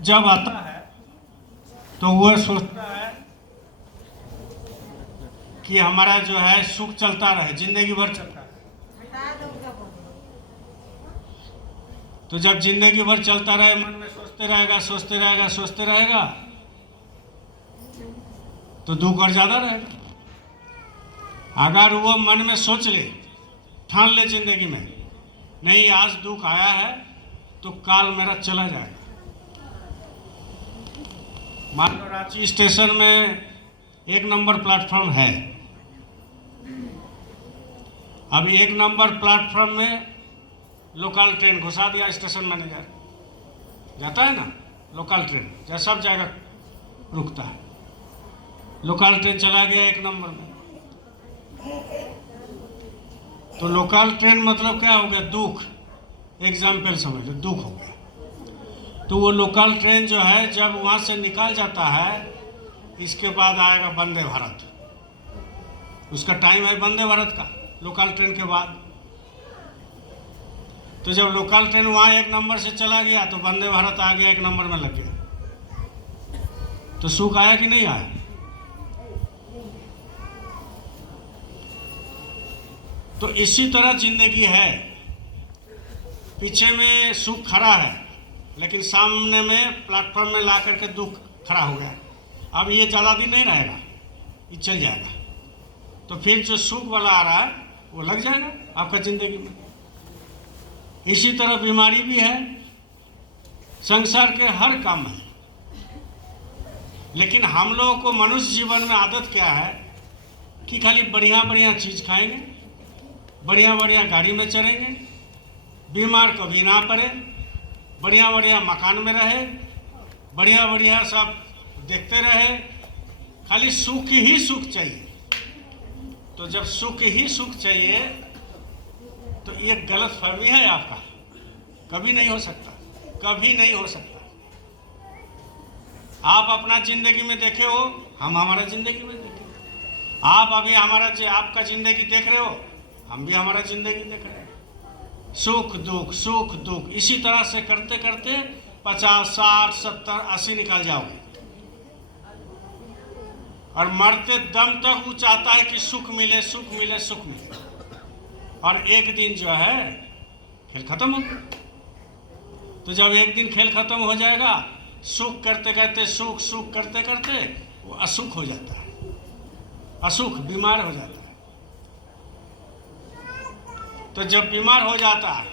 जब आता है तो वह सोचता है कि हमारा जो है सुख चलता रहे, जिंदगी भर चलता रहे। तो जब जिंदगी भर चलता रहे, मन में सोचते रहेगा सोचते रहेगा सोचते रहेगा, तो दुख और ज्यादा रहेगा। अगर वो मन में सोच ले, ठान ले जिंदगी में, नहीं आज दुख आया है तो काल मेरा चला जाएगा। मान लो रांची स्टेशन में 1 नंबर प्लेटफॉर्म है। अभी 1 नंबर प्लेटफॉर्म में लोकल ट्रेन घुसा दिया स्टेशन मैनेजर, जाता है ना लोकल ट्रेन, जैसा सब जगह रुकता है, लोकल ट्रेन चला गया 1 नंबर में। तो लोकल ट्रेन मतलब क्या हो गया? दुख। एग्जाम्पल समझ लो, दुख हो गया। तो वो लोकल ट्रेन जो है जब वहाँ से निकल जाता है, इसके बाद आएगा वंदे भारत। उसका टाइम है वंदे भारत का, लोकल ट्रेन के बाद। तो जब लोकल ट्रेन वहाँ 1 नंबर से चला गया तो वंदे भारत आ गया 1 नंबर में लग गया। तो सुख आया कि नहीं आया? तो इसी तरह जिंदगी है, पीछे में सुख खड़ा है लेकिन सामने में प्लेटफॉर्म में ला करके दुख खड़ा हो गया। अब ये ज़्यादा दिन नहीं रहेगा, ये चल जाएगा। तो फिर जो सुख वाला आ रहा है वो लग जाएगा आपका जिंदगी में। इसी तरह बीमारी भी है, संसार के हर काम में। लेकिन हम लोगों को मनुष्य जीवन में आदत क्या है कि खाली बढ़िया बढ़िया चीज़ खाएंगे, बढ़िया बढ़िया गाड़ी में चढ़ेंगे, बीमार कभी ना पड़े, बढ़िया बढ़िया मकान में रहे, बढ़िया बढ़िया सब देखते रहे, खाली सुख ही सुख चाहिए। तो जब सुख ही सुख चाहिए तो ये गलत फहमी है आपका, कभी नहीं हो सकता, कभी नहीं हो सकता। आप अपना जिंदगी में देखे हो, हम हमारा जिंदगी में देखे, आप अभी आपका जिंदगी देख रहे हो, हम भी हमारा जिंदगी देख रहे हैं। सुख दुख इसी तरह से करते करते 50, 60, 70, 80 निकल जाओगे। और मरते दम तक वो चाहता है कि सुख मिले सुख मिले सुख मिले। और एक दिन जो है खेल खत्म हो गया। तो जब एक दिन खेल खत्म हो जाएगा, सुख करते करते सुख करते करते वो असुख हो जाता है, असुख बीमार हो जाता है। तो जब बीमार हो जाता है,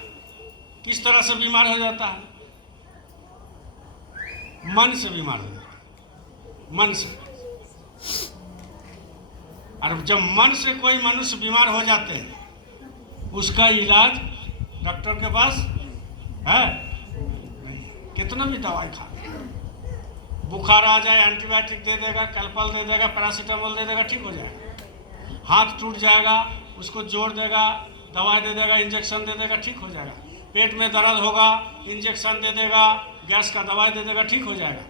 किस तरह से बीमार हो जाता है? मन से बीमार हो जाता है, मन से। और जब मन से कोई मनुष्य बीमार हो जाते हैं, उसका इलाज डॉक्टर के पास है नहीं। कितना भी दवाई खा, बुखार आ जाए एंटीबायोटिक दे देगा, कैल्पल दे देगा, पैरासीटामोल दे देगा, ठीक हो जाएगा। हाथ टूट जाएगा, उसको जोड़ देगा, दवाई दे देगा, इंजेक्शन दे देगा, ठीक हो जाएगा। पेट में दर्द होगा, इंजेक्शन दे देगा, गैस का दवाई दे देगा, ठीक हो जाएगा।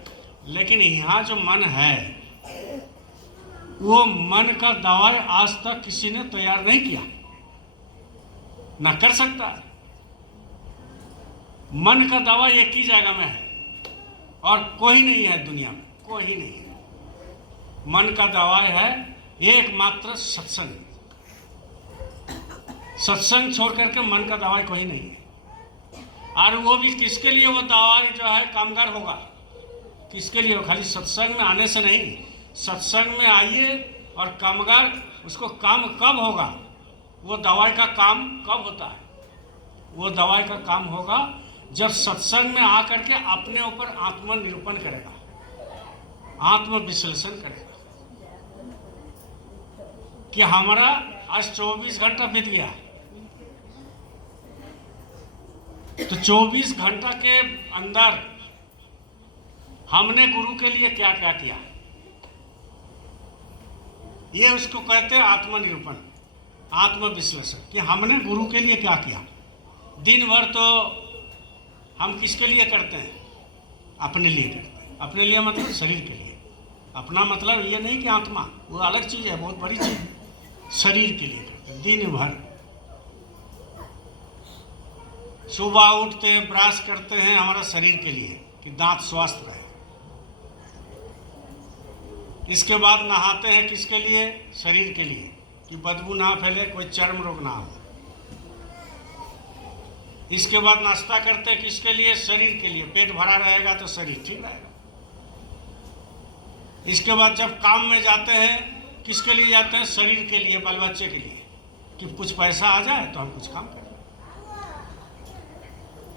लेकिन यहाँ जो मन है, वो मन का दवाई आज तक किसी ने तैयार नहीं किया, ना कर सकता। मन का दवा एक ही जगह में है और कोई नहीं है दुनिया में, कोई नहीं है। मन का दवाई है एकमात्र सत्संग। सत्संग छोड़ करके मन का दवाई कोई नहीं है। और वो भी किसके लिए वो दवाई जो है कामगार होगा? किसके लिए? खाली सत्संग में आने से नहीं, सत्संग में आइए और कामगार, उसको काम कब होगा? वो दवाई का काम कब होता है? वो दवाई का काम होगा जब सत्संग में आकर के अपने ऊपर आत्मनिरूपण करेगा, आत्मविश्लेषण करेगा कि हमारा आज 24 घंटा बीत गया। तो 24 घंटा के अंदर हमने गुरु के लिए क्या क्या किया? ये उसको कहते हैं आत्मनिरूपण, आत्मविश्लेषण, कि हमने गुरु के लिए क्या किया। दिन भर तो हम किसके लिए करते हैं? अपने लिए करते हैं। अपने लिए मतलब शरीर के लिए। अपना मतलब ये नहीं कि आत्मा, वो अलग चीज़ है, बहुत बड़ी चीज़ है। शरीर के लिए करते हैं दिन भर। सुबह उठते हैं, ब्रश करते हैं, हमारा शरीर के लिए कि दांत स्वस्थ रहे। इसके बाद नहाते हैं किसके लिए? शरीर के लिए, कि बदबू ना फैले, कोई चर्म रोग ना हो। इसके बाद नाश्ता करते हैं किसके लिए? शरीर के लिए, पेट भरा रहेगा तो शरीर ठीक रहेगा। इसके बाद जब काम में जाते हैं किसके लिए जाते हैं? शरीर के लिए, बाल बच्चे के लिए, कि कुछ पैसा आ जाए तो हम कुछ काम करें।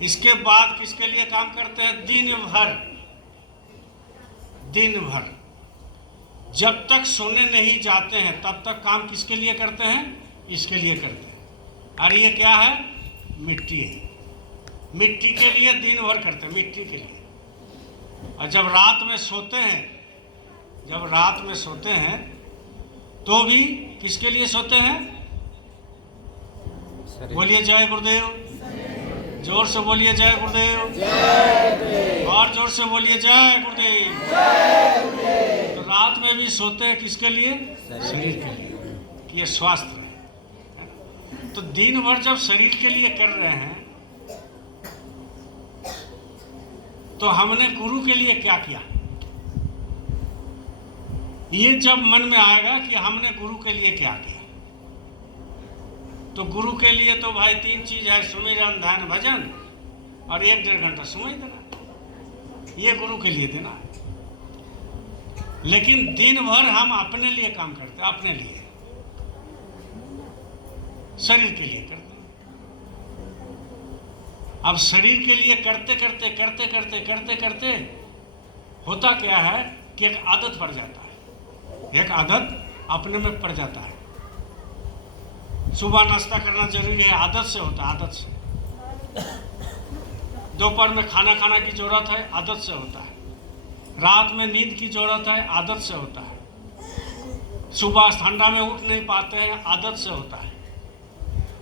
इसके बाद किसके लिए काम करते हैं? दिन भर। दिन भर जब तक सोने नहीं जाते हैं तब तक काम किसके लिए करते हैं? इसके लिए करते हैं। और ये क्या है? मिट्टी है। मिट्टी के लिए दिन भर करते हैं, मिट्टी के लिए। और जब रात में सोते हैं तो भी किसके लिए सोते हैं? बोलिए जय गुरुदेव। जोर से बोलिए जय गुरुदेव। और जोर से बोलिए जय गुरुदेव। तो रात में भी सोते हैं किसके लिए? शरीर के लिए, कि ये स्वास्थ्य रहे। तो दिन भर जब शरीर के लिए कर रहे हैं तो हमने गुरु के लिए क्या किया? ये जब मन में आएगा कि हमने गुरु के लिए क्या किया, तो गुरु के लिए तो भाई 3 चीज है: सुमिरन, ध्यान, भजन, और 1-1.5 घंटा समय देना। ये गुरु के लिए देना है। लेकिन दिन भर हम अपने लिए काम करते हैं, अपने लिए, शरीर के लिए करते हैं। अब शरीर के लिए करते करते होता क्या है कि एक आदत पड़ जाता है। एक आदत अपने में पड़ जाता है। सुबह नाश्ता करना जरूरी है, आदत से होता है, आदत से। दोपहर में खाना खाना की जरूरत है, आदत से होता है। रात में नींद की जरूरत है, आदत से होता है। सुबह ठंडा में उठ नहीं पाते हैं, आदत से होता है।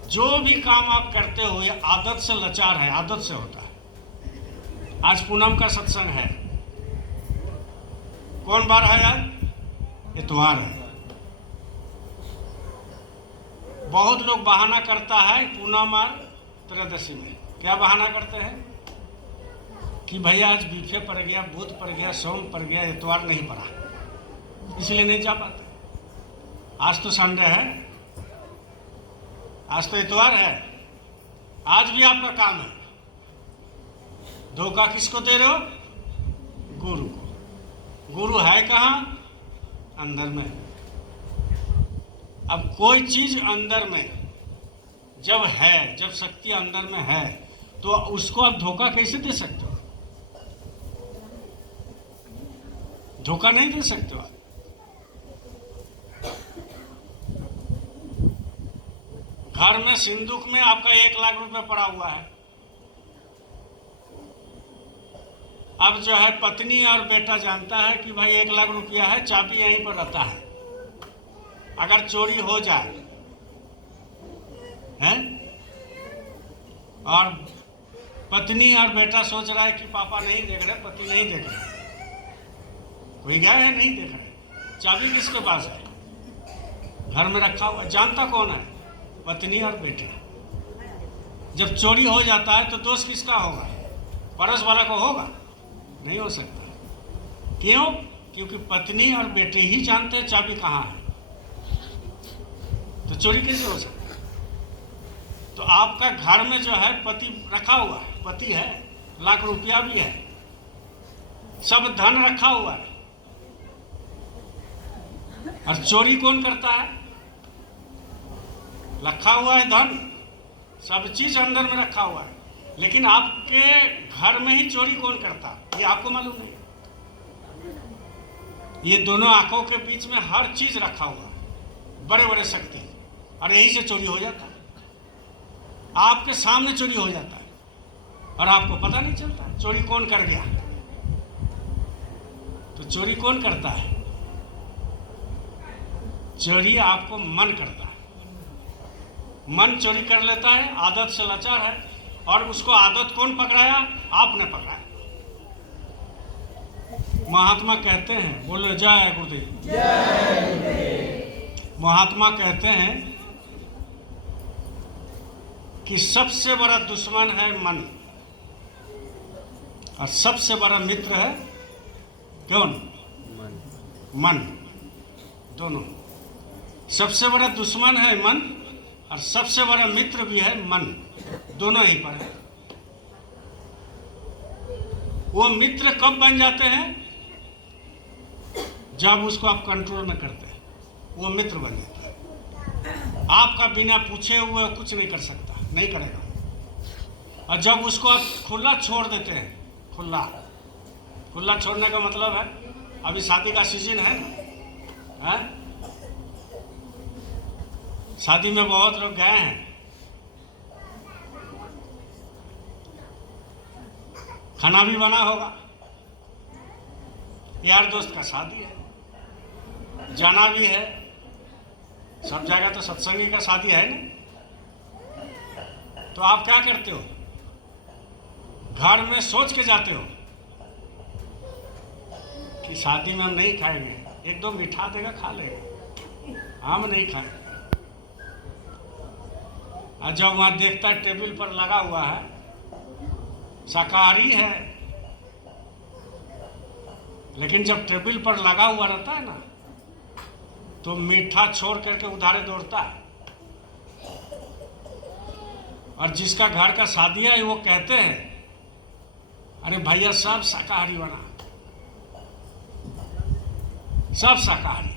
जो भी काम आप करते हो ये आदत से लाचार है, आदत से होता है। आज पूनम का सत्संग है। कौन बार है आज? इतवार है। बहुत लोग बहाना करता है पूनम और त्रयोदशी में। क्या बहाना करते हैं? कि भैया आज बीफे पड़ गया, बुध पड़ गया, सोम पड़ गया, इतवार नहीं पड़ा, इसलिए नहीं जा पाते। आज तो संडे है, आज तो इतवार है, आज भी आपका काम है। धोखा किसको दे रहे हो? गुरु को। गुरु है कहाँ? अंदर में। अब कोई चीज अंदर में जब है, जब शक्ति अंदर में है, तो उसको आप धोखा कैसे दे सकते हो? धोखा नहीं दे सकते हो आप। घर में सिंदूक में आपका 1 लाख रुपए पड़ा हुआ है। अब जो है पत्नी और बेटा जानता है कि भाई 1 लाख रुपया है, चाबी यहीं पर रहता है, अगर चोरी हो जाए हैं? और पत्नी और बेटा सोच रहा है कि पापा नहीं देख रहे, पति नहीं देख रहे, कोई गया है नहीं देख रहे, चाबी किसके पास है? घर में रखा हुआ। जानता कौन है? पत्नी और बेटे। जब चोरी हो जाता है तो दोष किसका होगा? पड़ोस वाला को होगा? नहीं हो सकता। क्यों? क्योंकि पत्नी और बेटे ही जानते हैं चाबी कहाँ है, तो चोरी कैसे हो सकती है? तो आपका घर में जो है पति रखा हुआ है, पति है, लाख रुपया भी है, सब धन रखा हुआ है, और चोरी कौन करता है? रखा हुआ है धन, सब चीज अंदर में रखा हुआ है, लेकिन आपके घर में ही चोरी कौन करता है ये आपको मालूम नहीं। ये दोनों आंखों के बीच में हर चीज रखा हुआ है, बड़े बड़े शक्ति, और यहीं से चोरी हो जाता है। आपके सामने चोरी हो जाता है और आपको पता नहीं चलता चोरी कौन कर गया। तो चोरी कौन करता है? चोरी आपको मन करता है। मन चोरी कर लेता है, आदत से लाचार है, और उसको आदत कौन पकड़ाया? आपने पकड़ाया। महात्मा कहते हैं, बोलो जय गुरुदेव। महात्मा कहते हैं कि सबसे बड़ा दुश्मन है मन। और सबसे बड़ा मित्र है कौन? मन। दोनों। सबसे बड़ा दुश्मन है मन और सबसे बड़ा मित्र भी है मन, दोनों ही पर है। वो मित्र कब बन जाते हैं? जब उसको आप कंट्रोल में करते हैं, वो मित्र बन जाता है। आपका बिना पूछे हुए कुछ नहीं कर सकता, नहीं करेगा। और जब उसको आप खुला छोड़ देते हैं, खुला छोड़ने का मतलब है, अभी शादी का सीजन है ना, शादी में बहुत लोग गए हैं, खाना भी बना होगा, यार दोस्त का शादी है, जाना भी है, सब जगह तो सत्संगी का शादी है ना। तो आप क्या करते हो? घर में सोच के जाते हो कि शादी में हम नहीं खाएंगे, एक दो मीठा देगा खा लेंगे, हम नहीं खाएंगे। और जब वहाँ देखता है टेबल पर लगा हुआ है, शाकाहारी है, लेकिन जब टेबल पर लगा हुआ रहता है ना, तो मीठा छोड़ करके उधारे दौड़ता है। और जिसका घर का शादी है वो कहते हैं, अरे भैया सब शाकाहारी बना, सब शाकाहारी।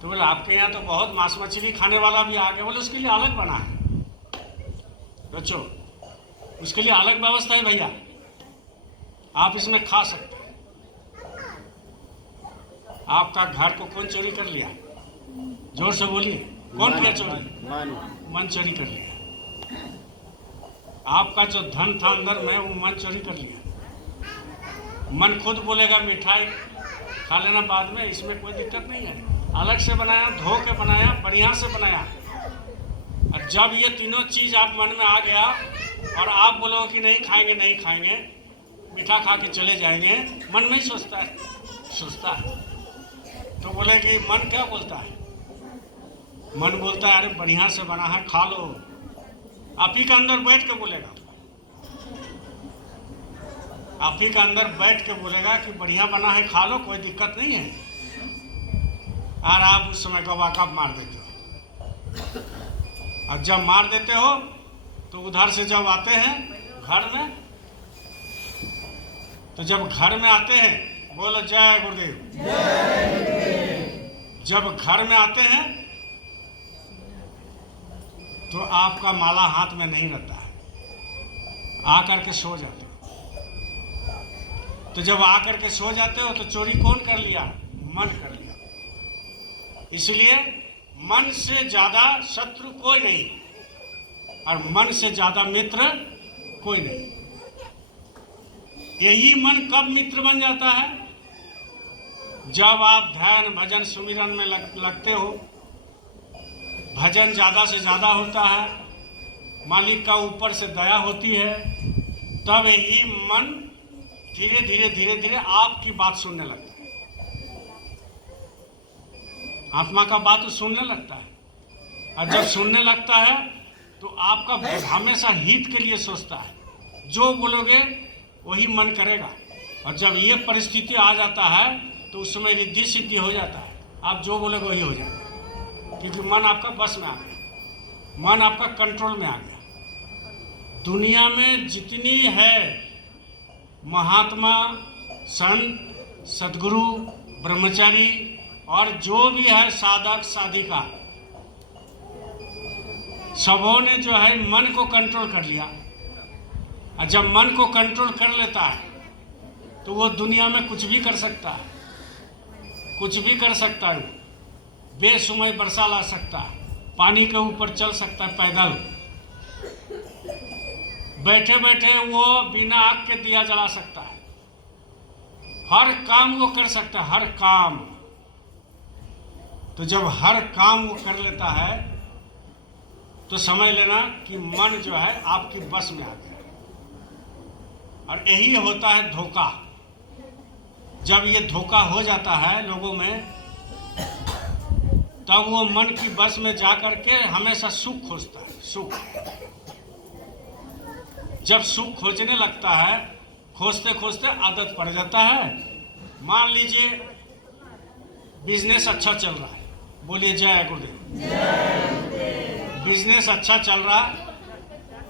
तो बोले आपके यहाँ तो बहुत मांस मछली खाने वाला भी आ गया। बोले उसके लिए अलग बना है बच्चों, उसके लिए अलग व्यवस्था है भैया, आप इसमें खा सकते हैं। आपका घर को कौन चोरी कर लिया? जोर से बोलिए, कौन किया चोरी? मन चोरी कर लिया। आपका जो धन था अंदर में, वो मन चोरी कर लिया। मन खुद बोलेगा मिठाई खा लेना बाद में, इसमें कोई दिक्कत नहीं है, अलग से बनाया, धो के बनाया, बढ़िया से बनाया। और जब ये तीनों चीज आप मन में आ गया और आप बोलोगे कि नहीं खाएंगे, नहीं खाएंगे, मीठा खा के चले जाएंगे, मन में ही सोचता है। तो बोले कि मन क्या बोलता है? मन बोलता है अरे बढ़िया से बना है, खा लो। आप ही का अंदर बैठ के बोलेगा, आप ही का अंदर बैठ के बोलेगा कि बढ़िया बना है, खा लो, कोई दिक्कत नहीं है। और आप उस समय गवाकब मार देते हो। और जब मार देते हो तो उधर से जब आते हैं घर में, तो जब घर में आते हैं, बोलो जय गुरुदेव। जब घर में आते हैं तो आपका माला हाथ में नहीं रहता है, आकर के सो जाते हो। तो जब आकर के सो जाते हो तो चोरी कौन कर लिया? मन कर लिया। इसलिए मन से ज्यादा शत्रु कोई नहीं और मन से ज्यादा मित्र कोई नहीं। यही मन कब मित्र बन जाता है? जब आप ध्यान भजन सुमिरन में लगते हो, भजन ज़्यादा से ज़्यादा होता है, मालिक का ऊपर से दया होती है, तब यही मन धीरे धीरे आपकी बात सुनने लगता है, आत्मा का बात सुनने लगता है। और जब सुनने लगता है तो आपका हमेशा हित के लिए सोचता है, जो बोलोगे वही मन करेगा। और जब ये परिस्थिति आ जाता है तो उस समय रिद्धि सिद्धि हो जाता है, आप जो बोलोगे वही हो जाएगा, क्योंकि मन आपका बस में आ गया, मन आपका कंट्रोल में आ गया। दुनिया में जितनी है महात्मा, संत, सदगुरु, ब्रह्मचारी और जो भी है साधक साधिका, सबों ने जो है मन को कंट्रोल कर लिया। और जब मन को कंट्रोल कर लेता है तो वो दुनिया में कुछ भी कर सकता है, कुछ भी कर सकता है। बेसुमाई वर्षा ला सकता है, पानी के ऊपर चल सकता है पैदल, बैठे बैठे वो बिना आग के दिया जला सकता है, हर काम वो कर सकता है, हर काम। तो जब हर काम वो कर लेता है तो समझ लेना कि मन जो है आपकी बस में आ गया। और यही होता है धोखा। जब ये धोखा हो जाता है लोगों में, तब वो मन की बस में जा कर के हमेशा सुख खोजता है, सुख। जब सुख खोजने लगता है, खोजते खोजते आदत पड़ जाता है। मान लीजिए बिजनेस अच्छा चल रहा है, बोलिए जय गुरुदेव। बिजनेस अच्छा चल रहा है,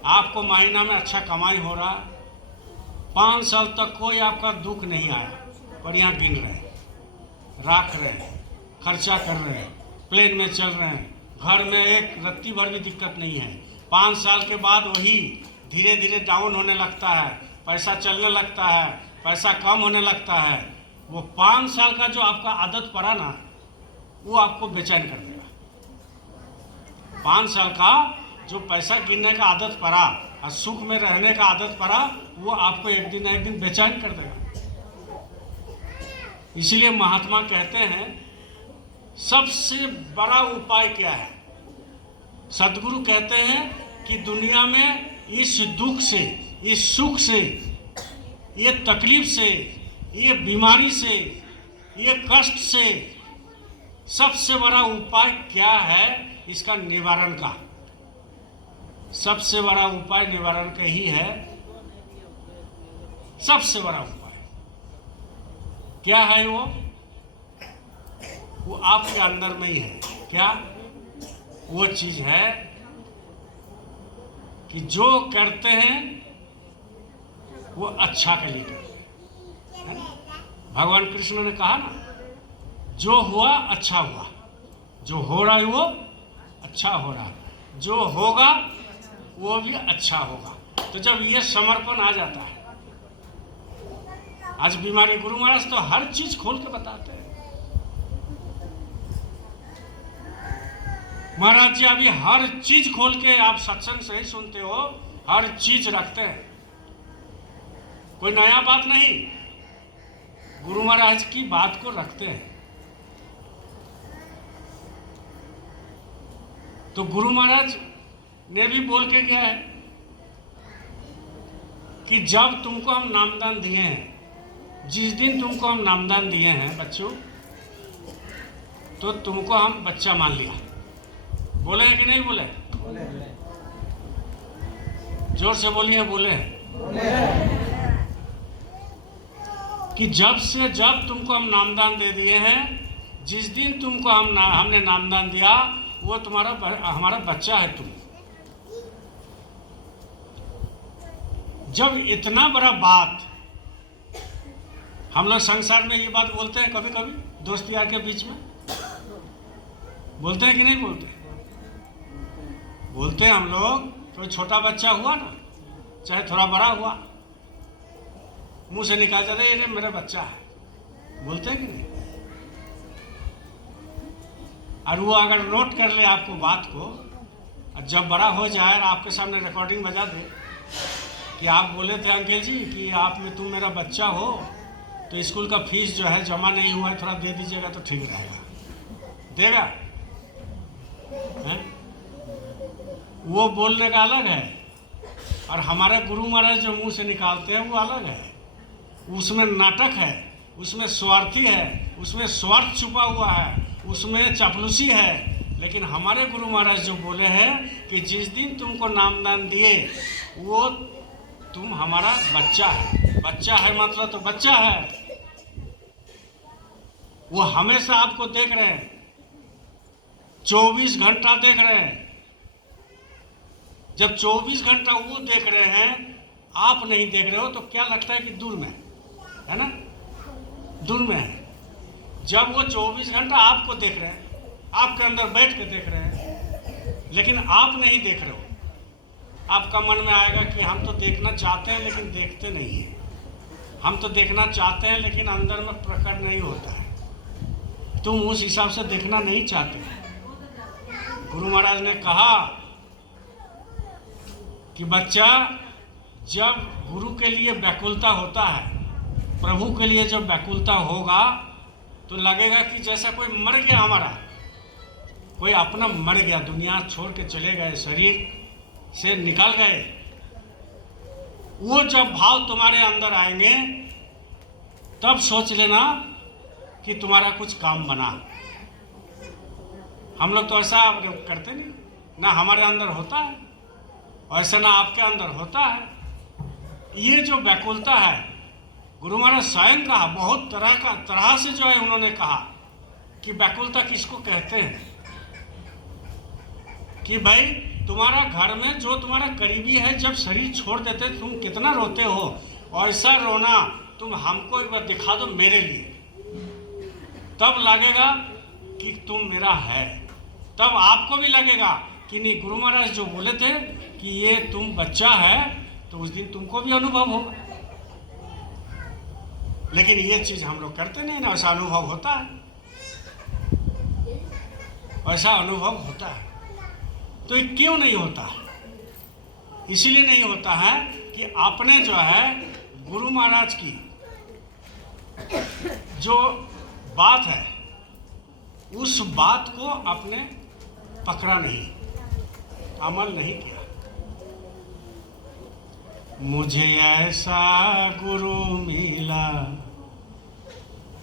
आपको महीना में अच्छा कमाई हो रहा है, 5 साल तक कोई आपका दुख नहीं आया, और यहाँ गिन रहे हैं, राख रहे हैं, खर्चा कर रहे हैं, प्लेन में चल रहे हैं, घर में एक रत्ती भर भी दिक्कत नहीं है। 5 साल के बाद वही धीरे धीरे डाउन होने लगता है, पैसा चलने लगता है, पैसा कम होने लगता है। वो 5 साल का जो आपका आदत पड़ा ना, वो आपको बेचैन कर देगा। 5 साल का जो पैसा गिनने का आदत पड़ा और सुख में रहने का आदत पड़ा, वो आपको एक दिन बेचैन कर देगा। इसलिए महात्मा कहते हैं सबसे बड़ा उपाय क्या है। सदगुरु कहते हैं कि दुनिया में इस दुख से, इस सुख से, ये तकलीफ से, ये बीमारी से, ये कष्ट से सबसे बड़ा उपाय क्या है, इसका निवारण का सबसे बड़ा उपाय निवारण का ही है। सबसे बड़ा उपाय क्या है? वो आपके अंदर में ही है। क्या? वो चीज है कि जो करते हैं वो अच्छा के लिए करते हैं। भगवान कृष्ण ने कहा ना, जो हुआ अच्छा हुआ, जो हो रहा है वो अच्छा हो रहा है, जो होगा वो भी अच्छा होगा। तो जब ये समर्पण आ जाता है, आज बीमारी गुरु महाराज तो हर चीज खोल के बताते हैं। महाराज जी अभी हर चीज खोल के, आप सत्संग से ही सुनते हो, हर चीज रखते हैं, कोई नया बात नहीं, गुरु महाराज की बात को रखते हैं। तो गुरु महाराज ने भी बोल के गया है कि जब तुमको हम नामदान दिए हैं, जिस दिन तुमको हम नामदान दिए हैं बच्चों, तो तुमको हम बच्चा मान लिया। बोले हैं कि नहीं बोले? जोर से बोलिए। बोले कि जब से जब तुमको हम नामदान दे दिए हैं, जिस दिन तुमको हमने नामदान दिया, वो हमारा बच्चा है तुम। जब इतना बड़ा बात, हम लोग संसार में ये बात बोलते हैं कभी कभी दोस्त यार के बीच में, बोलते हैं कि नहीं बोलते? बोलते हैं हम लोग। कोई छोटा बच्चा हुआ ना, चाहे थोड़ा बड़ा हुआ, मुंह से निकाल जाता है ये मेरा बच्चा है, बोलते हैं कि नहीं? और वो अगर नोट कर ले आपको बात को, और जब बड़ा हो जाए और आपके सामने रिकॉर्डिंग बजा दे कि आप बोले थे अंकल जी कि तुम मेरा बच्चा हो, तो स्कूल का फीस जो है जमा नहीं हुआ है, थोड़ा दे दीजिएगा तो ठीक रहेगा। देगा? वो बोलने का अलग है, और हमारे गुरु महाराज जो मुंह से निकालते हैं वो अलग है। उसमें नाटक है, उसमें स्वार्थी है, उसमें स्वार्थ छुपा हुआ है, उसमें चापलूसी है। लेकिन हमारे गुरु महाराज जो बोले हैं कि जिस दिन तुमको नामदान दिए, वो तुम हमारा बच्चा है। बच्चा है मतलब तो बच्चा है। वो हमेशा आपको देख रहे हैं, 24 घंटा देख रहे हैं। जब 24 घंटा वो देख रहे हैं, आप नहीं देख रहे हो, तो क्या लगता है कि दूर में है ना? दूर में है। जब वो 24 घंटा आपको देख रहे हैं, आपके अंदर बैठ के देख रहे हैं, लेकिन आप नहीं देख रहे हो, आपका मन में आएगा कि हम तो देखना चाहते हैं लेकिन देखते नहीं हैं, हम तो देखना चाहते हैं लेकिन अंदर में प्रकट नहीं होता है। तुम उस हिसाब से देखना नहीं चाहते। गुरु महाराज ने कहा कि बच्चा, जब गुरु के लिए व्याकुलता होता है, प्रभु के लिए जब व्याकुलता होगा, तो लगेगा कि जैसा कोई मर गया, हमारा कोई अपना मर गया, दुनिया छोड़ के चले गए, शरीर से निकल गए। वो जब भाव तुम्हारे अंदर आएंगे, तब सोच लेना कि तुम्हारा कुछ काम बना। हम लोग तो ऐसा करते नहीं ना, हमारे अंदर होता है, ऐसा ना आपके अंदर होता है। ये जो व्याकुलता है, गुरु महाराज स्वयं कहा, बहुत तरह से जो है उन्होंने कहा कि व्याकुलता किसको कहते हैं। कि भाई तुम्हारा घर में जो तुम्हारा करीबी है जब शरीर छोड़ देते तुम कितना रोते हो, और ऐसा रोना तुम हमको एक बार दिखा दो मेरे लिए, तब लगेगा कि तुम मेरा है। तब आपको भी लगेगा कि नहीं, गुरु महाराज जो बोले थे कि ये तुम बच्चा है, तो उस दिन तुमको भी अनुभव होगा। लेकिन ये चीज हम लोग करते नहीं ना, वैसा अनुभव होता है, वैसा अनुभव होता है। तो ये क्यों नहीं होता है? इसलिए नहीं होता है कि आपने जो है गुरु महाराज की जो बात है उस बात को आपने पकड़ा नहीं, अमल नहीं किया। मुझे ऐसा गुरु मिला,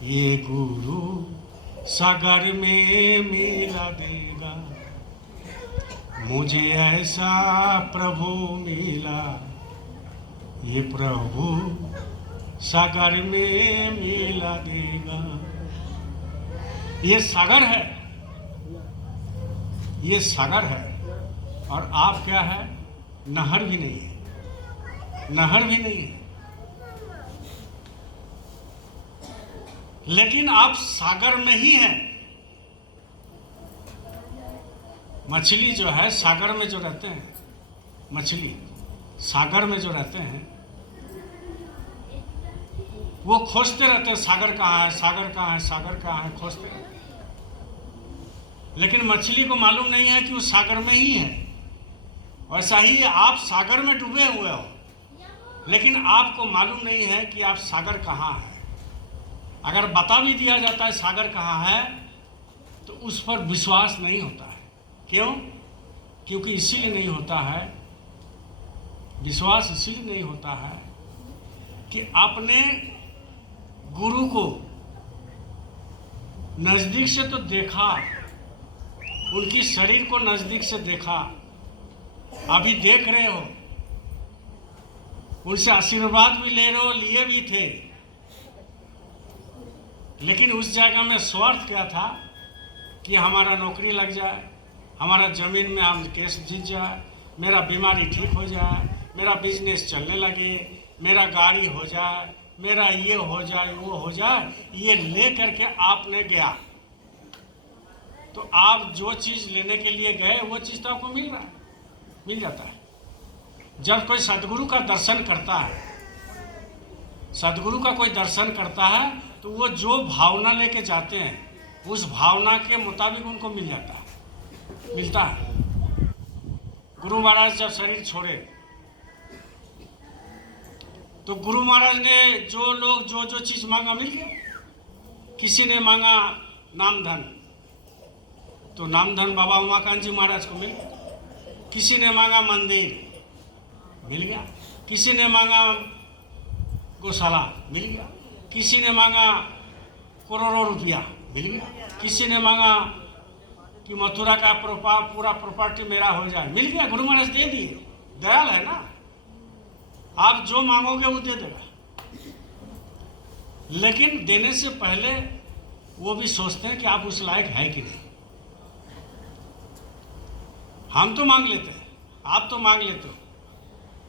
ये गुरु सागर में मिला देगा। मुझे ऐसा प्रभु मिला, ये प्रभु सागर में मिला देगा। ये सागर है, ये सागर है, और आप क्या है? नहर भी नहीं है, नहर भी नहीं है, लेकिन आप सागर में ही हैं। मछली जो है सागर में जो रहते हैं, मछली सागर में जो रहते हैं, वो खोजते रहते हैं सागर कहाँ है, सागर कहाँ है, सागर कहाँ है, खोजते रहते हैं। लेकिन मछली को मालूम नहीं है कि वो सागर में ही है। वैसा ही आप सागर में डूबे हुए हो, लेकिन आपको मालूम नहीं है कि आप सागर कहाँ है। अगर बता भी दिया जाता है सागर कहाँ है, तो उस पर विश्वास नहीं होता है। क्यों? क्योंकि इसीलिए नहीं होता है, विश्वास इसीलिए नहीं होता है कि आपने गुरु को नजदीक से तो देखा, उनकी शरीर को नजदीक से देखा, अभी देख रहे हो, उनसे आशीर्वाद भी ले रहे हो, लिए भी थे, लेकिन उस जगह में स्वार्थ क्या था कि हमारा नौकरी लग जाए, हमारा जमीन में हम केस जीत जाए, मेरा बीमारी ठीक हो जाए, मेरा बिजनेस चलने लगे, मेरा गाड़ी हो जाए, मेरा ये हो जाए, वो हो जाए। ये ले करके आपने गया, तो आप जो चीज़ लेने के लिए गए वो चीज़ तो आपको मिल रहा है, मिल जाता है। जब कोई सदगुरु का दर्शन करता है, सदगुरु का कोई दर्शन करता है, तो वो जो भावना लेके जाते हैं उस भावना के मुताबिक उनको मिल जाता है, मिलता है। गुरु महाराज जब शरीर छोड़े तो गुरु महाराज ने जो लोग जो चीज मांगा मिल गया। किसी ने मांगा नाम धन, तो नाम धन बाबा उमाकांत जी महाराज को मिल गया। किसी ने मांगा मंदिर, मिल गया। किसी ने मांगा गौशाला, मिल गया। किसी ने मांगा करोड़ों रुपया, मिल गया। किसी ने मांगा कि मथुरा का पूरा प्रॉपर्टी मेरा हो जाए, मिल गया। गुरु महाराज दे दिए, दयाल है ना, आप जो मांगोगे वो दे देगा। लेकिन देने से पहले वो भी सोचते हैं कि आप उस लायक है कि नहीं। हम तो मांग लेते हैं, आप तो मांग लेते हो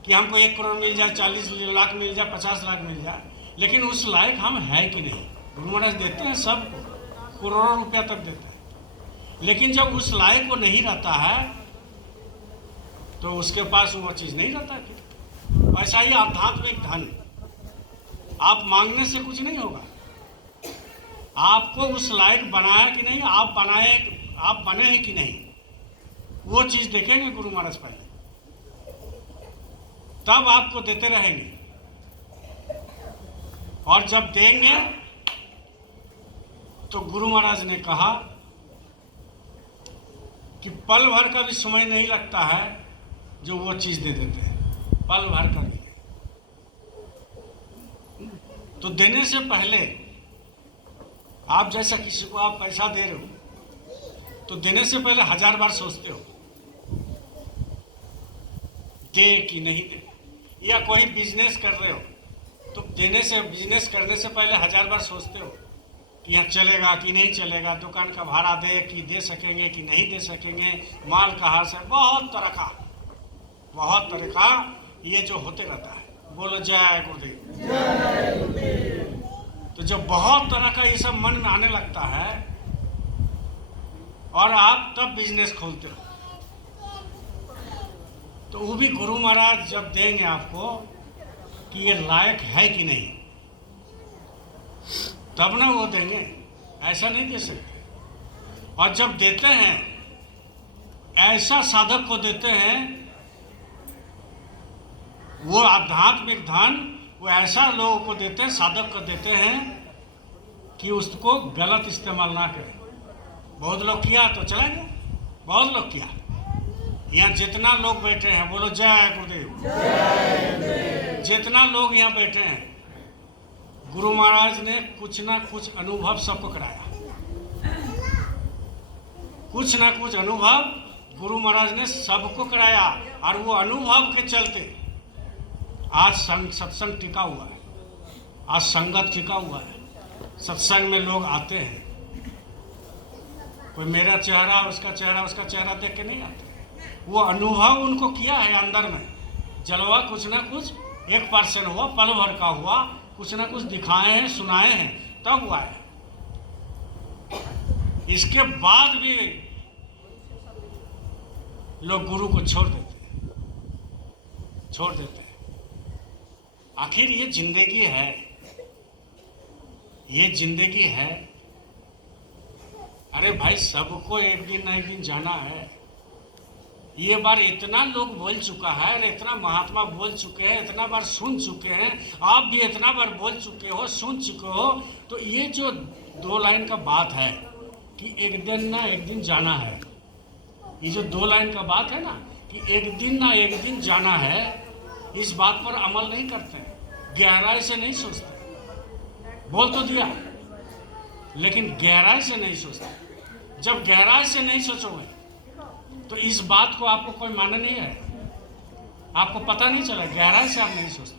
कि हमको 1 करोड़ मिल जाए, 40 लाख मिल जाए, 50 लाख मिल जाए, लेकिन उस लायक हम है कि नहीं। गुरु महाराज देते हैं, सब करोड़ों रुपया तक देते हैं, लेकिन जब उस लायक वो नहीं रहता है तो उसके पास वो चीज़ नहीं रहता है। ऐसा ही आध्यात्मिक धन, आप मांगने से कुछ नहीं होगा, आपको उस लायक बनाया कि नहीं, आप बने हैं कि नहीं, वो चीज़ देखेंगे गुरु महाराज पहले, तब आपको देते रहेंगे। और जब देंगे तो गुरु महाराज ने कहा कि पल भर का भी समय नहीं लगता है जो वो चीज़ दे देते हैं, पल भर का भी। तो देने से पहले आप जैसा किसी को आप पैसा दे रहे हो तो देने से पहले 1000 बार सोचते हो दे कि नहीं दे। या कोई बिजनेस कर रहे हो, तो बिजनेस करने से पहले 1000 बार सोचते हो कि यहाँ चलेगा कि नहीं चलेगा, दुकान का भाड़ा दे सकेंगे कि नहीं दे सकेंगे, माल कहाँ से, बहुत तरह का ये जो होते रहता है। बोलो जय गुरुदेव। तो जब बहुत तरह का ये सब मन में आने लगता है और आप तब बिजनेस खोलते हो, तो वो भी गुरु महाराज जब देंगे आपको कि ये लायक है कि नहीं, तब ना वो देंगे, ऐसा नहीं दे सकते। और जब देते हैं, ऐसा साधक को देते हैं, वो आध्यात्मिक धन वो ऐसा लोगों को देते हैं, साधक को देते हैं कि उसको गलत इस्तेमाल ना करें। बहुत लोग किया तो चला गया, बहुत लोग किया। यहाँ जितना लोग बैठे हैं, बोलो जय गुरुदेव। जितना लोग यहाँ बैठे हैं, गुरु महाराज ने कुछ ना कुछ अनुभव सबको कराया, कुछ ना कुछ अनुभव गुरु महाराज ने सबको कराया। और वो अनुभव के चलते आज सत्संग टिका हुआ है, आज संगत टिका हुआ है। सत्संग में लोग आते हैं, कोई मेरा चेहरा उसका चेहरा देख के नहीं आते, वो अनुभव उनको किया है अंदर में। जलवा कुछ ना कुछ 1% हुआ, पल भर का हुआ, कुछ ना कुछ दिखाए हैं, सुनाए हैं, तब हुआ है। इसके बाद भी लोग गुरु को छोड़ देते हैं। आखिर ये जिंदगी है, ये जिंदगी है। अरे भाई, सबको एक दिन ना एक दिन जाना है। ये बार इतना लोग बोल चुका है, और इतना महात्मा बोल चुके हैं, इतना बार सुन चुके हैं, आप भी इतना बार बोल चुके हो, सुन चुके हो। तो ये जो 2 लाइन का बात है कि एक दिन ना एक दिन जाना है, ये जो 2 लाइन का बात है ना कि एक दिन ना एक दिन जाना है, इस बात पर अमल नहीं करते, गहराई से नहीं सोचते। बोल तो दिया, लेकिन गहराई से नहीं सोचते। जब गहराई से नहीं सोचोगे तो इस बात को आपको कोई माने नहीं है, आपको पता नहीं चला। गहराई से आप नहीं सोचते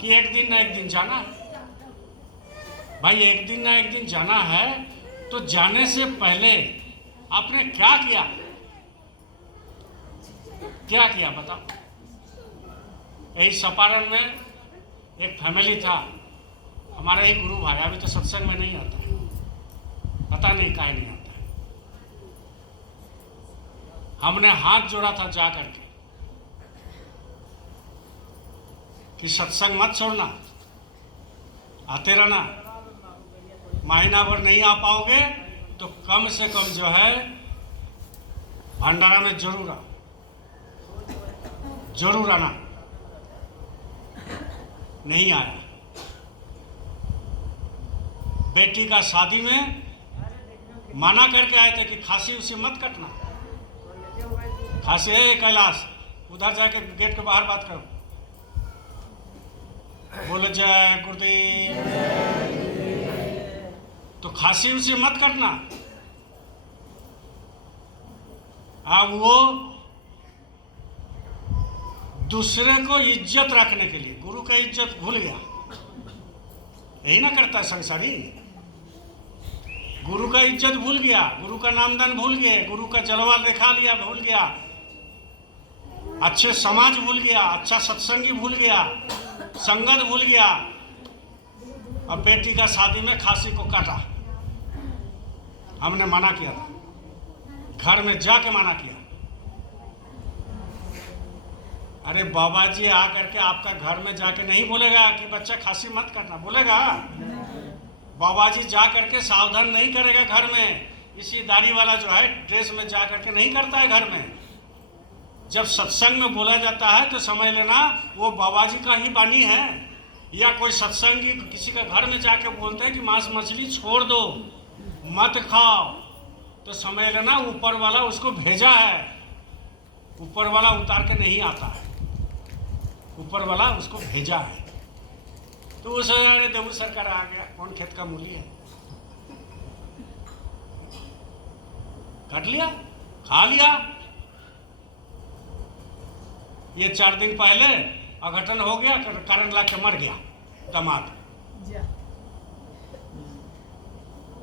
कि एक दिन ना एक दिन जाना है। भाई, एक दिन ना एक दिन जाना है, तो जाने से पहले आपने क्या किया बताओ। यही सपारण में एक फैमिली था, हमारा एक गुरु भाई, अभी तो सत्संग में नहीं आता है, पता नहीं काहे नहीं आता है। हमने हाथ जोड़ा था जा करके कि सत्संग मत छोड़ना, आते रहना। महीना भर नहीं आ पाओगे तो कम से कम जो है भंडारा में जरूर आना। नहीं आया। बेटी का शादी में मना करके आए थे कि खांसी उसे मत कटना, खांसी है कैलाश, उधर जाके गेट के बाहर बात करो। बोलो जय गुरुदेव। तो खांसी उसे मत करना। अब वो दूसरे को इज्जत रखने के लिए गुरु का इज्जत भूल गया। यही ना करता है संसारी, गुरु का इज्जत भूल गया, गुरु का नामदान भूल गए, गुरु का जलवा दिखा लिया भूल गया, अच्छे समाज भूल गया, अच्छा सत्संगी भूल गया, संगत भूल गया। अब बेटी का शादी में खांसी को काटा। हमने मना किया था, घर में जाके मना किया। अरे बाबा जी आ करके आपका घर में जाके नहीं बोलेगा कि बच्चा खांसी मत करना, बोलेगा? बाबा जी जा करके सावधान नहीं करेगा घर में। इसी दाढ़ी वाला जो है ड्रेस में जा करके नहीं करता है घर में। जब सत्संग में बोला जाता है तो समझ लेना वो बाबा जी का ही वाणी है। या कोई सत्संगी किसी का घर में जाके बोलते हैं कि मांस मछली छोड़ दो, मत खाओ, तो समझ लेना ऊपर वाला उसको भेजा है। ऊपर वाला उतार के नहीं आता है, ऊपर वाला उसको भेजा है। तो उस देवू सरकार आ गया, कौन खेत का मूली है, काट लिया, खा लिया। ये 4 दिन पहले अघटन हो गया, करंट ला के मर गया, दामाद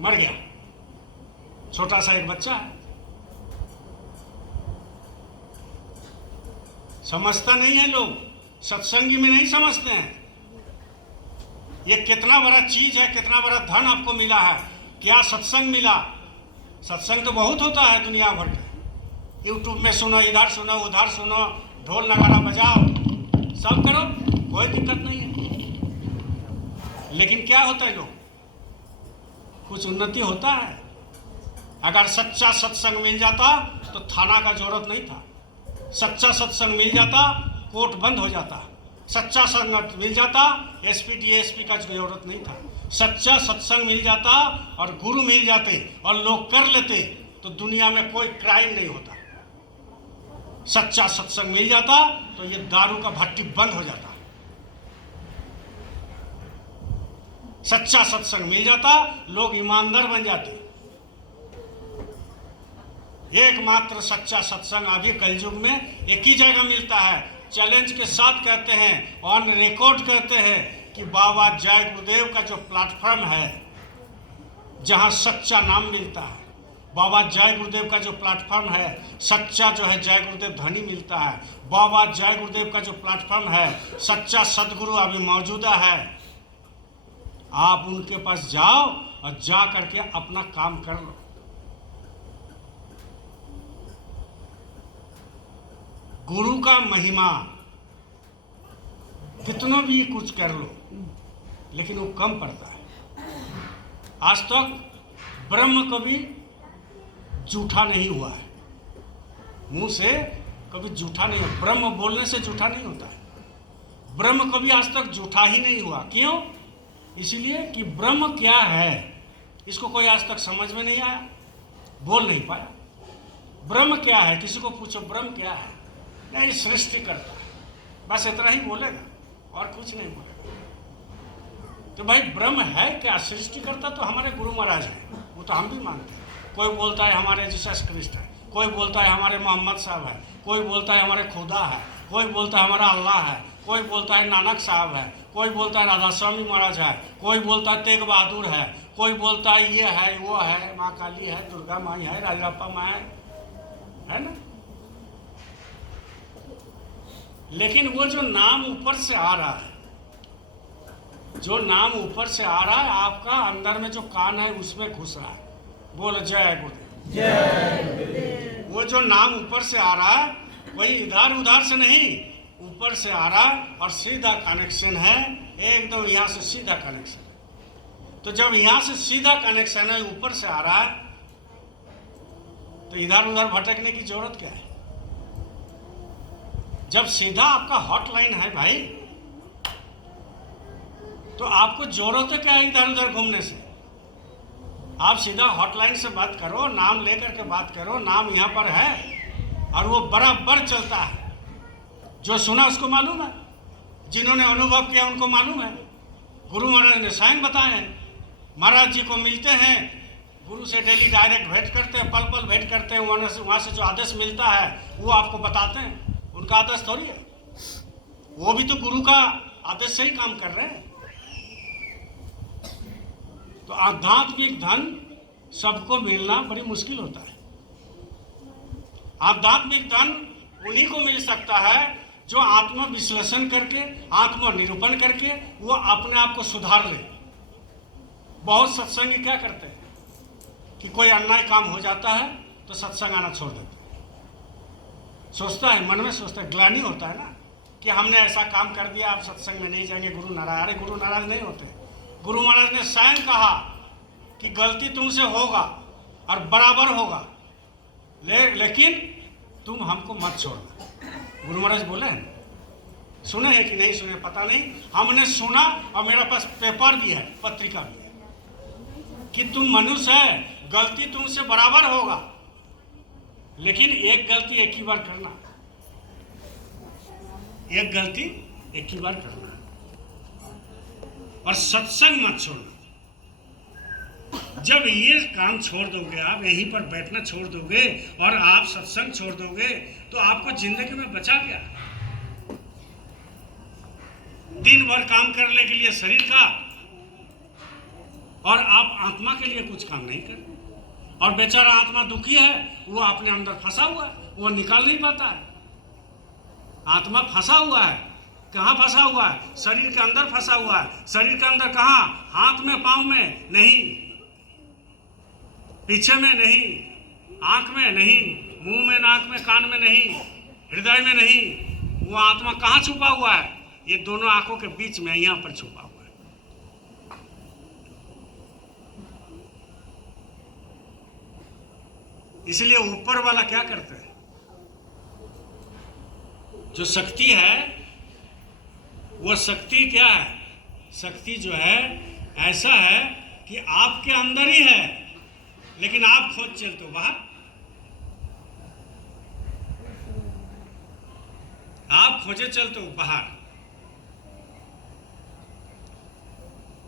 मर गया, छोटा सा एक बच्चा है, समझता नहीं है लोग, सत्संगी में नहीं समझते हैं ये कितना बड़ा चीज है, कितना बड़ा धन आपको मिला है। क्या सत्संग मिला? सत्संग तो बहुत होता है दुनिया भर का, यूट्यूब में सुनो, इधर सुनो, उधर सुनो, ढोल नगाड़ा बजाओ, सब करो, कोई दिक्कत नहीं है। लेकिन क्या होता है लोग, कुछ उन्नति होता है? अगर सच्चा सत्संग मिल जाता तो थाना का जरूरत नहीं था, सच्चा सत्संग मिल जाता कोर्ट बंद हो जाता, सच्चा संगत मिल जाता एसपी डीएसपी का जरूरत नहीं था, सच्चा सत्संग मिल जाता और गुरु मिल जाते और लोग कर लेते तो दुनिया में कोई क्राइम नहीं होता। सच्चा सत्संग मिल जाता तो ये दारू का भट्टी बंद हो जाता, सच्चा सत्संग मिल जाता लोग ईमानदार बन जाते। एकमात्र सच्चा सत्संग अभी कलयुग में एक ही जगह मिलता है, चैलेंज के साथ कहते हैं, ऑन रिकॉर्ड कहते हैं कि बाबा जय गुरुदेव का जो प्लेटफॉर्म है जहां सच्चा नाम मिलता है, बाबा जय गुरुदेव का जो प्लेटफॉर्म है, सच्चा जो है जय गुरुदेव ध्वनि मिलता है, बाबा जय गुरुदेव का जो प्लेटफॉर्म है, सच्चा सदगुरु अभी मौजूदा है। आप उनके पास जाओ और जा करके अपना काम कर लो। गुरु का महिमा कितना भी कुछ कर लो लेकिन वो कम पड़ता है। आज तक ब्रह्म कभी झूठा नहीं हुआ है, मुंह से कभी झूठा नहीं हुआ, ब्रह्म बोलने से झूठा नहीं होता है। ब्रह्म कभी आज तक झूठा ही नहीं हुआ। क्यों? इसलिए कि ब्रह्म क्या है इसको कोई आज तक समझ में नहीं आया, बोल नहीं पाया। ब्रह्म क्या है, किसी को पूछो ब्रह्म क्या है, नहीं सृष्टि करता है, बस इतना ही बोलेगा और कुछ नहीं बोलेगा। तो भाई ब्रह्म है क्या? सृष्टि करता तो हमारे गुरु महाराज हैं, वो तो हम भी मानते हैं। कोई बोलता है हमारे जीसस क्रिस्ट है, कोई बोलता है हमारे मोहम्मद साहब है, कोई बोलता है हमारे खुदा है, कोई बोलता है हमारा अल्लाह है, कोई बोलता है नानक साहब है, कोई बोलता है राधा स्वामी महाराज है, कोई बोलता है तेग बहादुर है, कोई बोलता है ये है वो है, माँ काली है, दुर्गा माई है, राजरापा माँ है ना। लेकिन वो जो नाम ऊपर से आ रहा है, जो नाम ऊपर से आ रहा है, आपका अंदर में जो कान है उसमें घुस रहा है। बोलो जय गुरुदेव, जय गुरुदेव। वो जो नाम ऊपर से आ रहा है वही इधर उधर से नहीं, ऊपर से आ रहा है और सीधा कनेक्शन है, एकदम यहाँ से सीधा कनेक्शन है। तो जब यहाँ से सीधा कनेक्शन है, ऊपर से आ रहा है, तो इधर उधर भटकने की जरूरत क्या है? जब सीधा आपका हॉटलाइन है भाई, तो आपको जरूरत है क्या है इधर उधर घूमने से? आप सीधा हॉटलाइन से बात करो, नाम लेकर के बात करो, नाम यहाँ पर है और वो बराबर चलता है। जो सुना उसको मालूम है, जिन्होंने अनुभव किया उनको मालूम है। गुरु महाराज ने स्वयं बताए हैं, महाराज जी को मिलते हैं, गुरु से डेली डायरेक्ट भेंट करते हैं, पल पल भेंट करते हैं, वहाँ से जो आदेश मिलता है वो आपको बताते हैं। उनका आदेश थोड़ी है, वो भी तो गुरु का आदेश से ही काम कर रहे हैं। तो आध्यात्मिक धन सबको मिलना बड़ी मुश्किल होता है। आध्यात्मिक धन उन्हीं को मिल सकता है जो आत्म विश्लेषण करके, आत्म निरूपण करके वो अपने आप को सुधार ले। बहुत सत्संगी क्या करते हैं कि कोई अन्याय काम हो जाता है तो सत्संग आना छोड़ देते हैं। सोचता है, मन में सोचता है, ग्लानि होता है ना कि हमने ऐसा काम कर दिया, आप सत्संग में नहीं जाएंगे, गुरु नाराज। अरे गुरु नाराज नहीं होते। गुरु महाराज ने स्वयं कहा कि गलती तुमसे होगा और बराबर होगा, लेकिन तुम हमको मत छोड़ना। गुरु महाराज बोले हैं, सुने हैं कि नहीं सुने पता नहीं, हमने सुना और मेरे पास पेपर भी है, पत्रिका भी है कि तुम मनुष्य है, गलती तुमसे बराबर होगा, लेकिन एक गलती एक ही बार करना, एक गलती एक ही बार करना, और सत्संग मत छोड़ना। जब ये काम छोड़ दोगे, आप यहीं पर बैठना छोड़ दोगे और आप सत्संग छोड़ दोगे, तो आपको जिंदगी में बचा क्या? दिन भर काम करने के लिए शरीर का, और आप आत्मा के लिए कुछ काम नहीं कर। और बेचारा आत्मा दुखी है, वो अपने अंदर फंसा हुआ है, वो निकाल नहीं पाता है। आत्मा फंसा हुआ है, कहाँ फंसा हुआ है? शरीर के अंदर फंसा हुआ है। शरीर के अंदर कहाँ? हाथ में, पांव में नहीं, पीछे में नहीं, आंख में नहीं, मुंह में, नाक में, कान में नहीं, हृदय में नहीं। वो आत्मा कहाँ छुपा हुआ है? ये दोनों आंखों के बीच में, यहाँ पर छुपा हुआ है। इसलिए ऊपर वाला क्या करते हैं? जो शक्ति है, वो शक्ति क्या है? शक्ति जो है ऐसा है कि आपके अंदर ही है, लेकिन आप खोज चलते हो बाहर। आप खोजे चलते हो बाहर।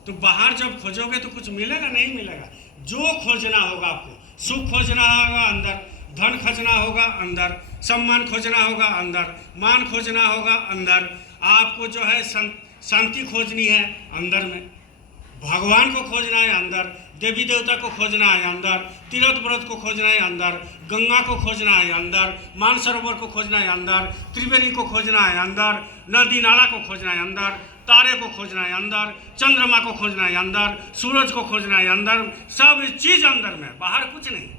तो बाहर जब खोजोगे तो कुछ मिलेगा? नहीं मिलेगा। जो खोजना होगा आपको, सुख खोजना होगा अंदर, धन खोजना होगा अंदर, सम्मान खोजना होगा अंदर, मान खोजना होगा अंदर, आपको जो है शांति खोजनी है अंदर में, भगवान को खोजना है अंदर, देवी देवता को खोजना है अंदर, तीर्थ व्रत को खोजना है अंदर, गंगा को खोजना है अंदर, मानसरोवर को खोजना है अंदर, त्रिवेणी को खोजना है अंदर, नदी नाला को खोजना है अंदर, तारे को खोजना है अंदर, चंद्रमा को खोजना है अंदर, सूरज को खोजना है अंदर। सब चीज अंदर में, बाहर कुछ नहीं।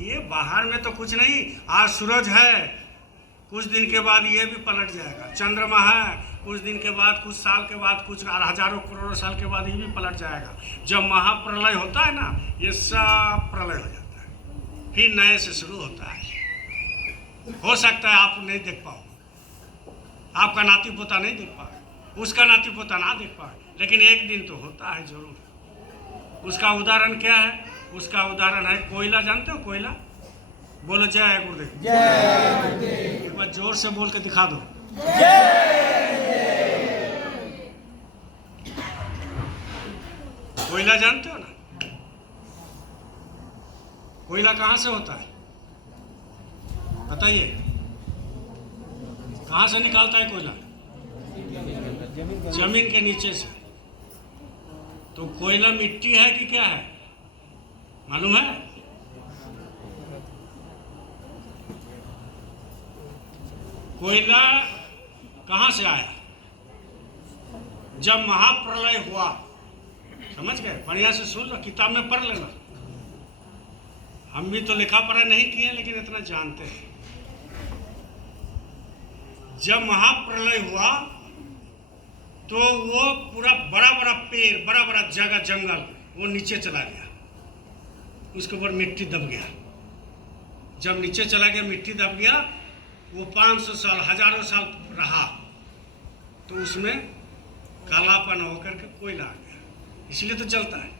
ये बाहर में तो कुछ नहीं। आज सूरज है, कुछ दिन के बाद ये भी पलट जाएगा। चंद्रमा है, कुछ दिन के बाद, कुछ साल के बाद, कुछ हजारों करोड़ों साल के बाद ये भी पलट जाएगा। जब महाप्रलय होता है ना, ये सब प्रलय हो जाता है, फिर नए से शुरू होता है। हो सकता है आप नहीं देख पाओ, आपका नाती पोता नहीं देख पाए, उसका नाती पोता ना देख पाए, लेकिन एक दिन तो होता है जरूर। उसका उदाहरण क्या है? उसका उदाहरण है कोयला। जानते हो कोयला? बोलो जय गुरुदेव। जय। एक बार जोर से बोल के दिखा दो। कोयला जानते हो ना? कोयला कहाँ से होता है बताइए? कहाँ से निकालता है कोयला? जमीन के नीचे से। तो कोयला मिट्टी है कि क्या है मालूम है? कोयला कहाँ से आया? जब महाप्रलय हुआ, समझ गए? बढ़िया से सुन लो, किताब में पढ़ लेना। हम भी तो लिखा पढ़ा नहीं किए, लेकिन इतना जानते हैं। जब महाप्रलय हुआ तो वो पूरा बड़ा बड़ा पेड़, बड़ा बड़ा जगह, जंगल, वो नीचे चला गया। उसके ऊपर मिट्टी दब गया। जब नीचे चला गया, मिट्टी दब गया, वो 500 साल, हजारों साल रहा, तो उसमें कालापन होकर के कोयला आ गया। इसलिए तो जलता है।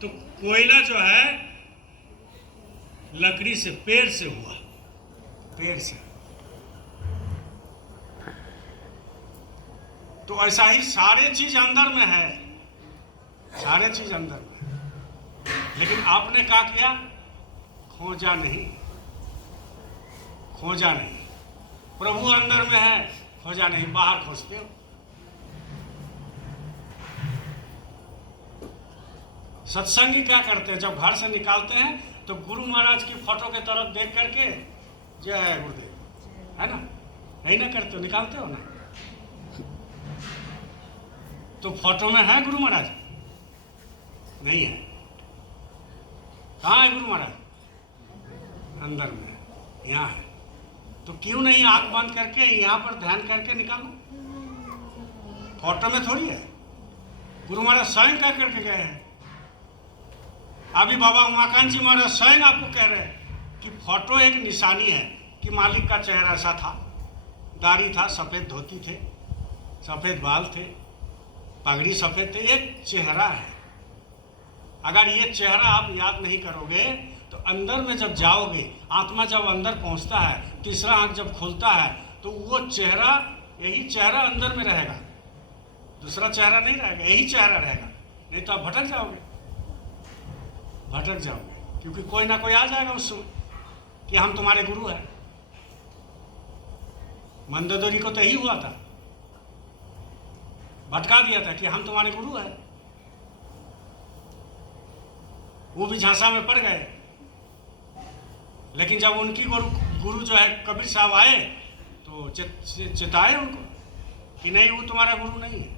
तो कोयला जो है लकड़ी से, पेड़ से हुआ, पेड़ से। तो ऐसा ही सारे चीज अंदर में है, सारे चीज अंदर में है। लेकिन आपने क्या किया? खोजा नहीं, खोजा नहीं। प्रभु अंदर में है, खोजा नहीं, बाहर खोजते हो। सत्संगी क्या करते हैं? जब घर से निकालते हैं तो गुरु महाराज की फोटो के तरफ देख करके जय गुरुदेव, है ना? यही ना करते हो, निकालते हो ना? तो फोटो में है गुरु महाराज? नहीं है। कहाँ है गुरु महाराज? अंदर में है, यहाँ है। तो क्यों नहीं आंख बंद करके यहाँ पर ध्यान करके निकालो? फोटो में थोड़ी है। गुरु महाराज स्वयं क्या करके गए हैं? अभी बाबा उमाकांत जी महाराज स्वयं आपको कह रहे हैं कि फोटो एक निशानी है कि मालिक का चेहरा ऐसा था, दाढ़ी था, सफ़ेद धोती थे, सफ़ेद बाल थे, पगड़ी सफ़ेद थे। एक चेहरा है। अगर ये चेहरा आप याद नहीं करोगे तो अंदर में जब जाओगे, आत्मा जब अंदर पहुंचता है, तीसरा आंख जब खुलता है, तो वो चेहरा, यही चेहरा अंदर में रहेगा, दूसरा चेहरा नहीं रहेगा, यही चेहरा रहेगा। नहीं तो आप भटक जाओगे, भटक जाओगे, क्योंकि कोई ना कोई आ जाएगा उस समय कि हम तुम्हारे गुरु हैं। मंदोदरी को तो यही हुआ था। भटका दिया था कि हम तुम्हारे गुरु हैं। वो भी झांसा में पड़ गए। लेकिन जब उनकी गुरु जो है कबीर साहब आए तो चिताए उनको कि नहीं, वो तुम्हारा गुरु नहीं है,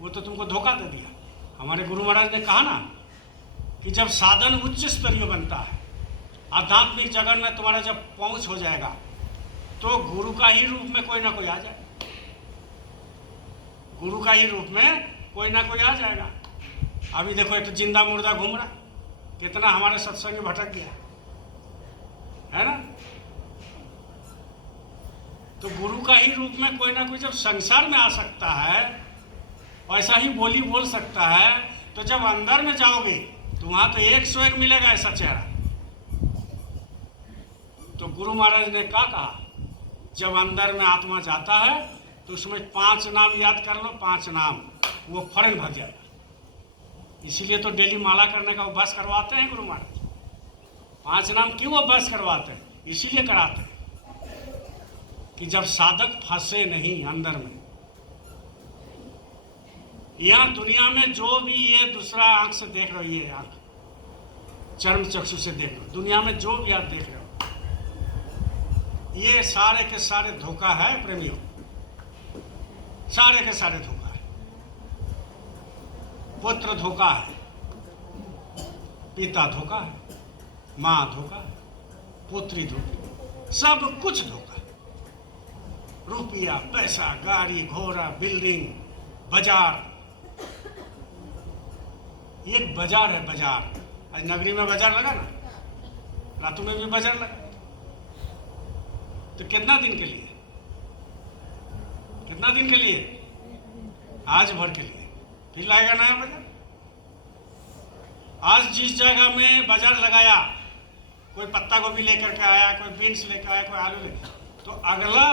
वो तो तुमको धोखा दे दिया। हमारे गुरु महाराज ने कहा ना कि जब साधन उच्च स्तरीय बनता है, आध्यात्मिक जगत में तुम्हारा जब पहुंच हो जाएगा तो गुरु का ही रूप में कोई ना कोई आ जाए, गुरु का ही रूप में कोई ना कोई आ जाएगा। अभी देखो एक तो जिंदा मुर्दा घूम रहा, कितना हमारे सत्संग में भटक गया है ना। तो गुरु का ही रूप में कोई ना कोई जब संसार में आ सकता है, ऐसा ही बोली बोल सकता है, तो जब अंदर में जाओगे तो वहां तो 101 मिलेगा ऐसा चेहरा। तो गुरु महाराज ने क्या कहा, जब अंदर में आत्मा जाता है तो उसमें 5 नाम याद कर लो, 5 नाम, वो फौरन भाग जाएगा। इसीलिए तो डेली माला करने का अभ्यास करवाते हैं गुरु महाराज। 5 नाम क्यों अभ्यास करवाते हैं? इसीलिए कराते हैं कि जब साधक फंसे नहीं अंदर में। यहाँ दुनिया में जो भी ये दूसरा आंख से देख रही है, आंख चर्म चक्षु से देख रहे हो, दुनिया में जो भी आप देख रहे हो, ये सारे के सारे धोखा है प्रेमियों, सारे के सारे धोखा है। पुत्र धोखा है, पिता धोखा है, माँ धोखा है, पुत्री धोखा, सब कुछ धोखा है। रुपया, पैसा, गाड़ी घोड़ा, बिल्डिंग, बाजार, ये एक बाजार है, बाजार। आज नगरी में बाजार लगा ना, रातों में भी बाजार लगा। तो कितना दिन के लिए? कितना दिन के लिए? आज भर के लिए। फिर लाएगा नया बाजार। आज जिस जगह में बाजार लगाया, कोई पत्ता गोभी लेकर के आया, कोई बीन्स लेकर आया, कोई आलू लेकर, तो अगला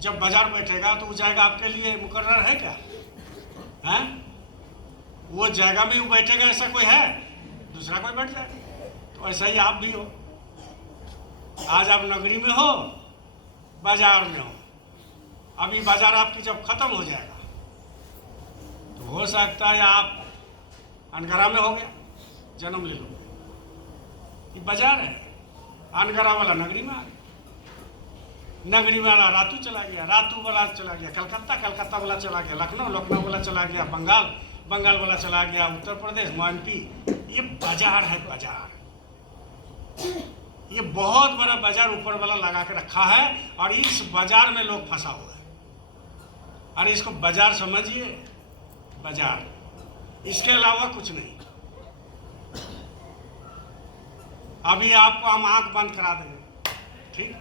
जब बाजार बैठेगा तो वो जगह आपके लिए मुकर्रर है क्या? है? वो जगह में वो बैठेगा ऐसा कोई है? दूसरा कोई बैठ जाएगा। तो ऐसा ही आप भी हो। आज आप नगरी में हो, बाजार में हो। अभी बाजार आपकी जब खत्म हो जाएगा तो हो सकता है आप अनगरा में हो गया, जन्म ले लो। ये बाजार है। अनगरा वाला नगरी में आ गया, नगरी वाला रातू चला गया, रातू वाला चला गया कलकत्ता, कलकत्ता वाला चला गया लखनऊ, लखनऊ वाला चला गया बंगाल, बंगाल वाला चला गया उत्तर प्रदेश, एमपी। ये बाजार है, बाजार। ये बहुत बड़ा बाजार ऊपर वाला लगा के रखा है और इस बाजार में लोग फंसा हुआ है। और इसको बाजार समझिए, बाजार, इसके अलावा कुछ नहीं। अभी आपको हम आंख बंद करा देंगे, ठीक?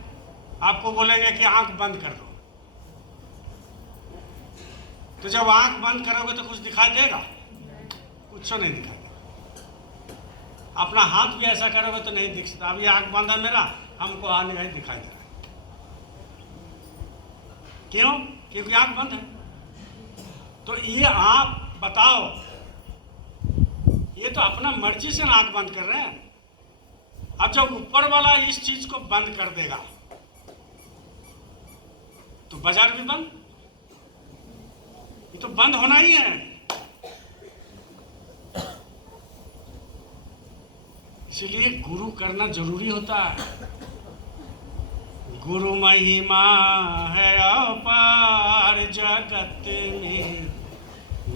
आपको बोलेंगे कि आंख बंद कर दो, तो जब आंख बंद करोगे तो कुछ दिखाई देगा? कुछ नहीं दिखाई देगा। अपना हाथ भी ऐसा करोगे तो नहीं दिख सकता। अभी आंख बंद है मेरा, हमको आने नहीं दिखाई दे रहा है। क्यों? क्योंकि आंख बंद है। तो ये आप बताओ, ये तो अपना मर्जी से ना आंख बंद कर रहे हैं। अब जब ऊपर वाला इस चीज को बंद कर देगा तो बाजार भी बंद। ये तो बंद होना ही है। इसलिए गुरु करना जरूरी होता है। गुरु महिमा है अपार जगत में,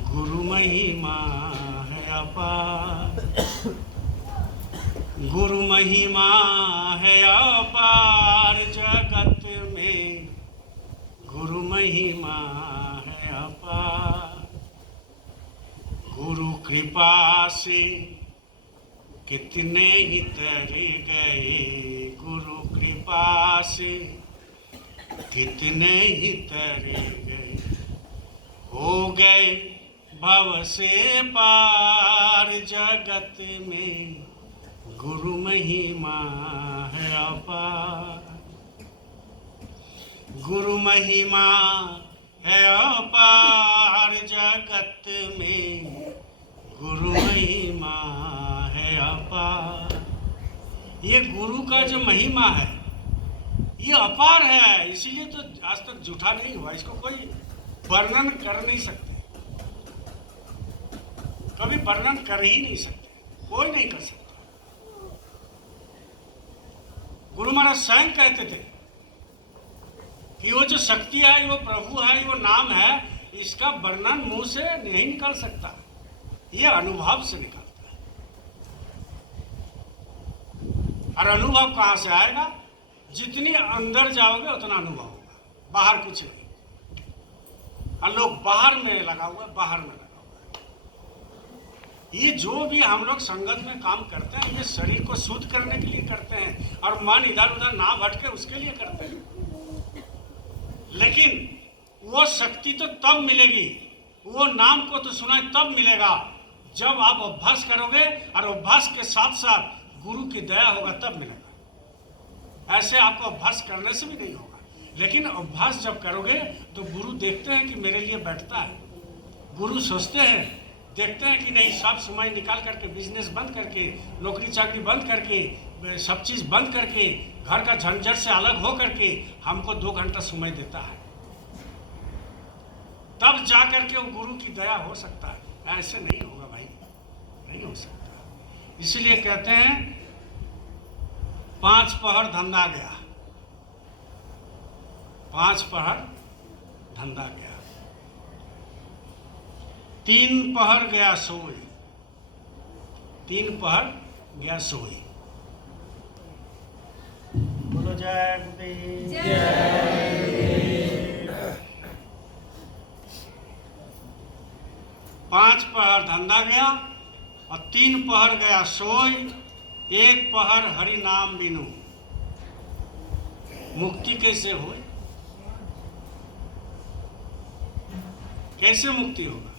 गुरु महिमा है अपार, गुरु महिमा है अपार जगत में, गुरु महिमा है अपार। गुरु कृपा से कितने ही तर गए, गुरु कृपा से कितने ही तर गए, हो गए भव से पार जगत में, गुरु महिमा है अपार, गुरु महिमा है अपार जगत में, गुरु महिमा है अपार। ये गुरु का जो महिमा है ये अपार है, इसीलिए तो आज तक झूठा नहीं हुआ। इसको कोई वर्णन कर नहीं सकते, कभी वर्णन कर ही नहीं सकते, कोई नहीं कर सकता। गुरु महाराज स्वयं कहते थे कि वो जो शक्ति है, वो प्रभु है, वो नाम है, इसका वर्णन मुंह से नहीं निकल सकता, ये अनुभव से निकलता है। और अनुभव कहां से आएगा? जितनी अंदर जाओगे उतना अनुभव होगा, बाहर कुछ नहीं। और लोग बाहर में लगा हुआ है, बाहर में लगा हुआ है। ये जो भी हम लोग संगत में काम करते हैं, ये शरीर को शुद्ध करने के लिए करते हैं, और मन इधर उधर ना भटके उसके लिए करते हैं। लेकिन वो शक्ति तो तब मिलेगी, वो नाम को तो सुना तब मिलेगा जब आप अभ्यास करोगे, और अभ्यास के साथ साथ गुरु की दया होगा तब मिलेगा। ऐसे आपको अभ्यास करने से भी नहीं होगा। लेकिन अभ्यास जब करोगे तो गुरु देखते हैं कि मेरे लिए बैठता है। गुरु सोचते हैं, देखते हैं कि नहीं, सब समय निकाल करके, बिजनेस बंद करके, नौकरी चाकरी बंद करके, सब चीज़ बंद करके, घर का झंझट से अलग हो करके हमको 2 घंटा समय देता है, तब जा करके वो गुरु की दया हो सकता है। ऐसे नहीं होगा भाई, नहीं हो सकता। इसलिए कहते हैं 5 पहर धंधा गया, 5 पहर धंधा गया, 3 पहर गया सोई, 3 पहर गया सोई। बोलो जय गुरुदेव। जय। 5 पहर धंधा गया और 3 पहर गया सोई, 1 पहर हरि नाम बिनु। मुक्ति कैसे हो? कैसे मुक्ति होगा?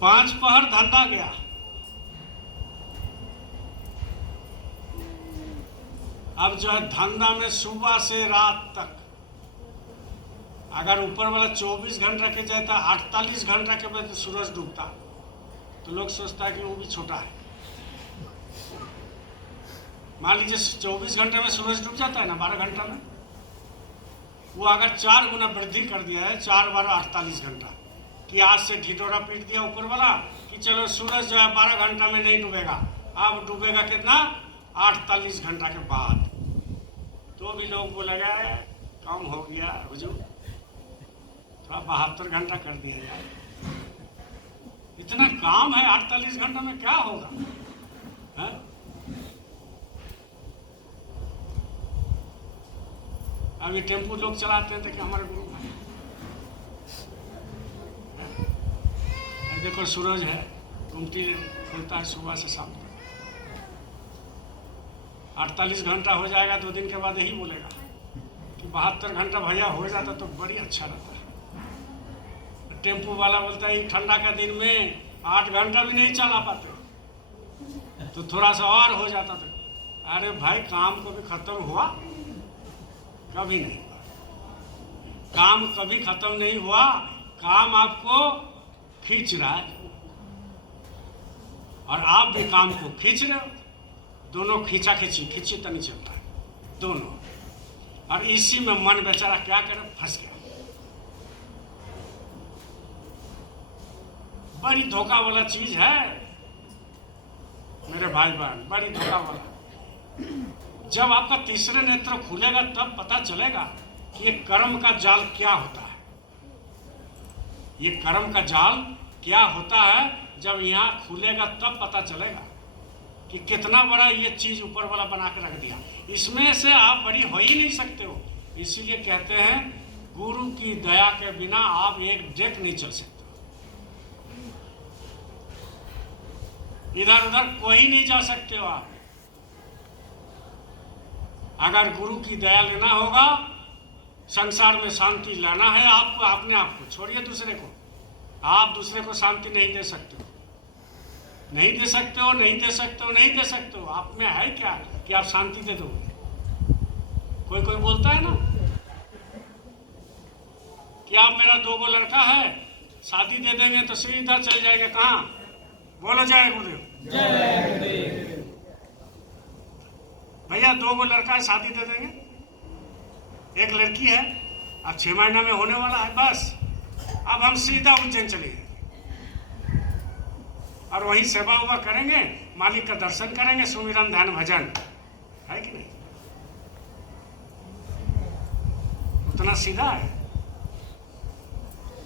5 पहर धंधा गया, अब जो है धंधा में सुबह से रात तक, अगर ऊपर वाला 24 घंटा के जाता, 48 घंटा के बाद सूरज डूबता, तो लोग सोचता है कि वो भी छोटा है। मान लीजिए 24 घंटे में सूरज डूब जाता है ना, 12 घंटा में, वो अगर 4 गुना वृद्धि कर दिया है, 4 12 48 घंटा, कि आज से ढिढोरा पीट दिया ऊपर वाला कि चलो सूरज जो है 12 घंटा में नहीं डूबेगा, अब डूबेगा कितना? 48 घंटा के बाद। तो भी लोग बोलेगा कम हो गया हुजूर, थोड़ा 72 घंटा कर दिया जाए। इतना काम है 48 घंटा में, क्या होगा? है? अभी टेम्पू लोग चलाते हैं, देखिए हमारे गुरु भाई, देखो सूरज है, घूमती खुलता है सुबह से शाम तक। 48 घंटा हो जाएगा, 2 दिन के बाद यही बोलेगा कि 72 घंटा भैया हो जाता तो बड़ी अच्छा रहता है। टेम्पू वाला बोलता है ठंडा का दिन में 8 घंटा भी नहीं चला पाते, तो थोड़ा सा और हो जाता था। अरे भाई, काम को भी खत्म हुआ? कभी नहीं हुआ। काम कभी खत्म नहीं हुआ, काम आपको खींच रहा है और आप भी काम को खींच रहे हो। दोनों खींचा खींची तनी चलता है दोनों, और इसी में मन बेचारा क्या करे, फंस गया। बड़ी धोखा वाला चीज है मेरे भाई बहन, बड़ी धोखा वाला। जब आपका तीसरे नेत्र खुलेगा तब पता चलेगा कि ये कर्म का जाल क्या होता है। ये कर्म का जाल क्या होता है, जब यहाँ खुलेगा तब पता चलेगा कि कितना बड़ा ये चीज ऊपर वाला बना के रख दिया। इसमें से आप बड़ी हो ही नहीं सकते हो। इसीलिए कहते हैं गुरु की दया के बिना आप एक डेक नहीं चल सकते, इधर उधर कोई नहीं जा सकते हो आप। अगर गुरु की दया लेना होगा, संसार में शांति लाना है आपको, अपने आप को छोड़िए दूसरे को। आप दूसरे को शांति नहीं दे सकते हो, नहीं दे सकते हो, नहीं दे सकते हो, नहीं दे सकते हो। आप में है क्या कि आप शांति दे दोगे? कोई कोई बोलता है ना कि आप मेरा 2 लड़का है, शादी दे देंगे तो सीधा चल जाएगा कहाँ? बोलो जय गुरुदेव। भैया 2 लड़का है, शादी दे देंगे। एक लड़की है, अब 6 महीना में होने वाला है बस। अब हम सीधा उज्जैन चले गए और वहीं सेवा उवा करेंगे, मालिक का दर्शन करेंगे, सुमिरन ध्यान भजन, है कि नहीं? उतना सीधा है।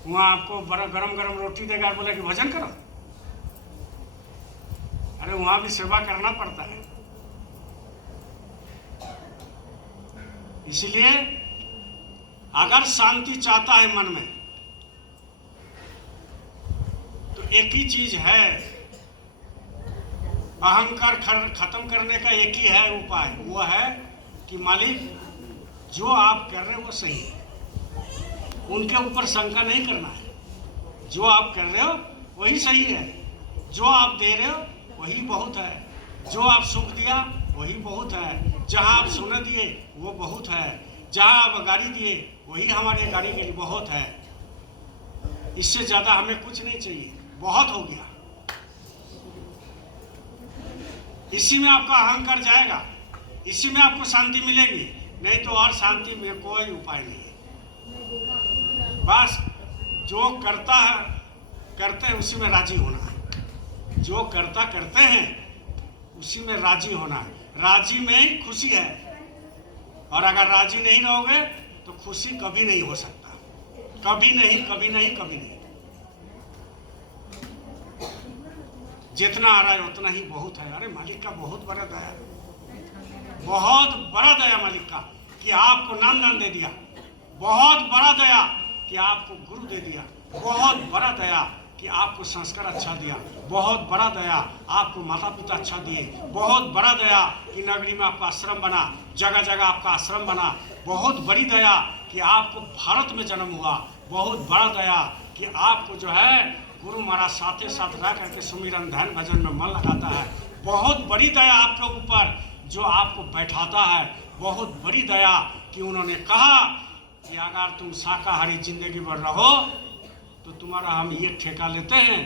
वहाँ आपको बड़ा गरम गरम रोटी देगा और बोले कि भजन करो। अरे वहाँ भी सेवा करना पड़ता है। इसलिए अगर शांति चाहता है मन में तो एक ही चीज है, अहंकार खत्म करने का एक ही है उपाय, वो है कि मालिक जो आप कर रहे हो वो सही है, उनके ऊपर शंका नहीं करना है। जो आप कर रहे हो वही सही है, जो आप दे रहे हो वही बहुत है, जो आप सुख दिया वही बहुत है, जहाँ आप सोना दिए वो बहुत है, जहाँ आप गाड़ी दिए वही हमारे गाड़ी के लिए बहुत है। इससे ज़्यादा हमें कुछ नहीं चाहिए, बहुत हो गया। इसी में आपका अहंकार जाएगा, इसी में आपको शांति मिलेगी, नहीं तो और शांति में कोई उपाय नहीं है। बस जो करते हैं उसी में राजी होना है, जो करते हैं उसी में राजी होना है। राजी में ही खुशी है, और अगर राजी नहीं रहोगे तो खुशी कभी नहीं हो सकता, कभी नहीं, कभी नहीं, कभी नहीं। जितना आ रहा है उतना ही बहुत है। अरे मालिक का बहुत बड़ा दया, बहुत बड़ा दया मालिक का कि आपको नाम दे दिया, बहुत बड़ा दया कि आपको गुरु दे दिया, बहुत बड़ा दया कि आपको संस्कार अच्छा दिया, बहुत बड़ा दया आपको माता पिता अच्छा दिए, बहुत बड़ा दया कि नगरी में आपका आश्रम बना, जगह जगह आपका आश्रम बना, बहुत बड़ी दया कि आपको भारत में जन्म हुआ, बहुत बड़ा दया कि आपको जो है गुरु महाराज साथ रह करके सुमिरन ध्यान भजन में मन लगाता है। बहुत बड़ी दया आपके ऊपर जो आपको बैठाता है, बहुत बड़ी दया कि उन्होंने कहा कि अगर तुम शाकाहारी जिंदगी भर रहो तो तुम्हारा हम ये ठेका लेते हैं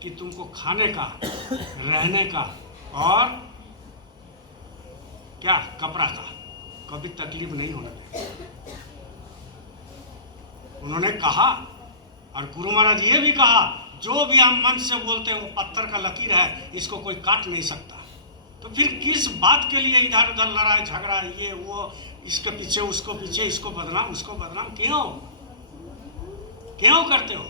कि तुमको खाने का, रहने का और क्या कपड़ा का कभी तकलीफ नहीं होने देंगे। उन्होंने कहा, और गुरु महाराज ये भी कहा, जो भी हम मन से बोलते हैं वो पत्थर का लकीर है, इसको कोई काट नहीं सकता। तो फिर किस बात के लिए इधर उधर लड़ाई झगड़ा, ये वो, इसके पीछे उसको पीछे, इसको बदनाम उसको बदनाम, क्यों करते हो?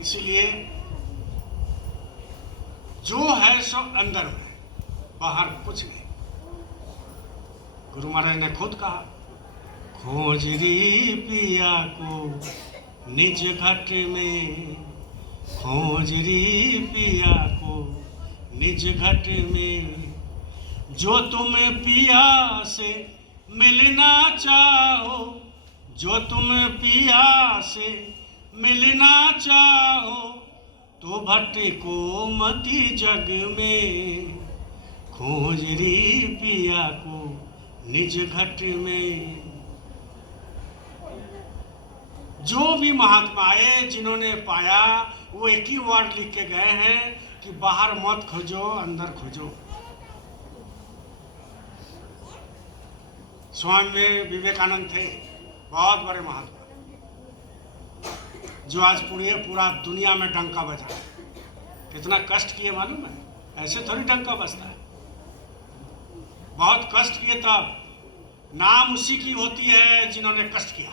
इसलिए जो है सो अंदर में, बाहर कुछ नहीं। गुरु महाराज ने खुद कहा, खोज री पिया को निज घट में, खोज री पिया को निज घट में, जो तुम पिया से मिलना चाहो, जो तुम पिया से मिलना चाहो, तो भटको मति जग में, खोज री पिया को निज घट में। जो भी महात्मा आए जिन्होंने पाया वो एक ही वर्ड लिख के गए हैं कि बाहर मत खोजो, अंदर खोजो। स्वामी विवेकानंद थे, बहुत बड़े महात्मा, जो आज पूरा दुनिया में डंका बजा। कितना कष्ट किए मालूम है? ऐसे थोड़ी डंका बजता है, बहुत कष्ट किए। तब नाम उसी की होती है जिन्होंने कष्ट किया,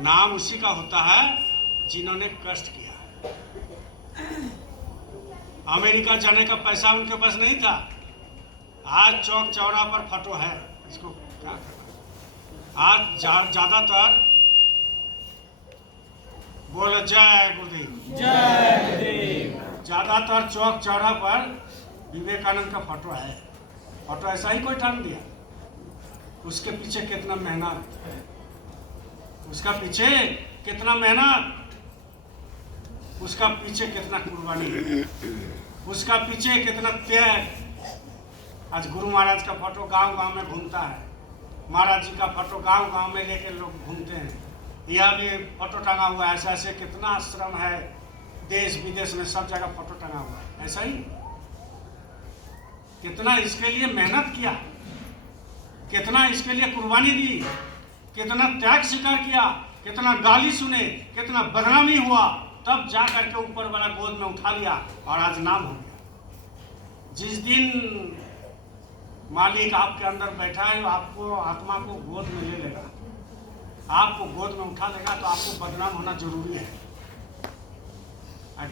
नाम उसी का होता है जिन्होंने कष्ट किया। अमेरिका जाने का पैसा उनके पास नहीं था, आज चौक चौरा पर फोटो है, इसको क्या करना। आज ज्यादातर बोलो जय गुरुदेव, जय गुरुदेव। ज्यादातर चौक चौरा पर विवेकानंद का फोटो है। फोटो ऐसा ही कोई टांग दिया? उसके पीछे कितना मेहनत, उसका पीछे कितना मेहनत, उसका पीछे कितना कुर्बानी, उसका पीछे कितना त्याग। आज गुरु महाराज का फोटो गांव गांव में घूमता है, महाराज जी का फोटो गांव गांव में लेकर लोग घूमते हैं। यह भी फोटो टंगा हुआ है, ऐसे ऐसे कितना आश्रम है देश विदेश में, सब जगह फोटो टंगा हुआ है। ऐसा ही कितना इसके लिए मेहनत किया, कितना इसके लिए कुर्बानी दी, कितना त्याग स्वीकार किया, कितना गाली सुने, कितना बदनामी हुआ, तब जा करके ऊपर वाला गोद में उठा लिया और आज नाम हो गया। जिस दिन मालिक आपके अंदर बैठा है, आपको आत्मा को गोद में ले लेगा, आपको गोद में उठा लेगा, तो आपको बदनाम होना जरूरी है।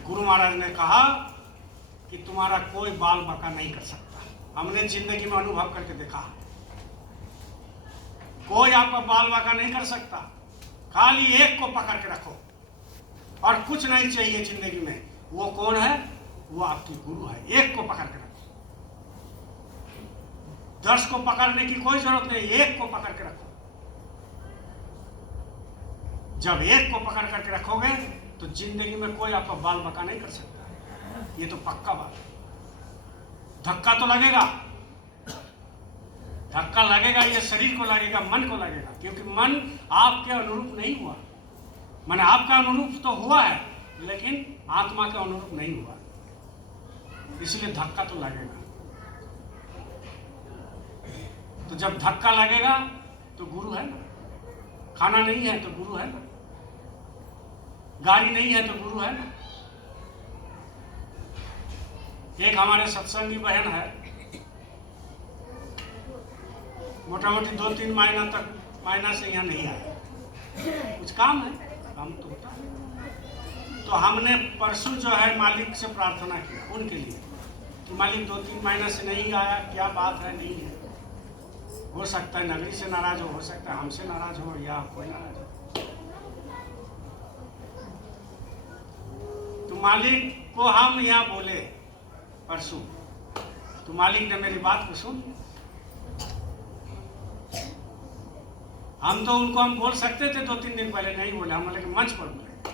गुरु महाराज ने कहा कि तुम्हारा कोई बाल बाका नहीं कर सकता। हमने जिंदगी में अनुभव करके देखा, कोई आपका बाल बाका नहीं कर सकता। खाली एक को पकड़ के रखो और कुछ नहीं चाहिए जिंदगी में। वो कौन है? वो आपकी गुरु है। एक को पकड़ के रखो, 10 को पकड़ने की कोई जरूरत नहीं, एक को पकड़ के रखो। जब एक को पकड़ करके रखोगे तो जिंदगी में कोई आपका बाल बाका नहीं कर सकता। ये तो पक्का बात है। धक्का तो लगेगा, धक्का लगेगा, ये शरीर को लगेगा, मन को लगेगा, क्योंकि मन आपके अनुरूप नहीं हुआ। मन आपका अनुरूप तो हुआ है, लेकिन आत्मा का अनुरूप नहीं हुआ, इसलिए धक्का तो लगेगा। तो जब धक्का लगेगा तो गुरु है ना, खाना नहीं है तो गुरु है ना, गाड़ी नहीं है तो गुरु है ना। एक हमारे सत्संगी बहन है, मोटा मोटी 2-3 महीना से यहाँ नहीं आया, कुछ काम है, काम तो होता है। तो हमने परसों जो है मालिक से प्रार्थना किया उनके लिए कि मालिक 2-3 महीना से नहीं आया, क्या बात है, नहीं है। हो सकता है नगरी से नाराज हो सकता है हमसे नाराज हो, या कोई नाराज हो। तो मालिक को हम यहाँ बोले परसों, तो मालिक ने मेरी बात को सुन। हम तो उनको हम बोल सकते थे 2-3 दिन पहले, नहीं बोले, हम बोले कि मंच पर बोले।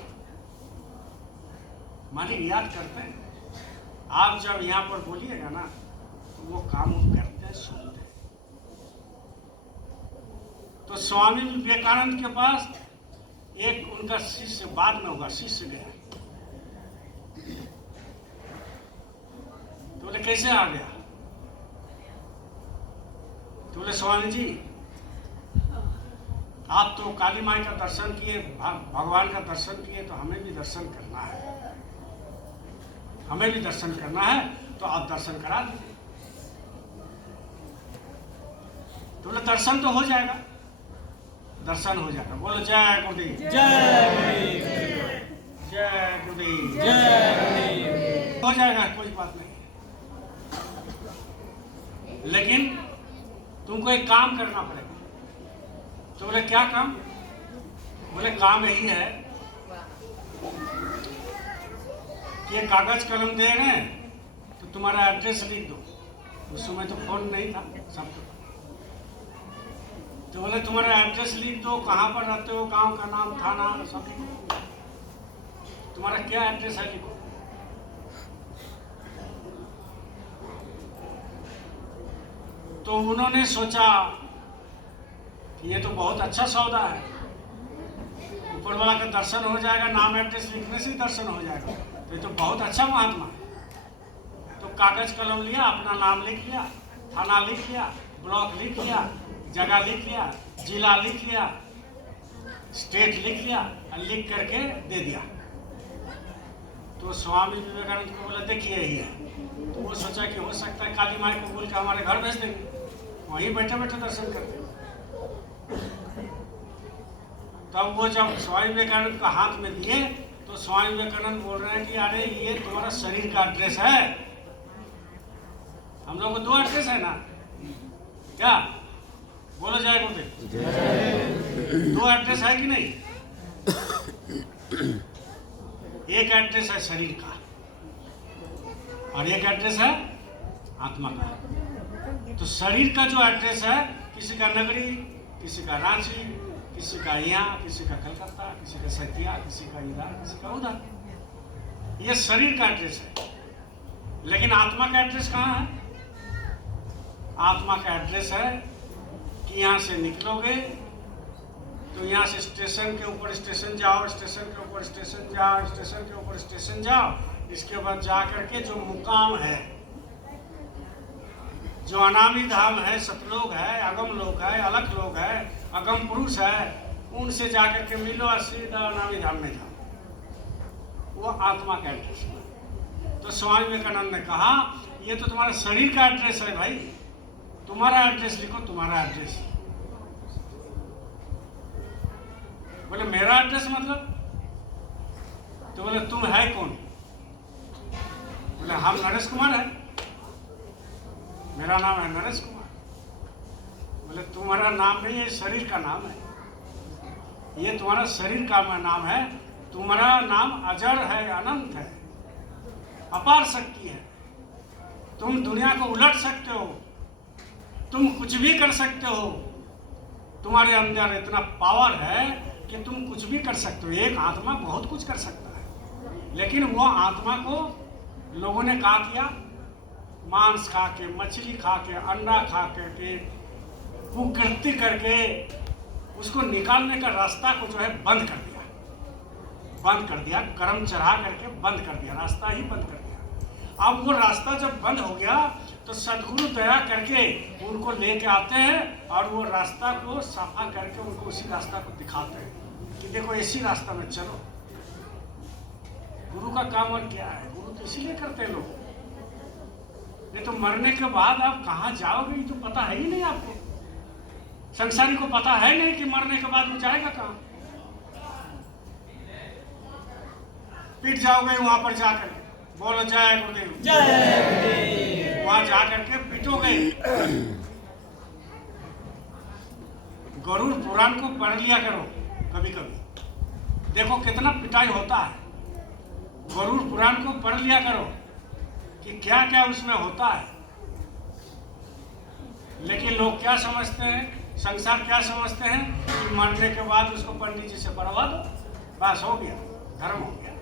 मालिक याद करते हैं, आप जब यहाँ पर बोलिएगा ना तो वो काम करते हैं, सुनते हैं। तो स्वामी विवेकानंद के पास एक उनका शिष्य, बाद में होगा, शिष्य गया, तो बोले कैसे आ गया? तो बोले स्वामी जी आप तो काली माई का दर्शन किए, भगवान का दर्शन किए, तो हमें भी दर्शन करना है, हमें भी दर्शन करना है, तो आप दर्शन करा दीजिए। तो बोले दर्शन तो हो जाएगा, दर्शन हो जाएगा। बोलो जय गुरुदेव, जय जय गुरुदेव, जय हो जाएगा, कोई बात नहीं। लेकिन तुमको एक काम करना पड़ेगा। तो बोले क्या काम? बोले काम यही है कि ये कागज कलम दे रहे हैं, तो तुम्हारा एड्रेस लिख दो। उस समय तो फोन नहीं था सबको। तो बोले तुम्हारा एड्रेस लिख दो, कहाँ पर रहते हो, गांव का नाम, थाना, सब लिखो। तुम्हारा क्या एड्रेस है लिखो। तो उन्होंने सोचा कि ये तो बहुत अच्छा सौदा है, ऊपर वाला का दर्शन हो जाएगा, नाम एड्रेस लिखने से ही दर्शन हो जाएगा, तो ये तो बहुत अच्छा महात्मा है। तो कागज कलम लिया, अपना नाम लिख लिया, थाना लिख लिया, ब्लॉक लिख लिया, जगह लिख लिया, जिला लिख लिया, स्टेट लिख लिया, और लिख करके दे दिया। तो स्वामी विवेकानंद को बोला देखिए यही है। तो वो सोचा कि हो सकता है काली माई को बोल के हमारे घर भेज देंगे, वहीं बैठे बैठे दर्शन करते। तब वो जब स्वामी विवेकानंद का हाथ में दिए, तो स्वामी विवेकानंद बोल रहे हैं कि अरे ये तुम्हारा शरीर का एड्रेस है। हम लोग को 2 एड्रेस है ना, क्या बोलो जय गुरुदेव, 2 एड्रेस है कि नहीं? एक एड्रेस है शरीर का और एक एड्रेस है आत्मा का। तो शरीर का जो एड्रेस है, किसी का नगरी, किसी का रांची, किसी का यहाँ, किसी का कलकत्ता, किसी का सतिया, किसी का इधर, किसी का उधर, ये शरीर का एड्रेस है। लेकिन आत्मा का एड्रेस कहाँ है? आत्मा का एड्रेस है कि यहाँ से निकलोगे तो यहाँ से स्टेशन के ऊपर स्टेशन जाओ, स्टेशन के ऊपर स्टेशन जाओ, स्टेशन के ऊपर स्टेशन जाओ, इसके बाद जा करके जो मुकाम है जो अनामी धाम है, सतलोक है, अगम लोक है, अलख लोक है, अगम पुरुष है, उनसे जाकर के मिलो और सीधा अनामी धाम में जाओ। वो आत्मा का एड्रेस है। तो स्वामी विवेकानंद ने कहा ये तो तुम्हारा शरीर का एड्रेस है भाई, तुम्हारा एड्रेस लिखो, तुम्हारा एड्रेस। बोले मेरा एड्रेस मतलब? तो बोले तुम है कौन? बोले हम नरेश कुमार है, मेरा नाम है नरेश कुमार। बोले तुम्हारा नाम नहीं है, शरीर का नाम है, ये तुम्हारा शरीर का नाम है। तुम्हारा नाम अजर है, अनंत है, अपार शक्ति है। तुम दुनिया को उलट सकते हो, तुम कुछ भी कर सकते हो, तुम्हारे अंदर इतना पावर है कि तुम कुछ भी कर सकते हो। एक आत्मा बहुत कुछ कर सकता है, लेकिन वो आत्मा को लोगों ने क्या किया? मांस खा के, मछली खा के, अंडा खा के, कुकृत्य करके उसको निकालने का रास्ता को जो है बंद कर दिया, कर्म चढ़ा करके बंद कर दिया, रास्ता ही बंद कर दिया। अब वो रास्ता जब बंद हो गया तो सदगुरु दया करके उनको लेके आते हैं और वो रास्ता को साफा करके उनको उसी रास्ता को दिखाते हैं कि देखो इसी रास्ता में चलो। गुरु का काम और क्या है? गुरु तो इसीलिए करते हैं लोग। नहीं तो मरने के बाद आप कहाँ जाओगे ये तो पता है ही नहीं आपको। संसारी को पता है नहीं कि मरने के बाद वो जाएगा कहाँ। पिट जाओगे वहां पर जाकर, बोलो जय गुरुदेव, जय गुरुदेव। वहां जाकर के पिटोगे। गरुड़ पुराण को पढ़ लिया करो कभी कभी, देखो कितना पिटाई होता है। गरुड़ पुराण को पढ़ लिया करो कि क्या क्या उसमें होता है। लेकिन लोग क्या समझते हैं, संसार क्या समझते हैं कि मरने के बाद उसको पंडित जी से पढ़वा दो, बस हो गया, धर्म हो गया,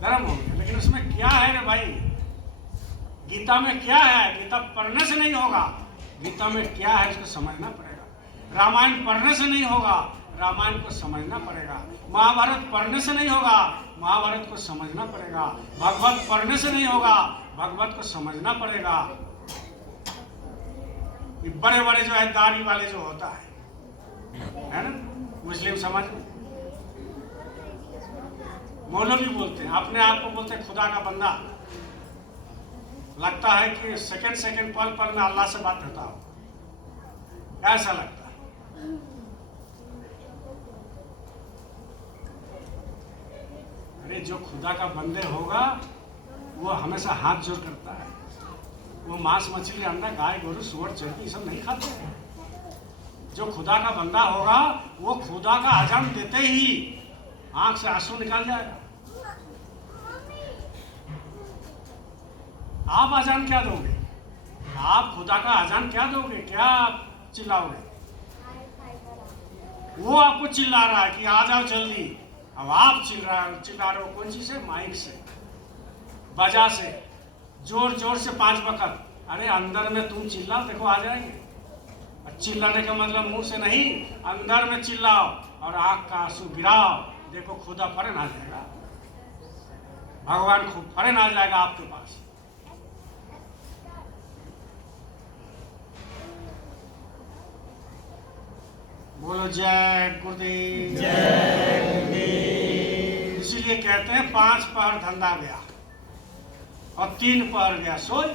धर्म हो गया। लेकिन उसमें क्या है रे भाई? गीता में क्या है? गीता पढ़ने से नहीं होगा, गीता में क्या है उसको समझना पड़ेगा। रामायण पढ़ने से नहीं होगा, रामायण को समझना पड़ेगा। महाभारत पढ़ने से नहीं होगा, महाभारत को समझना पड़ेगा। भागवत पढ़ने से नहीं होगा, भागवत को समझना पड़ेगा। ये बड़े बड़े जो है दाढ़ी वाले जो होता है ना, मुस्लिम समाज में मौलवी बोलते हैं, अपने आप को बोलते हैं खुदा का बंदा। लगता है कि सेकंड सेकंड पल पल में अल्लाह से बात करता हो, ऐसा लगता है। अरे जो खुदा का बंदे होगा वो हमेशा हाथ जोड़ करता है। वो मांस मछली अंडा गाय गोरू सुअर चर्बी सब नहीं खाते। जो खुदा का बंदा होगा वो खुदा का अजान देते ही आंख से आंसू निकाल जाएगा। आप अजान क्या दोगे? आप खुदा का अजान क्या दोगे? क्या चिल्लाओगे? वो आपको चिल्ला रहा है कि आ जाओ जल्दी। अब आप चिल्ला रहे हो कौन चीज से? माइक से, बजा से, जोर जोर से 5 वक्त। अरे अंदर में तुम चिल्लाओ, देखो आ जाएंगे। चिल्लाने का मतलब मुंह से नहीं, अंदर में चिल्लाओ और आंख का आंसू गिराओ, देखो खुदा फौरन आ जाएगा। भगवान खूब फौरन आ जाएगा आपके पास। बोलो जय गुरुदेव, जय गुरुदेव। इसीलिए कहते हैं 5 पहर धंधा गया और 3 पहर गया सोए।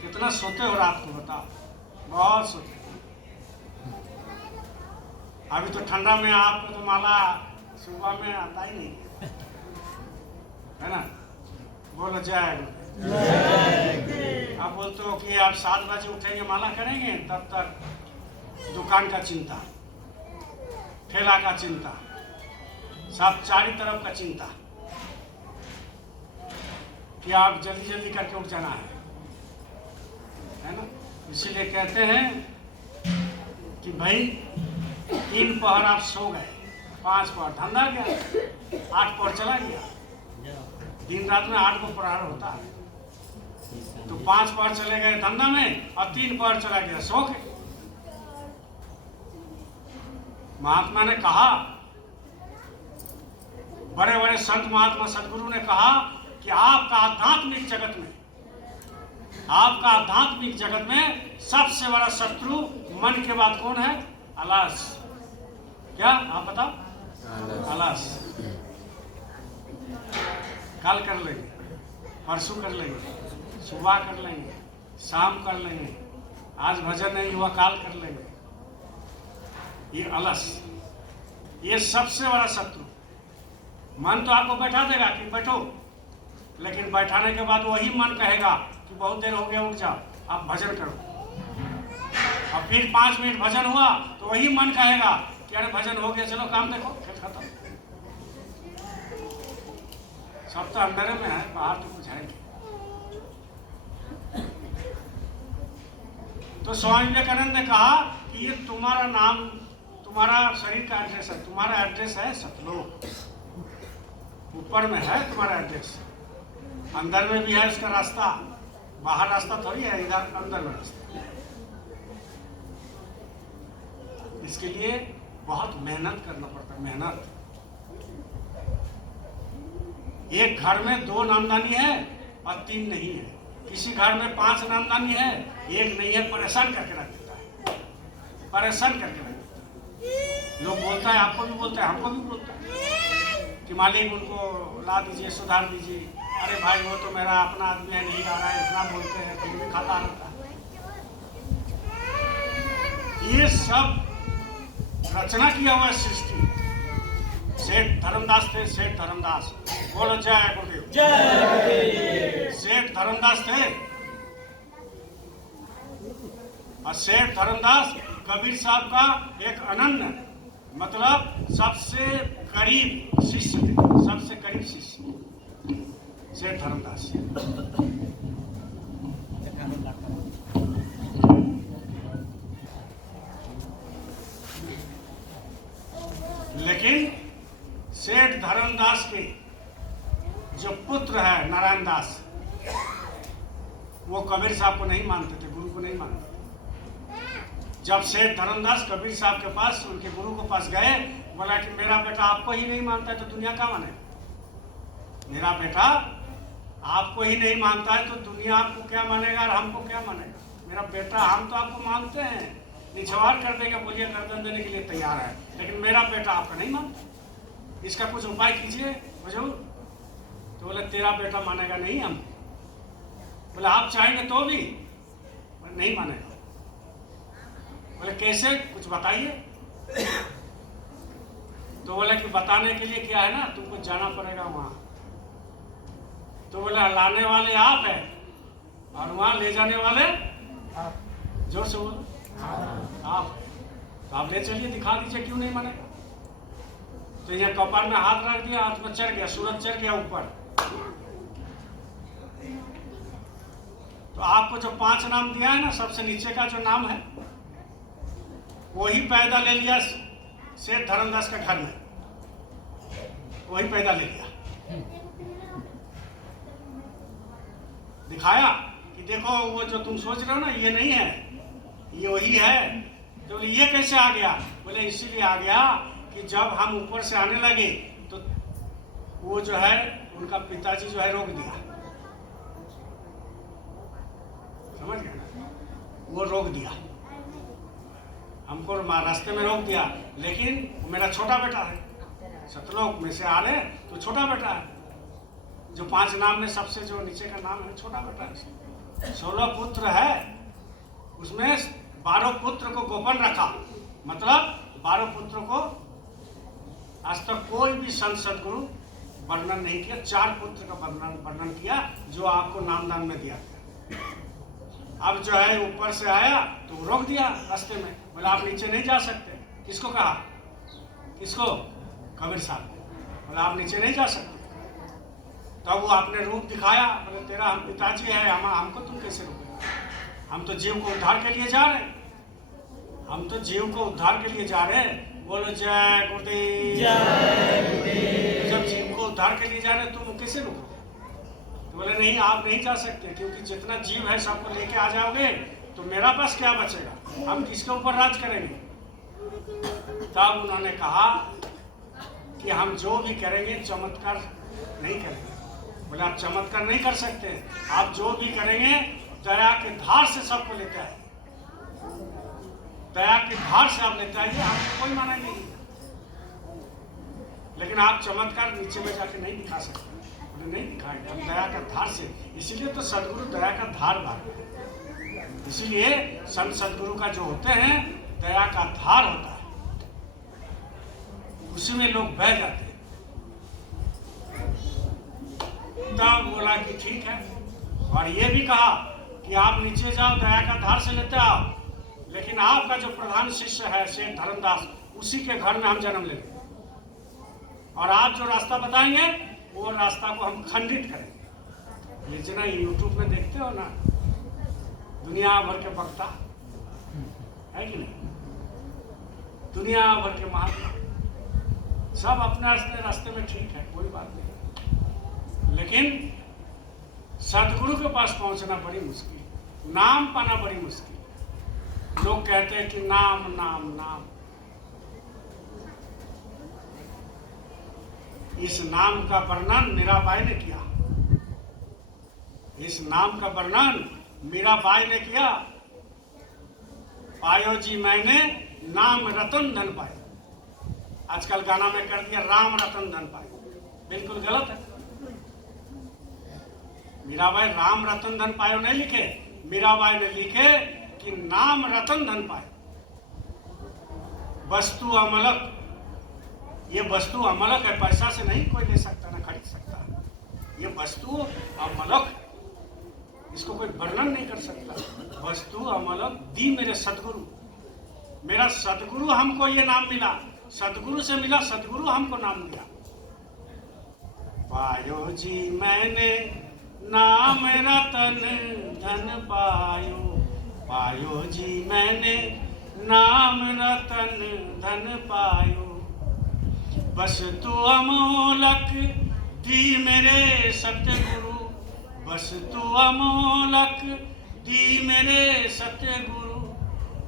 कितना सोते हो रात को बताओ? बहुत सोते। अभी तो ठंडा में आपको तो माला सुबह में आता ही नहीं है ना। बोलो जय गुरुदेव। आप बोलते हो कि आप 7 बजे उठेंगे माला करेंगे, तब तक दुकान का चिंता, ठेला का चिंता, सब चारों तरफ का चिंता कि आप जल्दी जल्दी करके उठ जाना है ना। इसीलिए कहते हैं कि भाई 3 पहर आप सो गए, 5 पहर धंधा गया, 8 पहर चला गया। दिन रात में 8 को प्रहर होता है, तो 5 पहर चले गए धंधा में और 3 पहर चला गया सो के। महात्मा ने कहा, बड़े बड़े संत महात्मा सदगुरु ने कहा कि आपका आध्यात्मिक जगत में आपका आध्यात्मिक जगत में सबसे बड़ा शत्रु मन के बाद कौन है? आलस। क्या आप बताओ? आलस। कल कर लेंगे, परसों कर लेंगे, सुबह कर लेंगे, शाम कर लेंगे, आज भजन नहीं हुआ काल कर लेंगे। ये आलस, ये सबसे बड़ा शत्रु। मन तो आपको बैठा देगा कि बैठो, लेकिन बैठाने के बाद वही मन कहेगा कि बहुत देर हो गया, उठ जाओ, आप भजन करो। और फिर 5 मिनट भजन हुआ तो वही मन कहेगा कि अरे भजन हो गया, चलो काम देखो, खेल खत्म। सब तो अंदर में है, बाहर तो कुछ है नहीं। तो स्वामी विवेकानंद ने कहा कि ये तुम्हारा नाम, तुम्हारा शरीर का एड्रेस है, तुम्हारा एड्रेस है सतलोक। ऊपर में है तुम्हारा एड्रेस, अंदर में भी है उसका रास्ता, बाहर रास्ता थोड़ी है, इधर अंदर में रास्ता। इसके लिए बहुत मेहनत करना पड़ता है, मेहनत। एक घर में 2 नामदानी है और 3 नहीं है, किसी घर में 5 नामदानी है, एक नहीं है, परेशान करके रख देता है, परेशान करके रख देता है। लोग बोलता है, आपको भी बोलता है, हमको भी बोलता है कि मालिक उनको ला दीजिए, सुधार दीजिए। अरे भाई वो तो मेरा अपना आदमी है, नहीं आ रहा है, इतना बोलते हैं, फिर भी खाता रहता है। ये सब रचना किया हुआ सृष्टि। सेठ धर्मदास थे, सेठ धर्मदास, बोलो जय गुरुदेव। जय। सेठ धर्मदास थे और सेठ धर्मदास कबीर साहब का एक अनन्य, मतलब सबसे करीब शिष्य थे, सबसे करीब शिष्य सेठ धर्मदास। लेकिन सेठ धर्मदास के जो पुत्र है नारायण दास, वो कबीर साहब को नहीं मानते थे, गुरु को नहीं मानते थे। जब सेठ धर्मदास कबीर साहब के पास, उनके गुरु के पास गए, बोला कि मेरा बेटा आपको ही नहीं मानता है तो दुनिया क्या माने? मेरा बेटा आपको ही नहीं मानता है तो दुनिया आपको क्या मानेगा और हमको क्या मानेगा? मेरा बेटा, हम तो आपको मानते हैं, निछवार कर देगा, बोलिए गर्दन देने के लिए तैयार है, लेकिन मेरा बेटा आपका नहीं मानता, इसका कुछ उपाय कीजिए हुजूर। तो बोले तेरा बेटा मानेगा नहीं हम। बोले आप चाहेंगे तो भी? बोले नहीं मानेगा। बोले कैसे, कुछ बताइए। तो बोले कि बताने के लिए क्या है ना, तुमको जाना पड़ेगा वहां। तो बोले लाने वाले आप हैं और वहां ले जाने वाले आप। जोर से बोलो आप। तो आप ले चलिए, दिखा दीजिए, क्यों नहीं मानेगा? तो ये कपाल में हाथ रख दिया, हाथ में चढ़ गया, सूरज चढ़ गया ऊपर। तो आपको जो 5 नाम दिया है ना, सबसे नीचे का जो नाम है वही पैदा ले लिया सेठ धर्मदास के घर में, वही पैदा ले लिया। दिखाया कि देखो वो जो तुम सोच रहे हो ना, ये नहीं है, ये वही है। तो बोले ये कैसे आ गया? बोले इसीलिए आ गया कि जब हम ऊपर से आने लगे तो वो जो है उनका पिताजी जो है रोक दिया, समझ गए ना? वो रोक दिया, हमको रास्ते में रोक दिया। लेकिन मेरा छोटा बेटा है, सतलोक में से आ रहे तो छोटा बेटा है, जो 5 नाम में सबसे जो नीचे का नाम है, छोटा बेटा है। 16 पुत्र है, उसमें 12 पुत्र को गोपन रखा, मतलब 12 पुत्र को आज तक कोई भी संत सदगुरु वर्णन नहीं किया। 4 पुत्र का वर्णन किया जो आपको नामदान में दिया गया। अब जो है ऊपर से आया तो रोक दिया रास्ते में, बोला आप नीचे नहीं जा सकते। किसको कहा? किसको? कबीर साहब ने। बोला आप नीचे नहीं जा सकते। तब वो आपने रूप दिखाया, बोले तेरा हम पिताजी है, हमको तुम कैसे रोकेगा? हम तो जीव को उद्धार के लिए जा रहे हैं, हम तो जीव को उद्धार के लिए जा रहे हैं। बोलो जय गुरुदेव। जय। जब जीव को उद्धार के लिए जा रहे हैं तुम कैसे रोकोगे? तो बोले नहीं आप नहीं जा सकते, क्योंकि जितना जीव है सबको लेके आ जाओगे तो मेरा पास क्या बचेगा, हम किसके ऊपर राज करेंगे? तब उन्होंने कहा कि हम जो भी करेंगे चमत्कार नहीं करेंगे। बोले आप चमत्कार नहीं कर सकते, आप जो भी करेंगे दया के धार से सबको लेते आए, दया की धार से आप लेते आइए, आपको कोई मना नहीं है। लेकिन आप चमत्कार नीचे में जाके नहीं दिखा सकते, नहीं दिखाएंगे हम दया का धार से। इसीलिए तो सदगुरु दया का धार भाग है। इसीलिए संत सदगुरु का जो होते हैं दया का धार होता है, उसी में लोग बह जाते हैं। तब बोला कि ठीक है, और ये भी कहा कि आप नीचे जाओ, दया का धार से लेते आओ, लेकिन आपका जो प्रधान शिष्य है सेठ धर्मदास, उसी के घर में हम जन्म लेंगे, और आप जो रास्ता बताएंगे वो रास्ता को हम खंडित करेंगे। ये जितना यूट्यूब में देखते हो ना, दुनिया भर के वक्ता है कि नहीं, दुनिया भर के महात्मा सब अपने रास्ते में ठीक है, कोई बात नहीं, लेकिन सदगुरु के पास पहुंचना बड़ी मुश्किल, नाम पाना बड़ी मुश्किल। लोग कहते हैं कि नाम नाम नाम, इस नाम का वर्णन मीराबाई ने किया, इस नाम का वर्णन मीराबाई ने किया। पायो जी मैंने नाम रतन धन पायो, आजकल गाना में कर दिया राम रतन धन पायो, बिल्कुल गलत है। मीराबाई राम रतन धन पायो नहीं लिखे, मीराबाई ने लिखे कि नाम रतन धन पायो। वस्तु अमलक, ये वस्तु अमलक है, पैसा से नहीं कोई ले सकता ना खरीद सकता, ये वस्तु अमलक, इसको कोई वर्णन नहीं कर सकता। वस्तु अमलक दी मेरे सदगुरु, मेरा सदगुरु हमको ये नाम मिला, सदगुरु से मिला, सदगुरु हमको नाम दिया। पायो जी मैंने नाम रतन धन पायो, पायो जी मैंने नाम रतन धन पायो। वस्तु अमोलक दी मेरे सतगुरु, वस्तु अमोलक दी मेरे सतगुरु,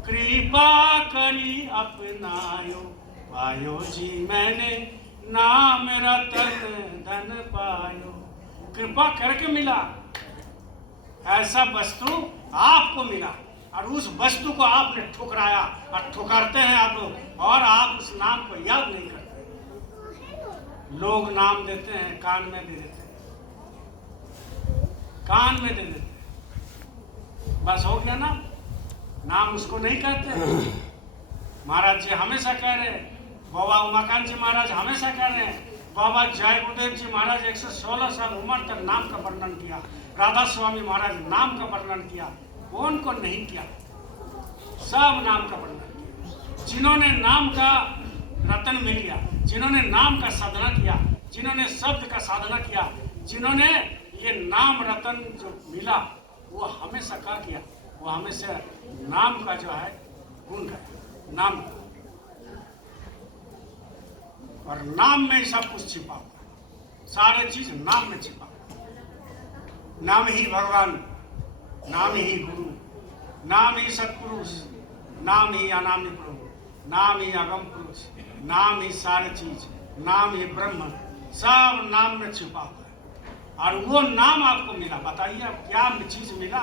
कृपा करी अपनायो, पायो जी मैंने नाम रतन धन पायो। कृपा करके मिला, ऐसा वस्तु आपको मिला, और उस वस्तु को आपने ठुकराया, और ठुकराते हैं आप लोग, और आप उस नाम को याद नहीं करते। लोग नाम देते हैं, कान में दे देते हैं, कान में दे देते हैं, बस हो गया ना, नाम उसको नहीं कहते। महाराज जी हमेशा कह रहे हैं, बाबा उमाकांत जी महाराज हमेशा कह रहे हैं, बाबा जय गुरुदेव जी महाराज 116 साल उम्र तक नाम का वर्णन किया, राधा स्वामी महाराज नाम का वर्णन किया, कौन कौन नहीं किया, सब नाम का वर्णन किया। जिन्होंने नाम का रतन मिल गया, जिन्होंने नाम का साधना किया, जिन्होंने शब्द का साधना किया, जिन्होंने ये नाम रतन जो मिला, वो हमेशा क्या किया, वो हमेशा नाम का जो है गुण है, नाम का। और नाम में सब कुछ छिपा हुआ, सारे चीज नाम में छिपा हुआ। नाम ही भगवान, नाम ही गुरु, नाम ही सत्पुरुष, नाम ही अनामी प्रभु, नाम ही अगम पुरुष, नाम ही सारे चीज, नाम ही ब्रह्म, सब नाम में छिपा हुआ है। और वो नाम आपको मिला, बताइए अब क्या चीज मिला,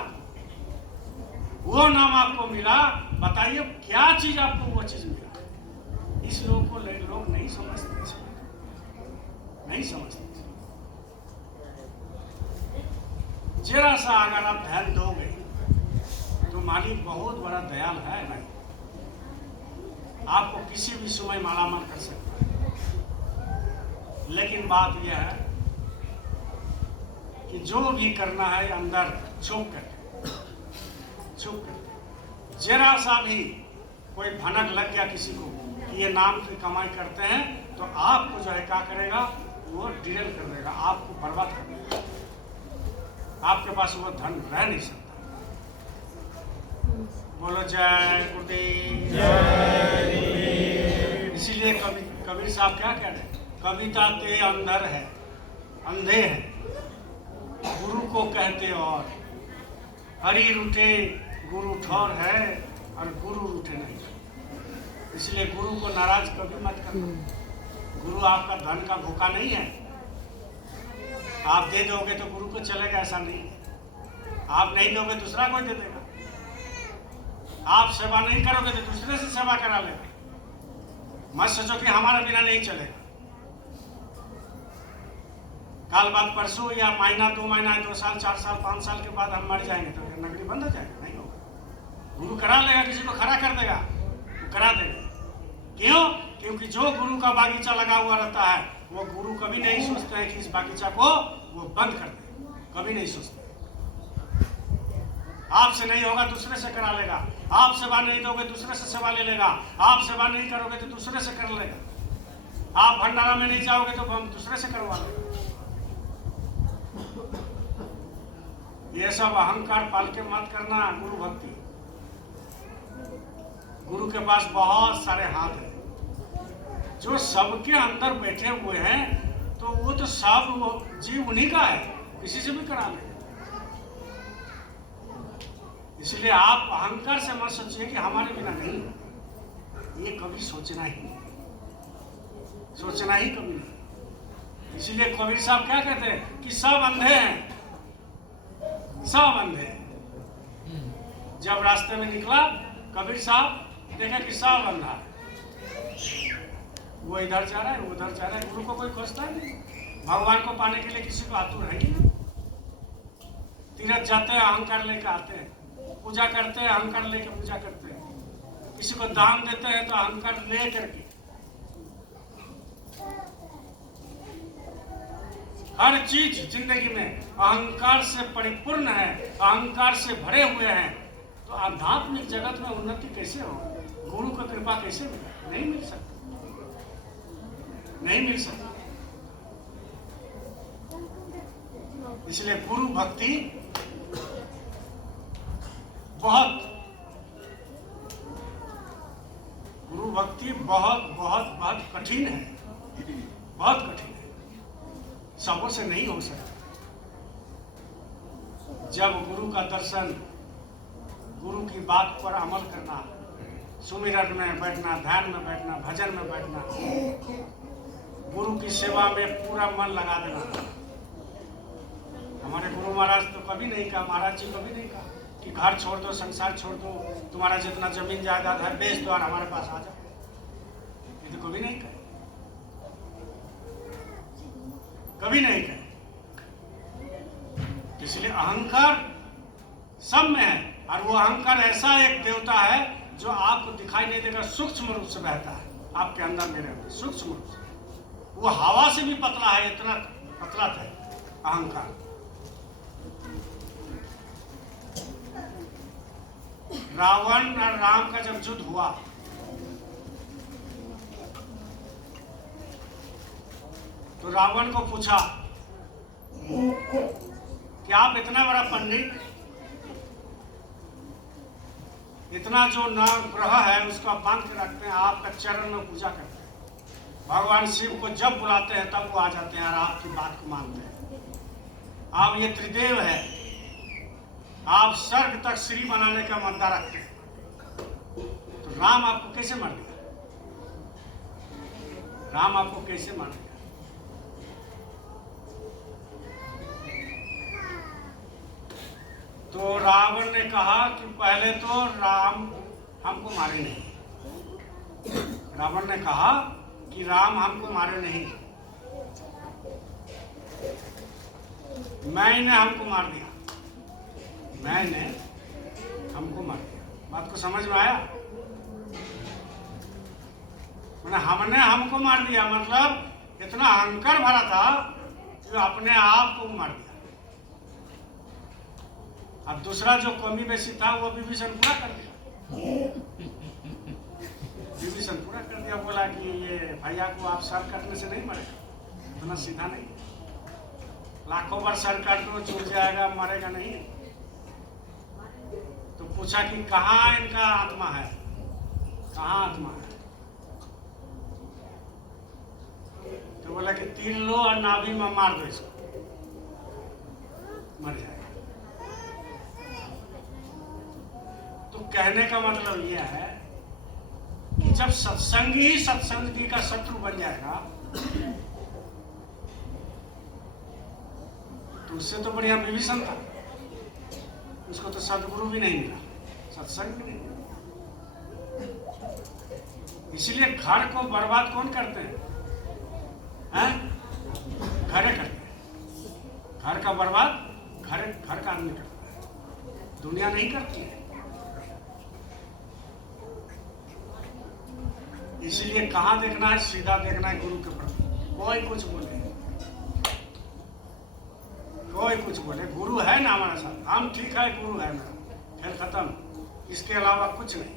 वो नाम आपको मिला, बताइए क्या चीज आपको वो चीज मिला। इस लोग को लोग नहीं समझते, नहीं समझते। जरा सा अगर आप ध्यान दोगे तो मालिक बहुत बड़ा दयाल है नहीं, आपको किसी भी समय मालामाल कर सकता है। लेकिन बात यह है कि जो भी करना है अंदर छुप करके, छुप करके। जरा सा भी कोई भनक लग गया किसी को कि ये नाम की कमाई करते हैं, तो आपको जो है क्या करेगा, वो डिरेल कर देगा, आपको बर्बाद कर देगा, आपके पास वो धन रह नहीं सकता। बोलो जय गुरुदेव। इसीलिए कबीर साहब क्या कह रहे हैं, कविता ते अंदर है, अंधे हैं, गुरु को कहते और हरि रूठे गुरु ठौर है, और गुरु रूठे नहीं। इसलिए गुरु को नाराज कभी मत करना। गुरु आपका धन का भूखा नहीं है, आप दे दोगे तो गुरु को चलेगा, ऐसा नहीं है। आप नहीं दोगे दूसरा कोई दे देगा। आप सेवा नहीं करोगे तो दूसरे से सेवा करा लेगा। मत सोचो कि हमारा बिना नहीं चलेगा। कल बाद परसों या महीना 2 महीना 2 साल 4 साल 5 साल के बाद हम मर जाएंगे तो नगरी बंद हो जाएगा? नहीं होगा। गुरु करा लेगा, किसी को खड़ा कर देगा, वो करा देगा। क्यों? क्योंकि जो गुरु का बागीचा लगा हुआ रहता है वो गुरु कभी नहीं सोचते हैं कि इस बागीचा को वो बंद कर दे, कभी नहीं सोचते। आपसे नहीं होगा दूसरे से करा लेगा। आप सेवा नहीं दोगे दूसरे से सेवा ले लेगा। आप सेवा नहीं करोगे तो दूसरे से कर लेगा। आप भंडारा में नहीं जाओगे तो हम दूसरे से करवा लेगा। ये सब अहंकार पाल के मत करना। गुरु भक्ति, गुरु के पास बहुत सारे हाथ हैं जो सबके अंदर बैठे हुए हैं, तो वो तो सब वो जीव उन्हीं का है, किसी से भी करा लेगा। इसलिए आप अहंकार से मत सोचिए कि हमारे बिना नहीं, ये कभी सोचना ही कभी नहीं। इसलिए कबीर साहब क्या कहते हैं कि सब अंधे हैं, सब अंधे हैं। जब रास्ते में निकला कबीर साहब देखा कि सब अंधा है, वो इधर जा रहा है, वो उधर जा रहा है। गुरु को कोई खोजता नहीं। भगवान को पाने के लिए किसी को आतुर है ही ना। तीर्थ जाते हैं अहंकार लेकर आते हैं, पूजा करते हैं अहंकार लेकर पूजा करते हैं, किसी को दान देते हैं तो अहंकार ले करके। हर चीज जिंदगी में अहंकार से परिपूर्ण है, अहंकार से भरे हुए हैं, तो आध्यात्मिक जगत में उन्नति कैसे होगी? गुरु की कृपा कैसे मिलेगी? नहीं मिल सकती, नहीं मिल सकती। इसलिए गुरु भक्ति बहुत बहुत बहुत कठिन है, बहुत कठिन है, सबों से नहीं हो सकता। जब गुरु का दर्शन, गुरु की बात पर अमल करना, सुमिरन में बैठना, ध्यान में बैठना, भजन में बैठना, गुरु की सेवा में पूरा मन लगा देना। हमारे गुरु महाराज तो कभी नहीं कहा, महाराज जी कभी नहीं कहा कि घर छोड़ दो, संसार छोड़ दो, तुम्हारा जितना जमीन जायदाद है बेच दो और हमारे पास आ जाओ। ये तो कभी नहीं कहे, कभी नहीं कहे। इसलिए अहंकार सब में है, और वो अहंकार ऐसा एक देवता है जो आपको दिखाई नहीं देगा, सूक्ष्म रूप से बहता है आपके अंदर मेरे अंदर, सूक्ष्म रूप से। वो हवा से भी पतला है, इतना पतला था अहंकार। रावण और राम का जब युद्ध हुआ तो रावण को पूछा कि आप इतना बड़ा पंडित, इतना जो नवग्रह है उसको आप बांध के रखते हैं, आपका चरण में पूजा करते हैं, भगवान शिव को जब बुलाते हैं तब वो आ जाते हैं और आपकी बात को मानते हैं। आप ये त्रिदेव है, आप स्वर्ग तक श्री बनाने का मद्दा रखते हैं, तो राम आपको कैसे मार दिया? राम आपको कैसे मार दिया? तो रावण ने कहा कि पहले तो राम हमको मारे नहीं। रावण ने कहा कि राम हमको मारे नहीं, मैंने हमको मार दिया, मैंने हमको मार दिया। बात को समझ में आया? हमने हमको मार दिया मतलब इतना अहंकार भरा था कि अपने आप को मार दिया। अब दूसरा जो कमी बेसी था वो विभीषण पूरा कर दिया, विभीषण पूरा कर दिया। बोला कि ये भैया को आप सर कटने से नहीं मरेगा, इतना सीधा नहीं, लाखों बार सर काट दो छूट जाएगा, मरेगा नहीं। तो पूछा कि कहाँ इनका आत्मा है, कहाँ आत्मा है? तो बोला कि तीर लो और नाभि में मार दो इसको, मर जाएगा। तो कहने का मतलब यह है कि जब सत्संगी ही सत्संगी का शत्रु बन जाएगा तो उससे तो बढ़िया विभीषण था। उसको तो सदगुरु भी नहीं मिला, सत्संग भी नहीं मिला। इसलिए घर को बर्बाद कौन करते हैं? घरे करते हैं। घर का बर्बाद घर का आदमी करता है, दुनिया नहीं करती है। इसलिए कहाँ देखना है? सीधा देखना है गुरु के प्रति। कोई कुछ बोले, कोई कुछ बोले, गुरु है ना हमारे साथ, हम ठीक है, गुरु है मेरा, फिर खत्म। इसके अलावा कुछ नहीं,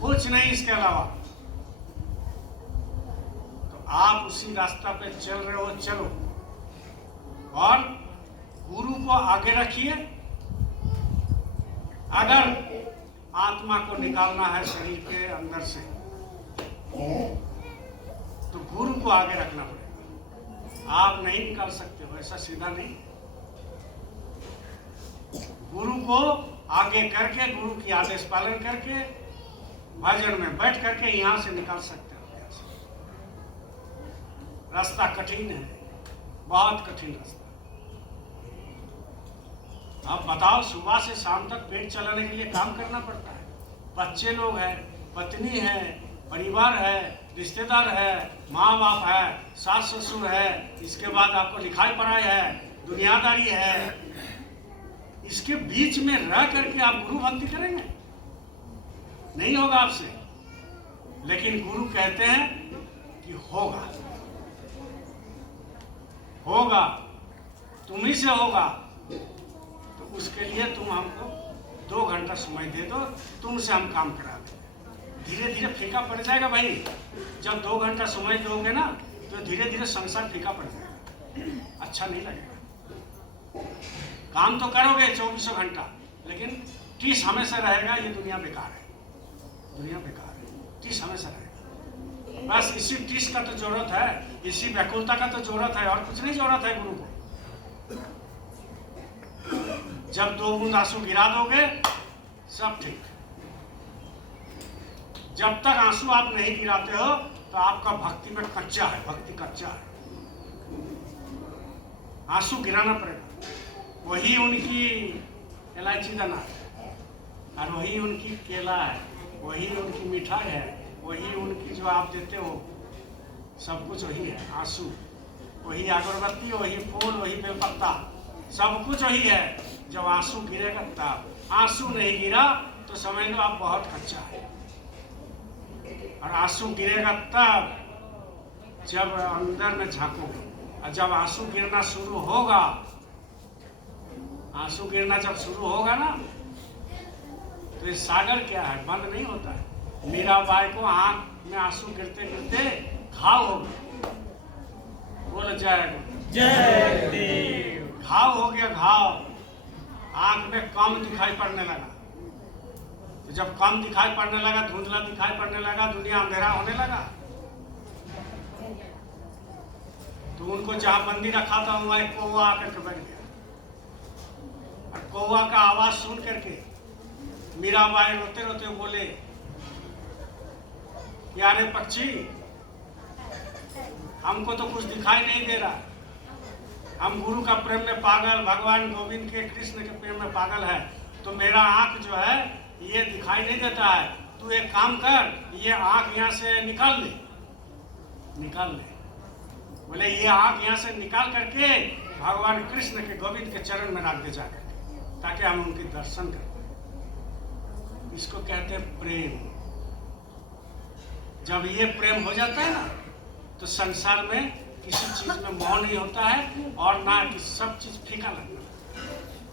कुछ नहीं इसके अलावा। तो आप उसी रास्ता पे चल रहे हो, चलो, और गुरु को आगे रखिए। अगर आत्मा को निकालना है शरीर के अंदर से तो गुरु को आगे रखना पड़ेगा। आप नहीं निकाल सकते हो, ऐसा सीधा नहीं। गुरु को आगे करके, गुरु की आदेश पालन करके, भजन में बैठ करके यहां से निकाल सकते हो। यहाँ से रास्ता कठिन है, बहुत कठिन रास्ता। अब बताओ, सुबह से शाम तक पेट चलाने के लिए काम करना पड़ता है। बच्चे लोग हैं, पत्नी है, परिवार है, रिश्तेदार है, माँ बाप है, सास ससुर है, इसके बाद आपको लिखाई पढ़ाई है, दुनियादारी है। इसके बीच में रह करके आप गुरु भक्ति करेंगे? नहीं होगा आपसे। लेकिन गुरु कहते हैं कि होगा, होगा, तुम ही से होगा। तो उसके लिए तुम हमको 2 घंटा समय दे दो, तुमसे हम काम करा दें। धीरे धीरे फीका पड़ जाएगा भाई। जब 2 घंटा समय दोगे ना तो धीरे धीरे संसार फीका पड़ जाएगा, अच्छा नहीं लगेगा। काम तो करोगे 24 घंटा, लेकिन टीस हमेशा रहेगा, ये दुनिया बेकार है, दुनिया बेकार है, टीस हमेशा रहेगा। बस इसी टीस का तो जरूरत है, इसी व्याकुलता का तो जरूरत है, और कुछ नहीं जरूरत है गुरु को। जब 2 बूंद आंसू गिरा दोगे सब ठीक। जब तक आंसू आप नहीं गिराते हो तो आपका भक्ति में कच्चा है, भक्ति कच्चा है। आंसू गिराना पड़ेगा। वही उनकी इलायची दाना है, और वही उनकी केला है, वही उनकी मिठाई है, वही उनकी जो आप देते हो, सब कुछ वही है। आंसू, वही अगरबत्ती, वही फूल, वही बेलपत्ता, सब कुछ वही है। जब आंसू गिरेगा तब। आंसू नहीं गिरा तो समझ लो आप बहुत कच्चा है। और आंसू गिरेगा तब जब अंदर में झांकोगे। और जब आंसू गिरना शुरू होगा, आंसू गिरना जब शुरू होगा ना, तो ये सागर क्या है, बंद नहीं होता है। मीराबाई को आंख में आंसू गिरते गिरते घाव हो गया। बोल जय देव। घाव हो गया, घाव। आंख में कम दिखाई पड़ने लगा। तो जब कम दिखाई पड़ने लगा, धुंधला दिखाई पड़ने लगा, दुनिया अंधेरा होने लगा, तो उनको जहां बंदी रखा था वहां एक कौवा आकर के बैठ गया। और कौवा का आवाज सुन करके मीराबाई रोते रोते बोले, यारे पक्षी, हमको तो कुछ दिखाई नहीं दे रहा, हम गुरु का प्रेम में पागल, भगवान गोविंद के, कृष्ण के प्रेम में पागल है, तो मेरा आंख जो है ये दिखाई नहीं देता है। तू एक काम कर, ये आंख यहाँ से निकाल ले, निकाल ले। बोले ये आंख यहाँ से निकाल करके भगवान कृष्ण के, गोविंद के चरण में रख दे जाकर, ताकि हम उनके दर्शन कर पाए। इसको कहते हैं प्रेम। जब ये प्रेम हो जाता है ना, तो संसार में किसी चीज में मोह नहीं होता है, और ना कि सब चीज फीका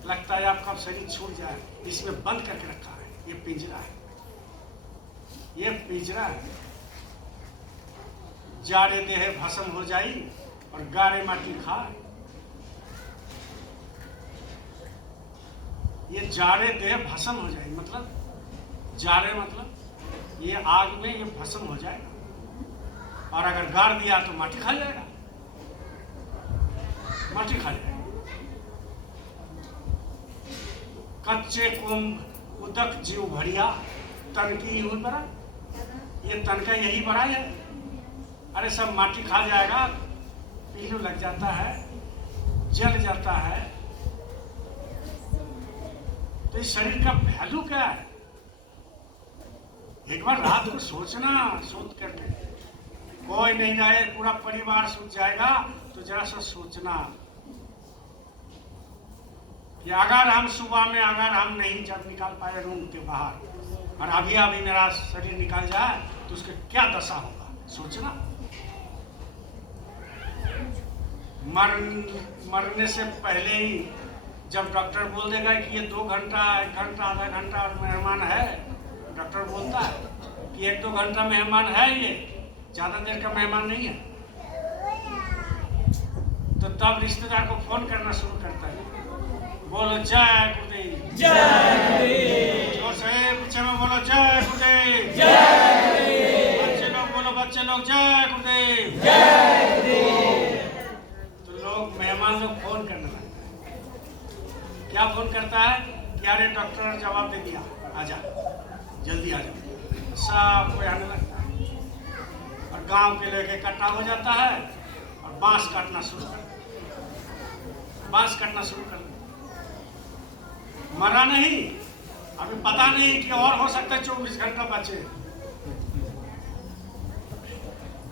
लगता है। आपका शरीर छूट जाए, इसमें बंद करके रखा है। ये पिंजरा है, ये पिंजरा है। जाड़े देह भस्म हो जाई और गारे माटी खाए। ये जाड़े देह भस्म हो जाए, मतलब जाड़े मतलब ये आग में ये भस्म हो जाएगा, और अगर गाड़ दिया तो माटी खा जाएगा, माटी खा जाएगा। कच्चे कुंभ उदक जीव भरिया, तन की यूं बड़ा, ये तन का यही बड़ा है। अरे सब माटी खा जाएगा, पीलू लग जाता है, जल जाता है। तो इस शरीर का वैल्यू क्या है? एक बार रात को सोचना, सोच करके कोई नहीं जाए, पूरा परिवार सोच जाएगा, तो जरा सा सोचना कि अगर हम सुबह में अगर हम नहीं जब निकाल पाए रूम के बाहर और अभी अभी मेरा शरीर निकल जाए तो उसके क्या दशा होगा, सोचना। मरने से पहले ही जब डॉक्टर बोल देगा कि ये 2 घंटा 1 घंटा आधा घंटा और मेहमान है, डॉक्टर बोलता है कि 1-2 घंटा मेहमान है, ये ज़्यादा देर का मेहमान नहीं है, तो तब रिश्तेदार को फोन करना शुरू करता है, बोलो जय गुरुदेव, जय जोर से पीछे में बोलो जय गुरुदेव, जय बच्चे लोग बोलो, बच्चे लोग जय गुरुदेव, तो लोग मेहमान लोग फोन करने लगते हैं। क्या फोन करता है कि अरे डॉक्टर ने जवाब दे दिया, आजा जल्दी आ जाओ, सब कोई आने लगता है और गांव के लेके इकट्ठा हो जाता है और बांस काटना शुरू कर देता। मरा नहीं, अभी पता नहीं कि और हो सकता है 24 घंटा बचे,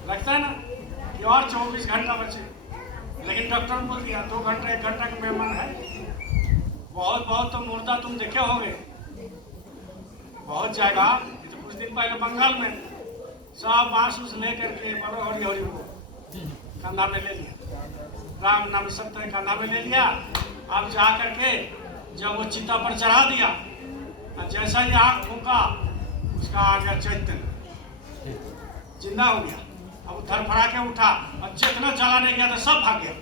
लगता है ना कि और 24 घंटा बचे, लेकिन डॉक्टर ने बोल दिया 2 घंटा 1 घंटा का मेहमान है। बहुत बहुत तो मुर्दा तुम देखे होंगे बहुत जगह, तो कुछ दिन पहले बंगाल में सब बांस उस ले करके बड़ो हरी हरी को कंधा में ले लिया, राम नाम सत्य कंधा में ले लिया। अब जा करके जब वो चिता पर चढ़ा दिया और जैसा ही आग फूका उसका आ गया चैतन्य, जिंदा हो गया। अब धरफड़ा के उठा और जितना जलाने गया था सब भाग गया,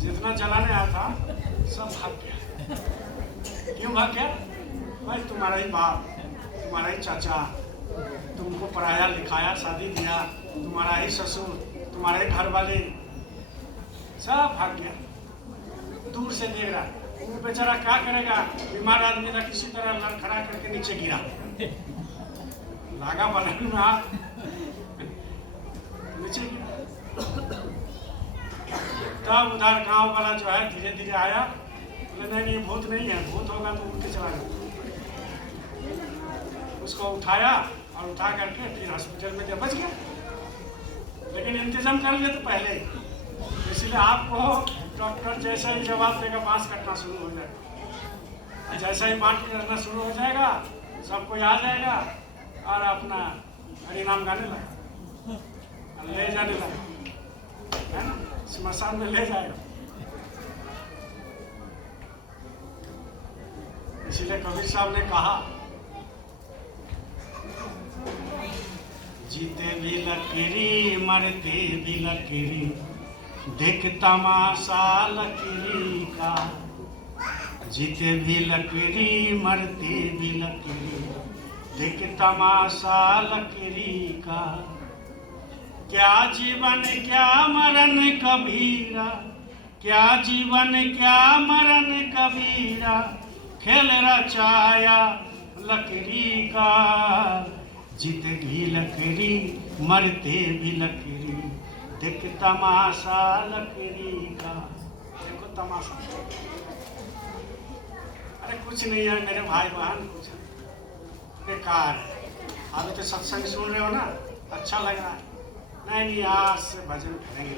जितना जलाने आया था सब भाग गया। क्यों भाग गया? भाई तुम्हारा ही बाप, तुम्हारा ही चाचा तुमको पढ़ाया लिखाया शादी दिया, तुम्हारा ही ससुर, तुम्हारे ही घर वाले, सब भाग गया। दूर से देख रहा वो बेचारा क्या करेगा, बीमार आदमी था, किसी तरह लड़खड़ा करके नीचे गिरा, लागा बदन में हाथ, नीचे गिरा। तब उधर गांव वाला जो है धीरे धीरे आया, बोले नहीं नहीं भूत नहीं है, भूत होगा तो उठ के चला जाए। उसको उठाया और उठा करके फिर हॉस्पिटल में जब बच गया, लेकिन इंतजाम कर लिया तो पहले, इसलिए आपको डॉक्टर जैसा ही जवाब देगा बांस कटना शुरू हो जाएगा, जैसा ही बांस कटना शुरू हो जाएगा सब कोई आ जाएगा और अपना हरिनाम गाने लगा, ले जाने लगा, है ना, स्मशान में ले जाएगा। इसीलिए कबीर साहब ने कहा, जीते भी लकीरी मरते भी लकीरी, देख तमाशा लकीरी का। जीते भी लकीरी मरते भी लकीरी, देख तमाशा लकीरी का। क्या जीवन क्या मरण कबीरा, क्या जीवन क्या मरण कबीरा, खेल रचाया लकीरी का। जीते भी लकीरी मरते भी लकीरी, देख तमाशा लकीरी का। देखो तमाशा, अरे कुछ नहीं है मेरे भाई बहन, कुछ बेकार है। अभी तो सत्संग सुन रहे हो ना, अच्छा लग रहा है, नहीं आज से भजन करेंगे।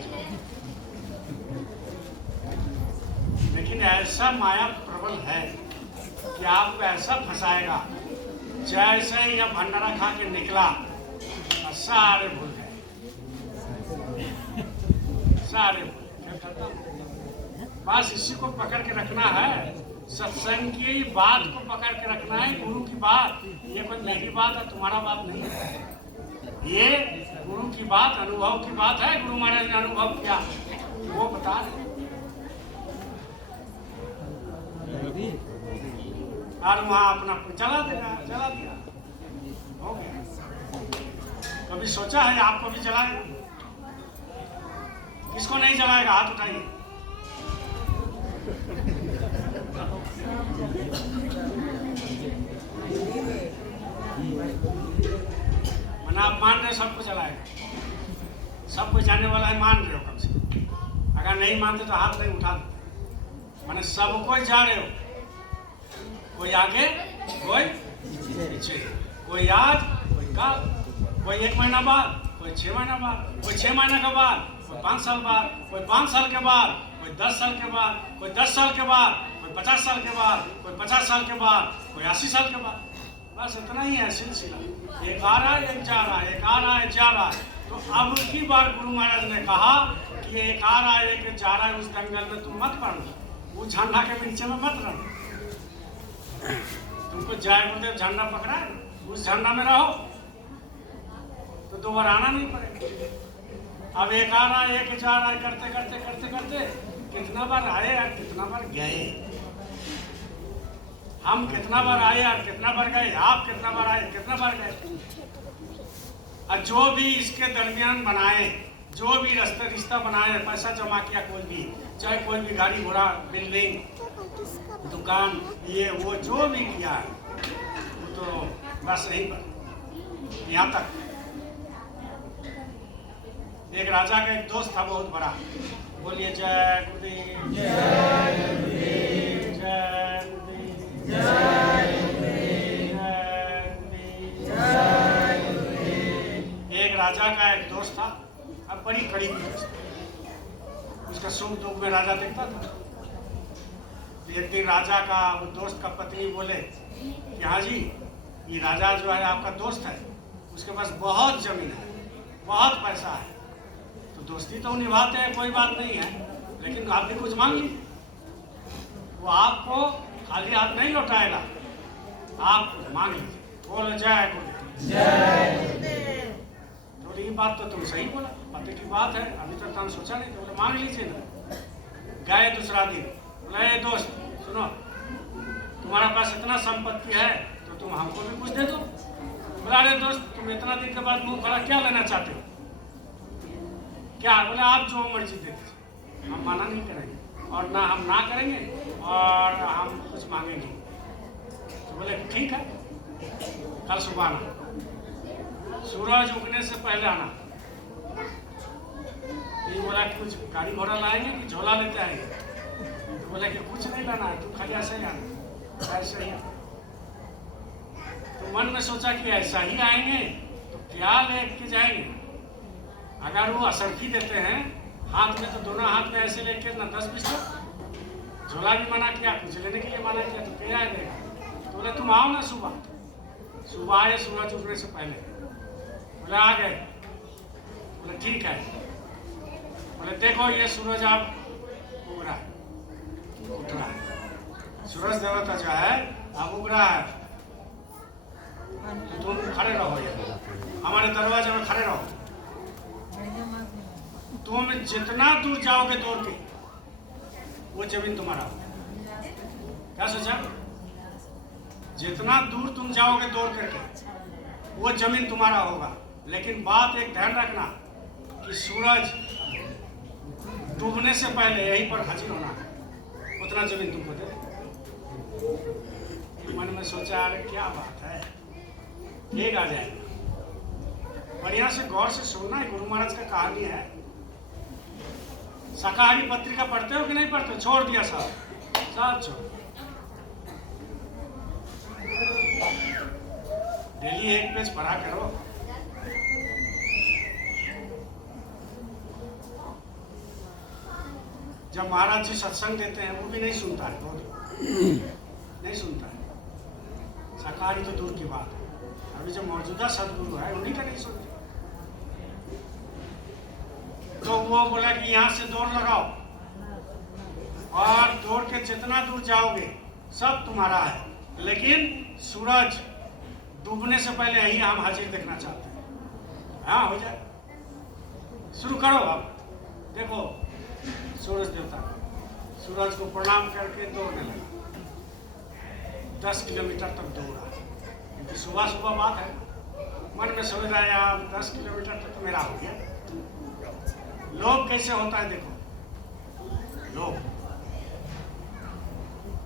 लेकिन ऐसा माया प्रबल है कि आपको ऐसा फंसाएगा, जैसे ही यह भंडारा खा के निकला और सारे भूल गए, सारे भूल। बस इसी को पकड़ के रखना है, सत्संग की बात को पकड़ के रखना है, गुरु की बात। ये कोई मेरी बात है, तुम्हारा बात नहीं है, ये गुरु की बात, अनुभव की बात है। गुरु महाराज ने अनुभव किया वो बता रहे, और वहां अपना चला दिया, हो गया। कभी सोचा है आपको भी चलाएगा? किसको नहीं चलाएगा? हाथ उठाइए। मना आप मान रहे सबको चलाएगा, सब कुछ जाने वाला है, मान रहे हो कम से। अगर नहीं मानते तो हाथ नहीं उठा दो, मैंने सब कोई जा रहे हो, कोई आगे कोई पीछे, कोई आज कोई कल, कोई 1 महीना बाद, कोई 6 महीना बाद, कोई 6 महीने के बाद, कोई 5 साल बाद, कोई 5 साल के बाद, कोई 10 साल के बाद, कोई 10 साल के बाद, कोई 50 साल के बाद, कोई 50 साल के बाद, कोई 80 साल के बाद। बस इतना ही है सिलसिला। एक आ रहा है, एक जा रहा है, एक आ रहा है, एक जा रहा है। तो अब की बार गुरु महाराज ने कहा कि एक आ रहा है, एक जा रहा है, उस दंगल में तुम मत पड़ना, उस झंडा के नीचे में मत रहना। तुमको जय गुरुदेव झंडा पकड़ा है, उस झंडा में रहो तो दोबारा आना नहीं पड़ेगा। अब एक आ रहा है, एक जा रहा है, करते करते करते करते कितना बार आए और कितना बार गए। हम कितना बार आए और कितना बार गए, आप कितना बार आए कितना बार गए। और जो भी इसके दरमियान बनाए, जो भी रिश्ता बनाए, पैसा जमा किया कोई भी, चाहे कोई भी गाड़ी घोड़ा, बिल्डिंग, दुकान, ये वो जो भी किया वो तो बस यहीं पर यहाँ तक। एक राजा का एक दोस्त था बहुत बड़ा, बोलिए जय गुरुदेव, जय गुरुदेव, जय गुरुदेव, जय गुरुदेव, जय गुरुदेव। एक राजा का एक दोस्त था, अब बड़ी करीबी दोस्त। उसका सुख दुख में राजा देखता था। एक दिन राजा का वो दोस्त का पत्नी बोले कि हाँ जी, ये राजा जो है आपका दोस्त है, उसके पास बहुत जमीन है, बहुत पैसा है, तो दोस्ती तो निभाते हैं, कोई बात नहीं है, लेकिन आप भी कुछ मांग लीजिए, वो आपको खाली हाथ नहीं लौटाएगा, आप कुछ मांग लीजिए। बोलो जय गुरुदेव, जय गुरुदेव। तो ये बात तो तुम सही बोला, पति की बात है, अभी तक तो हम सोचा नहीं, तो बोले मांग लीजिए ना। गए दूसरा दिन, बोला ये दोस्त सुनो, तुम्हारा पास इतना संपत्ति है तो तुम हमको भी कुछ दे दो। बोला अरे दोस्त, तुम इतना दिन के बाद मुंह खड़ा क्या लेना चाहते हो, क्या? बोले आप जो मर्जी दे दीजिए, हम मना नहीं करेंगे और ना हम ना करेंगे और हम कुछ मांगेंगे। तो बोले ठीक है, कल सुबह आना, सूरज उगने से पहले आना। ये बोला कि कुछ गाड़ी घोड़ा लाएंगे कि झोला लेते आएंगे? तो बोले कि कुछ नहीं लाना है, तू खाली ऐसे ही आना, ऐसे ही। तो मन में सोचा कि ऐसा ही आएंगे तो क्या लेके जाएंगे। अगर वो असरफी देते हैं हाथ में, तो दोनों हाथ में ऐसे लेके ना 10-20 लोग, झोला भी मना किया, कुछ लेने के लिए मना किया, तो क्या देगा। तो बोले तुम आओ ना सुबह आए सूरज उगने से पहले। बोले आ गए। बोले ठीक है। बोले देखो ये सूरज आप उग रहा है, उठ रहा है, सूरज देवता जो है अब उग रहा है, तो तुम खड़े रहो, ये हमारे दरवाजे में खड़े रहो। तुम जितना दूर जाओगे दौड़ के, वो जमीन तुम्हारा होगा। क्या सोचा? जितना दूर तुम जाओगे दौड़ करके, वो जमीन तुम्हारा होगा। लेकिन बात एक ध्यान रखना कि सूरज डूबने से पहले यहीं पर हाजिर होना है, उतना जमीन तुमको दे। मन में सोचा अरे क्या बात है, एक आ जाएगा। बढ़िया से गौर से सुनना है, गुरु महाराज का कहानी है। शाकाहारी पत्रिका पढ़ते हो कि नहीं पढ़ते? छोड़ दिया सब छोड़। डेली एक पेज पढ़ा करो। जब महाराज जी सत्संग देते हैं वो भी नहीं सुनता है, नहीं सुनता है। शाकाहारी तो दूर की बात है, अभी जो मौजूदा सदगुरु है उन्हीं का नहीं सुनते। तो वो बोला कि यहाँ से दौड़ लगाओ और दौड़ के जितना दूर जाओगे सब तुम्हारा है, लेकिन सूरज डूबने से पहले यही हम हाजिर देखना चाहते हैं। हाँ हो जाए, शुरू करो। अब देखो सूरज देवता सूरज को प्रणाम करके दौड़ने लगा। 10 किलोमीटर तक दौड़ा, क्योंकि सुबह सुबह बात है, मन में सोच रहा है यार 10 किलोमीटर तक तो मेरा हो गया। लोग कैसे होता है देखो, लोग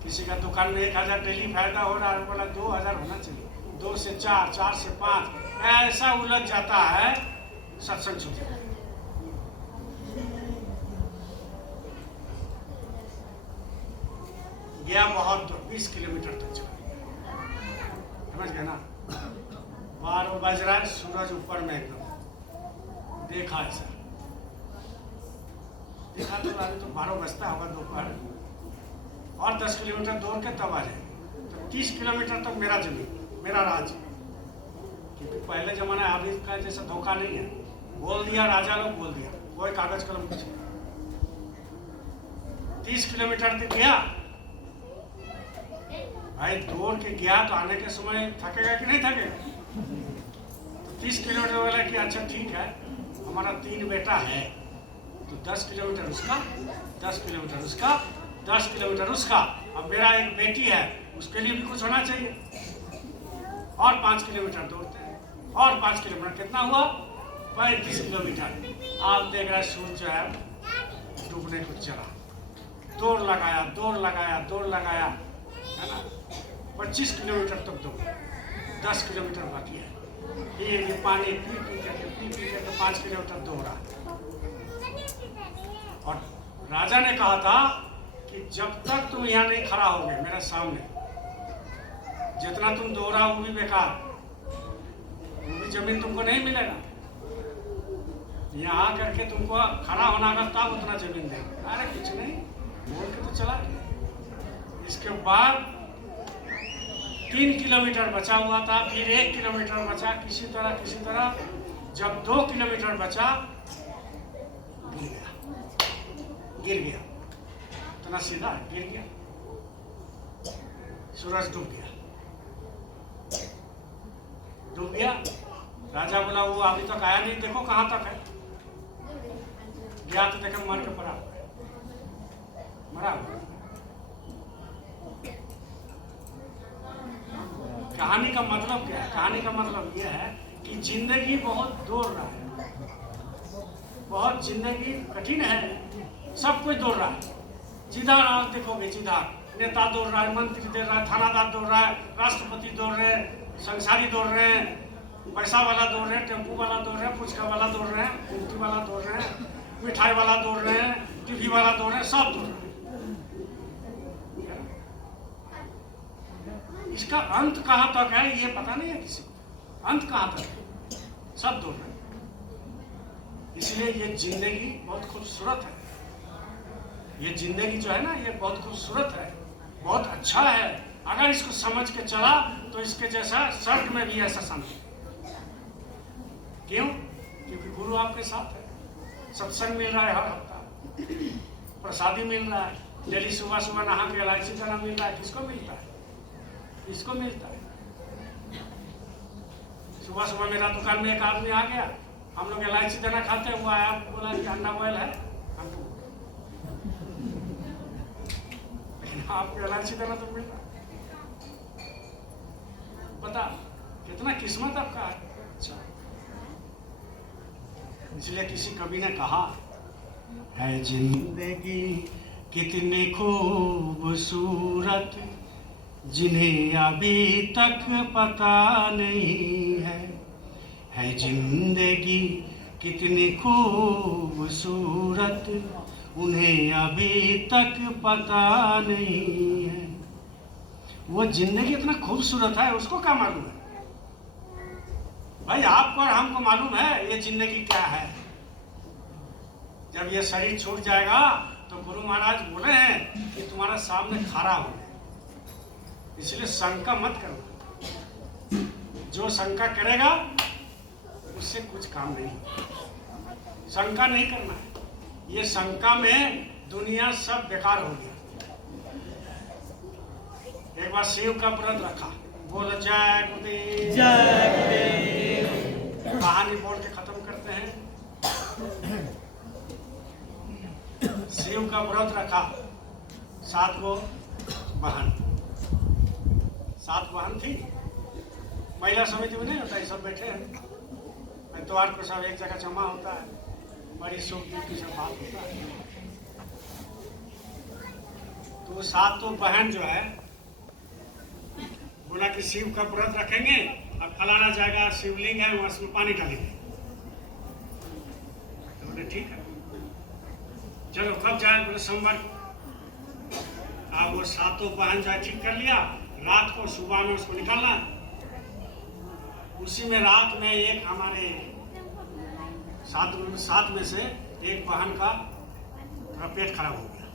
किसी का दुकान में 1000 डेली फायदा हो रहा है, बोला 2000 होना चाहिए, 2 से 4, 4 से 5, ऐसा उलझ जाता है, सत्संग छूट जाता है। गया बहुत दूर, 20 किलोमीटर तक चला गया। समझ गए ना? 12 बज रहा है, सूरज ऊपर में एकदम। देखा ऐसा, देखा तो अभी तो 12 बजता होगा दोपहर, और 10 किलोमीटर दौड़ के तब आ जाएंगे। तो 30 किलोमीटर तक मेरा जमीन, मेरा राज। क्योंकि पहले जमाना अभी का जैसा धोखा नहीं है। बोल दिया, राजा लोग बोल दिया, कोई कागज कलम कुछ नहीं। 30 किलोमीटर तक गया भाई, दौड़ के गया तो आने के समय थकेगा कि नहीं थकेगा? तो 30 किलोमीटर बोला कि अच्छा ठीक है, हमारा 3 बेटा है, तो 10 किलोमीटर उसका, 10 किलोमीटर उसका, 10 किलोमीटर उसका। अब मेरा एक बेटी है, उसके लिए भी कुछ होना चाहिए। और 5 किलोमीटर दौड़ते हैं, और 5 किलोमीटर, कितना हुआ? 35 किलोमीटर। आप देख रहे हैं सूर्य जो है डूबने को चला। दौड़ लगाया, दौड़ लगाया, दौड़ लगाया, है ना? 25 किलोमीटर तक दौड़, 10 किलोमीटर बाकी है। फिर ये पानी पी पी करके 5 किलोमीटर दौड़ा। और राजा ने कहा था कि जब तक तुम यहाँ नहीं खड़ा होगे मेरे सामने, जितना तुम दौड़ा वो भी बेकार, वो भी जमीन तुमको नहीं मिलेगा। यहाँ करके तुमको खड़ा होना अगर तब उतना जमीन देगा। अरे कुछ नहीं, बोल के तो चला गया। इसके बाद 3 किलोमीटर बचा हुआ था, फिर 1 किलोमीटर बचा, किसी तरह जब 2 किलोमीटर बचा, गिर गया। इतना सीधा गिर गया, सूरज डूब गया। राजा बोला वो अभी तक आया नहीं, देखो कहाँ तक है। गया तो देखा मर के मरा हुआ। कहानी का मतलब क्या है? कहानी का मतलब यह है कि जिंदगी बहुत दौड़ रहा है, बहुत जिंदगी कठिन है। सब कोई दौड़ रहा है, जिधर आप देखोगे जिधर नेता दौड़ रहा है, मंत्री दौड़ रहा है, थानादार दौड़ रहा है, राष्ट्रपति दौड़ रहे हैं, संसारी दौड़ रहे हैं, पैसा वाला दौड़ रहे हैं, टेम्पू वाला दौड़ रहे हैं, पुचका वाला दौड़ रहे हैं, कुर्ती वाला दौड़ रहे हैं, मिठाई वाला दौड़ रहे हैं, टीवी वाला दौड़ रहे हैं, सब दौड़ रहे हैं। इसका अंत कहाँ तक है ये पता नहीं है किसी को। अंत कहाँ तक है? सब दौड़ रहे हैं। इसलिए ये जिंदगी बहुत खूबसूरत है। ये जिंदगी जो है ना, ये बहुत खूबसूरत है, बहुत अच्छा है। अगर इसको समझ के चला तो इसके जैसा स्वर्ग में भी ऐसा समझ। क्यों? क्योंकि गुरु आपके साथ है, सत्संग मिल रहा है हर हफ्ता, प्रसादी मिल रहा है, डेली सुबह सुबह नहा के इलायची दाना मिल रहा है। किसको मिलता है? इसको मिलता है। सुबह सुबह मेरा दुकान में एक आदमी आ गया, हम लोग इलायची दाना खाते हुआ आया, बोला कि अंडा बॉयल है, हमको आपको इलायची दाना तो मिल रहा। पता कितना किस्मत आपका है। अच्छा, इसलिए किसी कवि ने कहा है, जिंदगी कितनी खूबसूरत जिन्हें अभी तक पता नहीं है जिंदगी कितनी खूबसूरत उन्हें अभी तक पता नहीं है। वो जिंदगी इतना खूबसूरत है, उसको क्या मालूम है? भाई आपको और हमको मालूम है ये जिंदगी क्या है। जब ये शरीर छूट जाएगा तो गुरु महाराज बोले हैं कि तुम्हारा सामने खड़ा हो गया, इसलिए शंका मत करना। जो शंका करेगा उससे कुछ काम नहीं। शंका नहीं करना है। ये शंका में दुनिया सब बेकार हो गया। एक बार शिव का व्रत रखा, बोल जय गुरुदेव, जय गुरुदेव। कहानी बोल के खत्म करते हैं। शिव का व्रत रखा, 7 गो बहन, 7 बहन थी। महिला समिति में नहीं होता, ये सब बैठे हैं, द्वार पर सब एक जगह जमा होता है, बड़ी सुख की सब बात होता है। तो 7 बहन जो है बोला कि शिव का व्रत रखेंगे, अब फलाना जाएगा शिवलिंग है वहां उसमें पानी डालेंगे। तो बोले ठीक है, चलो कब जाए? बोले सोमवार। आप वो सातों बहन जो है ठीक कर लिया, रात को सुबह में उसको निकालना। उसी में रात में एक हमारे सात में से एक बहन का थोड़ा पेट खराब हो गया।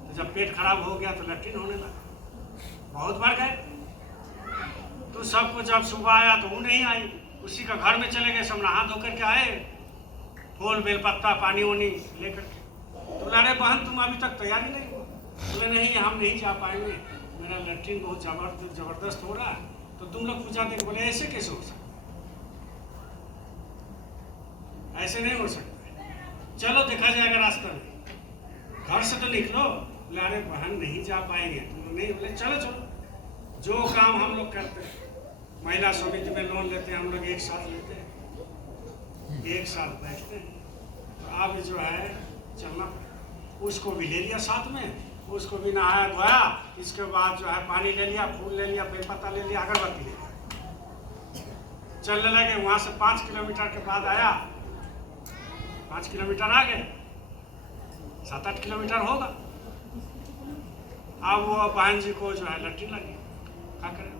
तो जब पेट खराब हो गया तो लैट्रिन होने लगा, बहुत बार गए। तो सबको जब सुबह आया तो वो नहीं आई, उसी का घर में चले गए, सब नहा धो करके आए, फूल बेलपत्ता पानी वानी लेकर के। तो बोला अरे बहन तुम अभी तक तैयारी नहीं हुआ? बोले नहीं हम नहीं जा पाएंगे, मेरा लैट्रिन बहुत जबरदस्त हो रहा है। तो तुम लोग पूछा थे, बोले ऐसे कैसे हो सकता, ऐसे नहीं हो सकता, चलो देखा जाएगा रास्ता में, घर से तो निकलो। बोले अरे बहन नहीं जा पाएंगे, तुम लोग नहीं। बोले चलो चलो, जो काम हम लोग करते हैं, महिला समिति में लोन लेते हैं हम लोग, एक साथ लेते हैं, एक साथ बैठते हैं। तो अब जो है चलना पड़ेगा। उसको भी ले लिया साथ में, उसको भी नहाया धोया, इसके बाद जो है पानी ले लिया, फूल ले लिया, बेलपत्ता ले लिया, अगरबत्ती ले लिया, चलने लगे। वहाँ से 5 किलोमीटर के बाद आया, 5 किलोमीटर आ गए, 7-8 किलोमीटर होगा। अब वो बहन जी को जो है लैट्रिन लगी, क्या करें।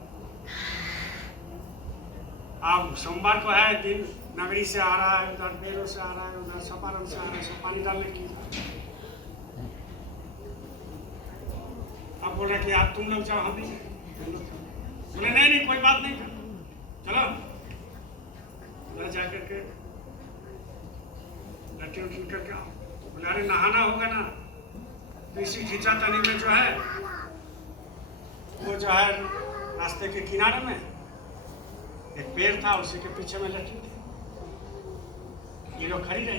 अब सोमवार को है दिन, नगरी से आ रहा है, उधर बेलों से आ रहा है, उधर सपारन से आ रहा है, सब पानी डालने के लिए। अब बोल रहे कि आप तुम लोग जाओ, हम नहीं जाएंगे। बोले नहीं नहीं कोई बात नहीं, चलो उधर जा करके लैट्रिन उट्रिन करके आओ। बोले अरे नहाना होगा ना। तो इसी खींचातानी में जो है वो जो है रास्ते के किनारे में एक पेड़ था, उसी के पीछे में लैट्रिन थी। ये लोग खड़ी रही,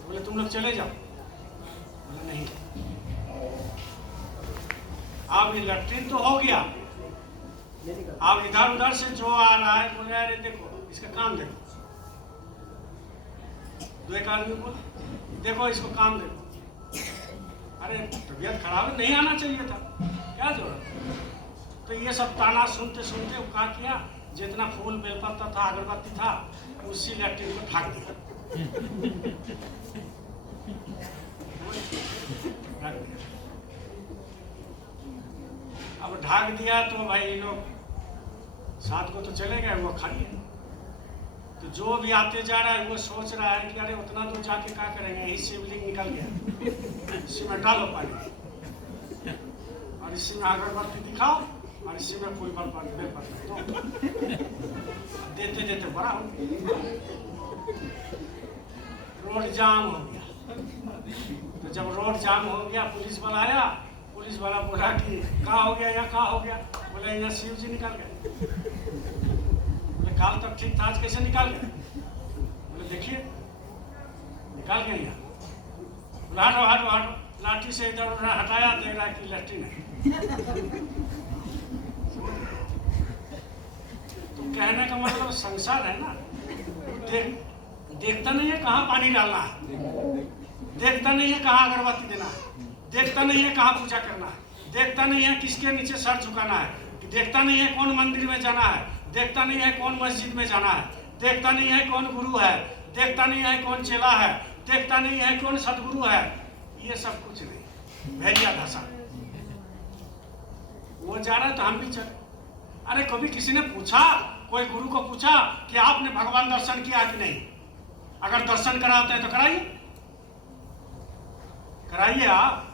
बोले तुम लोग चले जाओ। बोले नहीं, अब ये लैट्रिन तो हो गया, अब इधर उधर से जो आ रहा है बोले अरे देखो इसका काम देखो। दो एक आदमी बोले देखो इसको काम देखो। अरे तबीयत खराब है, नहीं आना चाहिए था, क्या जरूरत। तो ये सब ताना सुनते सुनते वो क्या किया, जितना फूल बेलपत्ता था, अगरबत्ती था, उसी लैट्रिन को ढक दिया। अब ढक दिया तो भाई लोग साथ को तो चले गए, वो खड़ी है। तो जो भी आते जा रहा है वो सोच रहा है कि अरे उतना दूर जाके क्या करेंगे, यही शिवलिंग निकल गया, इसी में डालो पानी और इसी में अगरबत्ती दिखाओ और इसी में फूल पर पानी बेलपत्ता देते देते बड़ा हो गया। रोड जाम हो गया। तो जब रोड जाम हो गया, पुलिस वाला आया, पुलिस वाला बोला कि कहाँ हो गया, यहाँ कहाँ हो गया। बोले यहाँ शिव जी निकल गए। बोले काल तक ठीक था, आज कैसे निकाल गए। बोले देखिए निकाल गए यहाँ। बोले हटो हटो हटो, लाठी से इधर उधर हटाया, देख रहा है कि लैट्रिन है। तो कहने का मतलब संसार है ना, देखता नहीं है कहाँ पानी डालना है, देखता नहीं है कहाँ अगरबत्ती देना है, देखता नहीं है कहाँ पूजा करना है, देखता नहीं है किसके नीचे सर झुकाना है, देखता नहीं है कौन मंदिर में जाना है, देखता नहीं है कौन मस्जिद में जाना है, देखता नहीं है कौन गुरु है, देखता नहीं है कौन चेला है, देखता नहीं है कौन सदगुरु है। ये सब कुछ नहीं, भेड़िया धसा। वो जा रहा है तो हम भी चले। अरे कभी किसी ने पूछा, कोई गुरु को पूछा कि आपने भगवान दर्शन किया कि नहीं। अगर दर्शन कराते हैं तो कराइए, कराइए आप।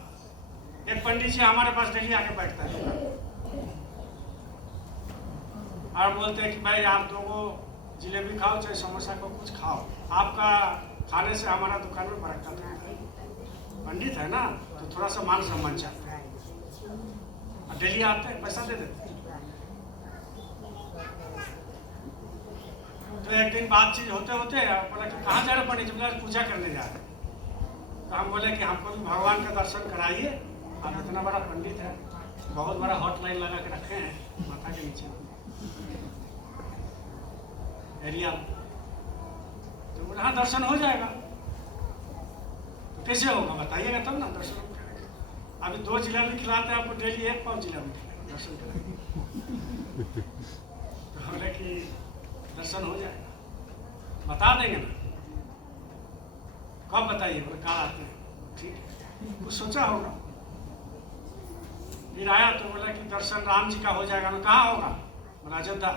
एक पंडित जी हमारे पास डेली आके बैठता है और बोलते हैं कि भाई आप लोगों जिलेबी खाओ चाहे समोसा को कुछ खाओ, आपका खाने से हमारा दुकान में बरकत है। पंडित है ना तो थोड़ा सा मान सम्मान चाहते हैं, डेली आते हैं पैसा दे देते हैं। तो एक दिन बातचीत होते होते बोला कि कहाँ जा रहे पंडित जी, बोला पूजा करने जा रहे। तो हम बोले कि हमको भी भगवान का दर्शन कराइए। आप इतना बड़ा पंडित है, बहुत बड़ा हॉटलाइन लगा के रखे हैं माथा के नीचे एरिया। तो बोला हाँ दर्शन हो जाएगा। तो कैसे होगा बताइएगा तब ना दर्शन करेंगे। अभी 2 जिलेबी खिलाते हैं आपको, डेली 1 पाव जिलेबी खिलाएंगे, दर्शन करेंगे। तो बोले कि दर्शन हो जाएगा, बता देंगे ना। कब बताइए, बोले कल आते हैं। ठीक है, कुछ सोचा होगा। फिर आया तो बोला कि दर्शन राम जी का हो जाएगा। मैं कहाँ होगा? बोला अयोध्या।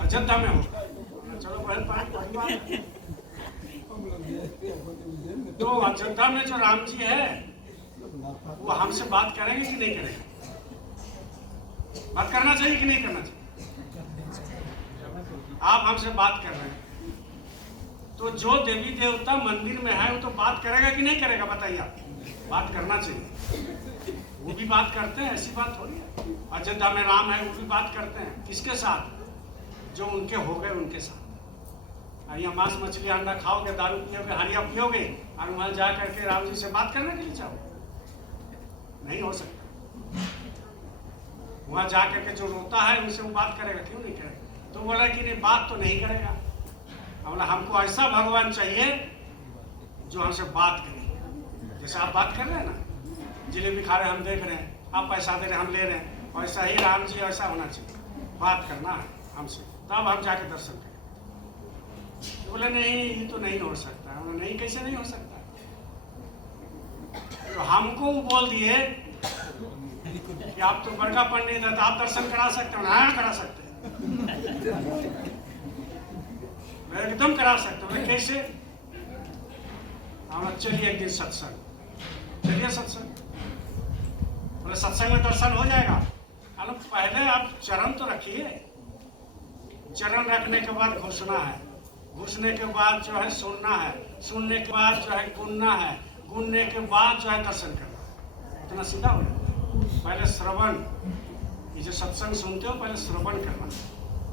अयोध्या में होगा। चलो बहन परिवार। तो अयोध्या में जो राम जी है वो हमसे बात करेंगे कि नहीं करेंगे? बात करना चाहिए कि नहीं करना चाहिए? आप हमसे बात कर रहे हैं तो जो देवी देवता मंदिर में है वो तो बात करेगा कि नहीं करेगा? बताइए आप। बात करना चाहिए। वो भी बात करते हैं, ऐसी बात थोड़ी है। अयोध्या में राम है वो भी बात करते हैं। किसके साथ? जो उनके हो गए उनके साथ। यहाँ मांस मछली अंडा खाओगे, दारू पियोगे, हरिया पियोगे और वहां जा करके राम जी से बात करने के लिए चाहो? नहीं हो सकता। वहां जा करके जो रोता है उनसे वो बात करेगा? क्यों नहीं करेगा? तो बोला कि नहीं, बात तो नहीं करेगा। बोला हमको ऐसा भगवान चाहिए जो हमसे बात करे। जैसे आप बात कर रहे हैं ना, जलेबी खा रहे हैं हम देख रहे हैं, आप पैसा दे रहे हैं हम ले रहे हैं, वैसा ही राम जी ऐसा होना चाहिए। बात करना है हमसे, तब हम जाके दर्शन करें। बोले नहीं, ये तो नहीं हो सकता। बोले नहीं, कैसे नहीं हो सकता? तो हमको वो बोल दिए कि आप तो बड़का पंडित है तो आप दर्शन करा सकते हो ना? हाँ करा सकते हैं, एकदम करा सकते हो। कैसे? हम चलिए एक दिन सत्संग, चलिए सत्संग। बोले सत्संग में दर्शन हो जाएगा? अरे पहले आप चरण तो रखिए। चरण रखने के बाद घुसना है, घुसने के बाद जो है सुनना है, सुनने के बाद जो है गुनना है, गुनने के बाद जो है दर्शन करना है। इतना सीधा हो जाता है। पहले श्रवण, ये जो सत्संग सुनते हो पहले श्रवण करना,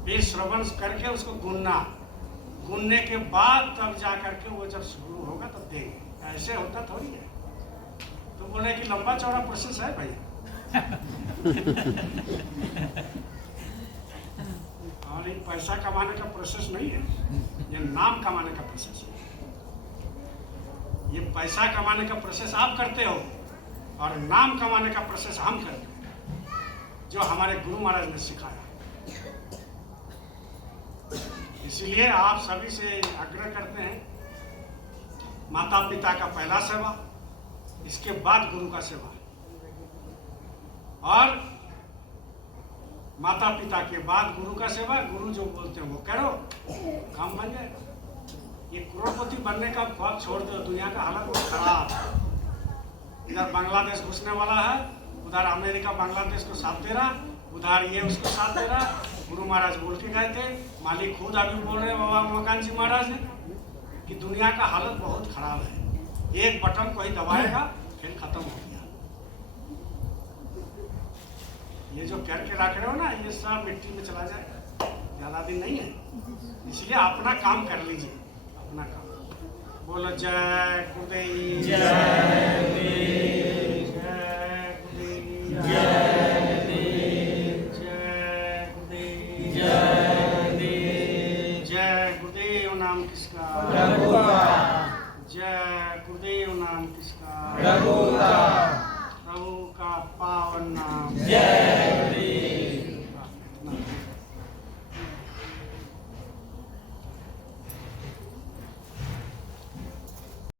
फिर श्रवण करके उसको गुनना, गुनने के बाद तब जा करके वो जब शुरू होगा तब देंगे। ऐसे होता थोड़ी है। तो बोले कि लंबा चौड़ा प्रोसेस है भाई। और ये पैसा कमाने का प्रोसेस नहीं है, ये नाम कमाने का प्रोसेस है। ये पैसा कमाने का प्रोसेस आप करते हो और नाम कमाने का प्रोसेस हम करते हैं, जो हमारे गुरु महाराज ने सिखाया। इसलिए आप सभी से आग्रह करते हैं, माता पिता का पहला सेवा, इसके बाद गुरु का सेवा, और माता पिता के बाद गुरु का सेवा। गुरु जो बोलते हैं वो करो, काम बन जाएगा। ये करोड़पति बनने का ख्वाब छोड़ दो, दुनिया का हालत बहुत खराब। इधर बांग्लादेश घुसने वाला है, उधर अमेरिका बांग्लादेश को साथ दे रहा, उधर ये उसको साथ दे रहा। गुरु महाराज बोल के गए थे, मालिक खुद अभी बोल रहे बाबा मकान जी महाराज ने कि दुनिया का हालत बहुत खराब है। एक बटन कोई दबाएगा खेल खत्म हो गया। ये जो करके रख रहे हो ना, ये सब मिट्टी में चला जाएगा, ज्यादा दिन नहीं है। इसलिए अपना काम कर लीजिए, अपना काम। बोलो जय गुरुदेव, जय गुरुदेव, जय गुरुदेव, जय जय गुरुदेव। नाम किसका? प्रभु का। जय गुरुदेव। नाम किसका? प्रभु का। प्रभु का पावन नाम। जय